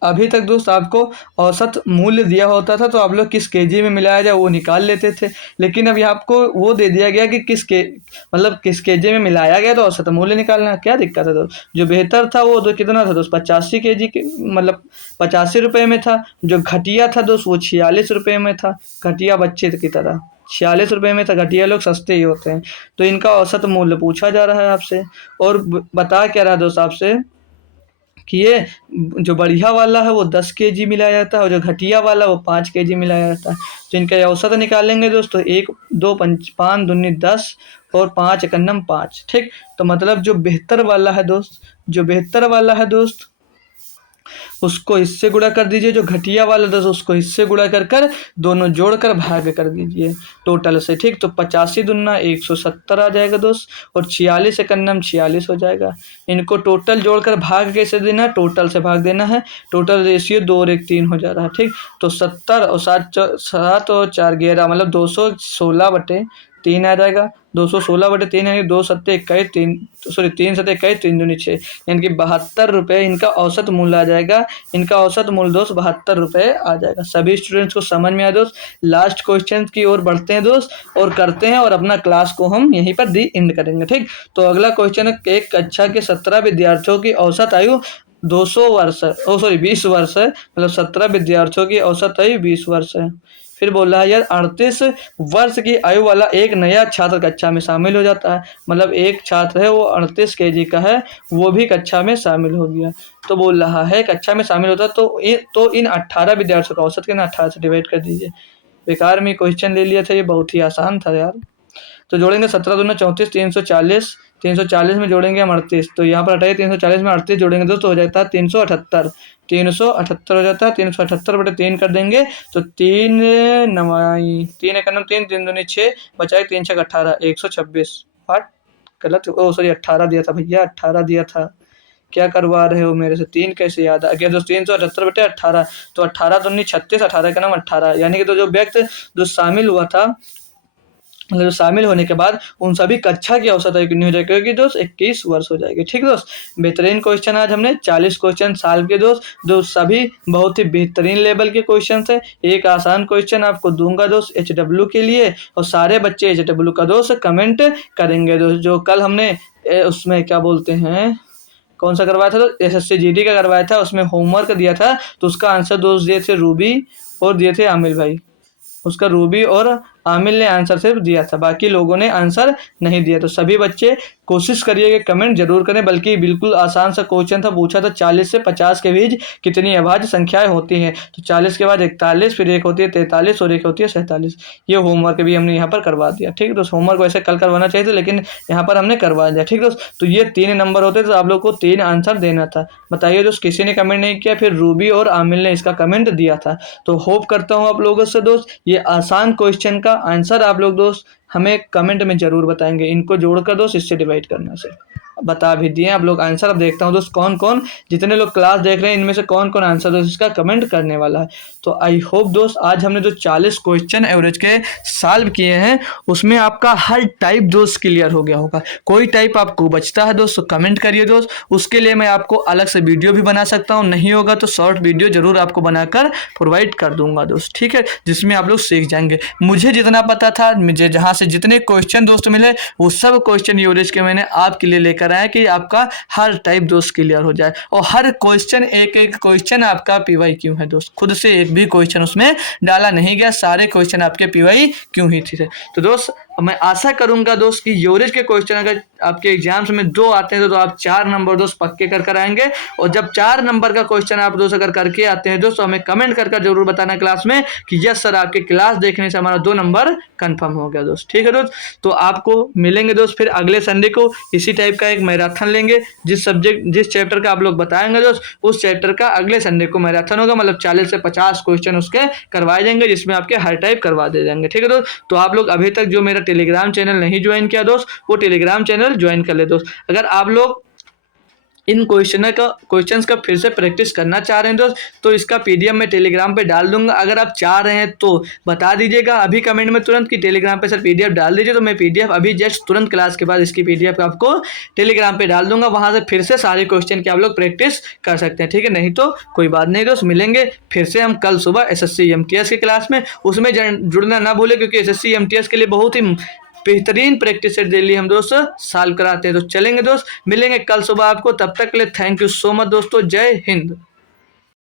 अभी तक दोस्त आपको औसत मूल्य दिया होता था तो आप लोग किस केजी में मिलाया जाए वो निकाल लेते थे, लेकिन अभी आपको वो दे दिया गया कि किस केजी में मिलाया गया तो औसत मूल्य निकालना है। क्या दिक्कत है दोस्त। जो बेहतर था वो कितना था दोस्त 85 केजी के, मतलब 85 रुपये में था। जो घटिया था दोस्त वो 46 रुपये में था। घटिया बच्चे की तरह 46 रुपये में था। घटिया लोग सस्ते ही होते हैं। तो इनका औसत मूल्य पूछा जा रहा है आपसे और बता क्या रहा दोस्त आपसे कि ये जो बढ़िया वाला है वो 10 kg मिलाया जाता है और जो घटिया वाला वो 5 kg मिलाया जाता है। तो इनका औसत निकालेंगे दोस्तों 1 2 5 दूनी 10 और 5 एकन्नम 5, ठीक। तो मतलब जो बेहतर वाला है दोस्त उसको इससे गुणा कर दीजिए, जो घटिया वाला दोस्त उसको इससे गुणा कर दोनों जोड़कर भाग कर दीजिए टोटल से, ठीक। तो 85 दूना 170 आ जाएगा दोस्त और 46 एकन्नम 46 हो जाएगा। इनको टोटल जोड़कर भाग कैसे देना, टोटल से भाग देना है। टोटल रेशियो 2 और 1 3 हो जा रहा है, ठीक। तो 70 और 7 और 4 11 मतलब 216/3 आ जाएगा। 216/3 यानी 2 सत्ते 21 3 सत्ते 21 3 दूनी 6 यानी कि 72 रुपये इनका औसत मूल्य आ जाएगा। इनका औसत मूल्य दोस्त 72 रुपये आ जाएगा। सभी स्टूडेंट्स को समझ में आया दोस्त। लास्ट क्वेश्चन की ओर बढ़ते हैं दोस्त और करते हैं और अपना क्लास को हम यहीं पर दी एंड करेंगे, ठीक। तो अगला क्वेश्चन है एक कक्षा के 17 विद्यार्थियों की औसत आयु 20 वर्ष है। मतलब 17 विद्यार्थियों की औसत आयु 20 वर्ष है। फिर बोल रहा है यार 38 वर्ष की आयु वाला एक नया छात्र कक्षा में शामिल हो जाता है। मतलब एक छात्र है वो 38 kg का है, वो भी कक्षा में शामिल हो गया। तो बोल रहा है कक्षा में शामिल होता तो इन 18 विद्यार्थियों का औसत कितना 18 से डिवाइड कर दीजिए। बेकार में क्वेश्चन ले लिया था, ये बहुत ही आसान था यार। तो जोड़ेंगे 17 दूना 34 340 में जोड़ेंगे हम 38। तो यहाँ पर हटाइए 340 में 38 जोड़ेंगे दोस्तों हो जाता है 378 हो जाता है। 378/3 कर देंगे तो 3 9 3 एकन्नम 3 3 दूनी 6 बचाए 3 6 18 126। हट गलत, ओ सॉरी 18 दिया था भैया, 18 दिया था। क्या करवा रहे हो मेरे से, 3 कैसे याद आ गया दोस्त। 378/18 तो 18 दूनी 36 18 का नाम 18 यानी कि तो जो व्यक्ति जो शामिल हुआ था, मतलब शामिल होने के बाद उन सभी कक्षा की औसत आयु कितनी हो जाएगी, क्योंकि दोस्त 21 वर्ष हो जाएगी, ठीक दोस्त। बेहतरीन क्वेश्चन आज हमने 40 क्वेश्चन साल के दोस्त सभी बहुत ही बेहतरीन लेवल के क्वेश्चन है। एक आसान क्वेश्चन आपको दूंगा दोस्त HW के लिए और सारे बच्चे HW का दोस्त कमेंट करेंगे दोस्त। जो कल हमने उसमें क्या बोलते हैं कौन सा करवाया था? तो एसएससी जीडी का करवाया था। उसमें होमवर्क दिया था, तो उसका आंसर दोस्त दिए थे रूबी और दिए थे आमिर भाई। उसका रूबी और आमिर ने आंसर सिर्फ दिया था, बाकी लोगों ने आंसर नहीं दिया। तो सभी बच्चे कोशिश करिए कि कमेंट जरूर करें, बल्कि बिल्कुल आसान सा क्वेश्चन था, पूछा था 40 से 50 के बीच कितनी अभाज्य संख्याएं होती हैं। तो 40 के बाद 41, फिर एक होती है 43 और एक होती है 47। ये होमवर्क भी हमने यहाँ पर करवा दिया। ठीक है दोस्त, होमवर्क वैसे कल करवाना चाहिए था, लेकिन यहाँ पर हमने करवा दिया। ठीक है दोस्त, तो ये 3 नंबर होते, तो आप लोग को 3 आंसर देना था। बताइए दोस्त, किसी ने कमेंट नहीं किया, फिर रूबी और आमिर ने इसका कमेंट दिया था। तो होप करता हूँ आप लोगों से दोस्त ये आसान क्वेश्चन का आंसर आप लोग दोस्त हमें कमेंट में जरूर बताएंगे। इनको जोड़कर दोस्त इससे डिवाइड करना से बता भी दिए आप लोग आंसर। अब देखता हूँ दोस्त कौन कौन, जितने लोग क्लास देख रहे हैं इनमें से कौन कौन आंसर दोस्त इसका कमेंट करने वाला है। तो आई होप दोस्त आज हमने जो 40 क्वेश्चन एवरेज के सॉल्व किए हैं उसमें आपका हर टाइप दोस्त क्लियर हो गया होगा। कोई टाइप आपको बचता है दोस्त तो कमेंट करिए दोस्त, उसके लिए मैं आपको अलग से वीडियो भी बना सकता हूँ, नहीं होगा तो शॉर्ट वीडियो जरूर आपको बनाकर प्रोवाइड कर दूंगा दोस्त। ठीक है, जिसमें आप लोग सीख जाएंगे। मुझे जितना पता था, मुझे जहाँ से जितने क्वेश्चन दोस्त मिले वो सब क्वेश्चन एवरेज के मैंने आपके लिए लेकर आया कि आपका हर टाइप दोस्त क्लियर हो जाए। और हर क्वेश्चन एक एक क्वेश्चन आपका पीवाईक्यू है दोस्त, खुद से एक भी क्वेश्चन उसमें डाला नहीं गया, सारे क्वेश्चन आपके पीवाईक्यू ही थे। तो दोस्त मैं आशा करूंगा दोस्त कि एवरेज के क्वेश्चन अगर आपके एग्जाम्स में 2 आते हैं तो आप 4 नंबर दोस्त पक्के कर आएंगे। और जब 4 नंबर का क्वेश्चन आप दोस्त अगर करके आते हैं दोस्त तो हमें कमेंट कर जरूर बताना क्लास में कि यस सर आपके क्लास देखने से हमारा 2 नंबर कंफर्म हो गया दोस्त। ठीक है दोस्त, तो आपको मिलेंगे दोस्त फिर अगले संडे को। इसी टाइप का एक मैराथन लेंगे, जिस चैप्टर का आप लोग बताएंगे दोस्त उस चैप्टर का अगले संडे को मैराथन होगा। मतलब 40 से 50 क्वेश्चन उसके करवाए जाएंगे, जिसमें आपके हर टाइप करवा दे जाएंगे। ठीक है दोस्त, तो आप लोग अभी तक जो मेरा टेलीग्राम चैनल नहीं ज्वाइन किया दोस्त वो टेलीग्राम चैनल ज्वाइन कर ले दोस्त। अगर आप लोग इन क्वेश्चंस का फिर से प्रैक्टिस करना चाह रहे हैं दोस्त तो इसका पीडीएफ मैं टेलीग्राम पे डाल दूंगा। अगर आप चाह रहे हैं तो बता दीजिएगा अभी कमेंट में तुरंत कि टेलीग्राम पे सर पीडीएफ डाल दीजिए, तो मैं पीडीएफ अभी जस्ट तुरंत क्लास के बाद इसकी पीडीएफ आपको टेलीग्राम पे डाल दूंगा। वहां से फिर से सारे क्वेश्चन की आप लोग प्रैक्टिस कर सकते हैं। ठीक है, नहीं तो कोई बात नहीं दोस्त, मिलेंगे फिर से हम कल सुबह एसएससी एमटीएस की क्लास में। उसमें जुड़ना ना भूले क्योंकि एसएससी एमटीएस के लिए बहुत ही बेहतरीन प्रैक्टिस डेली हम दोस्त सॉल्व कराते हैं। तो चलेंगे दोस्त, मिलेंगे कल सुबह आपको, तब तक के लिए थैंक यू सो मच दोस्तों, जय हिंद।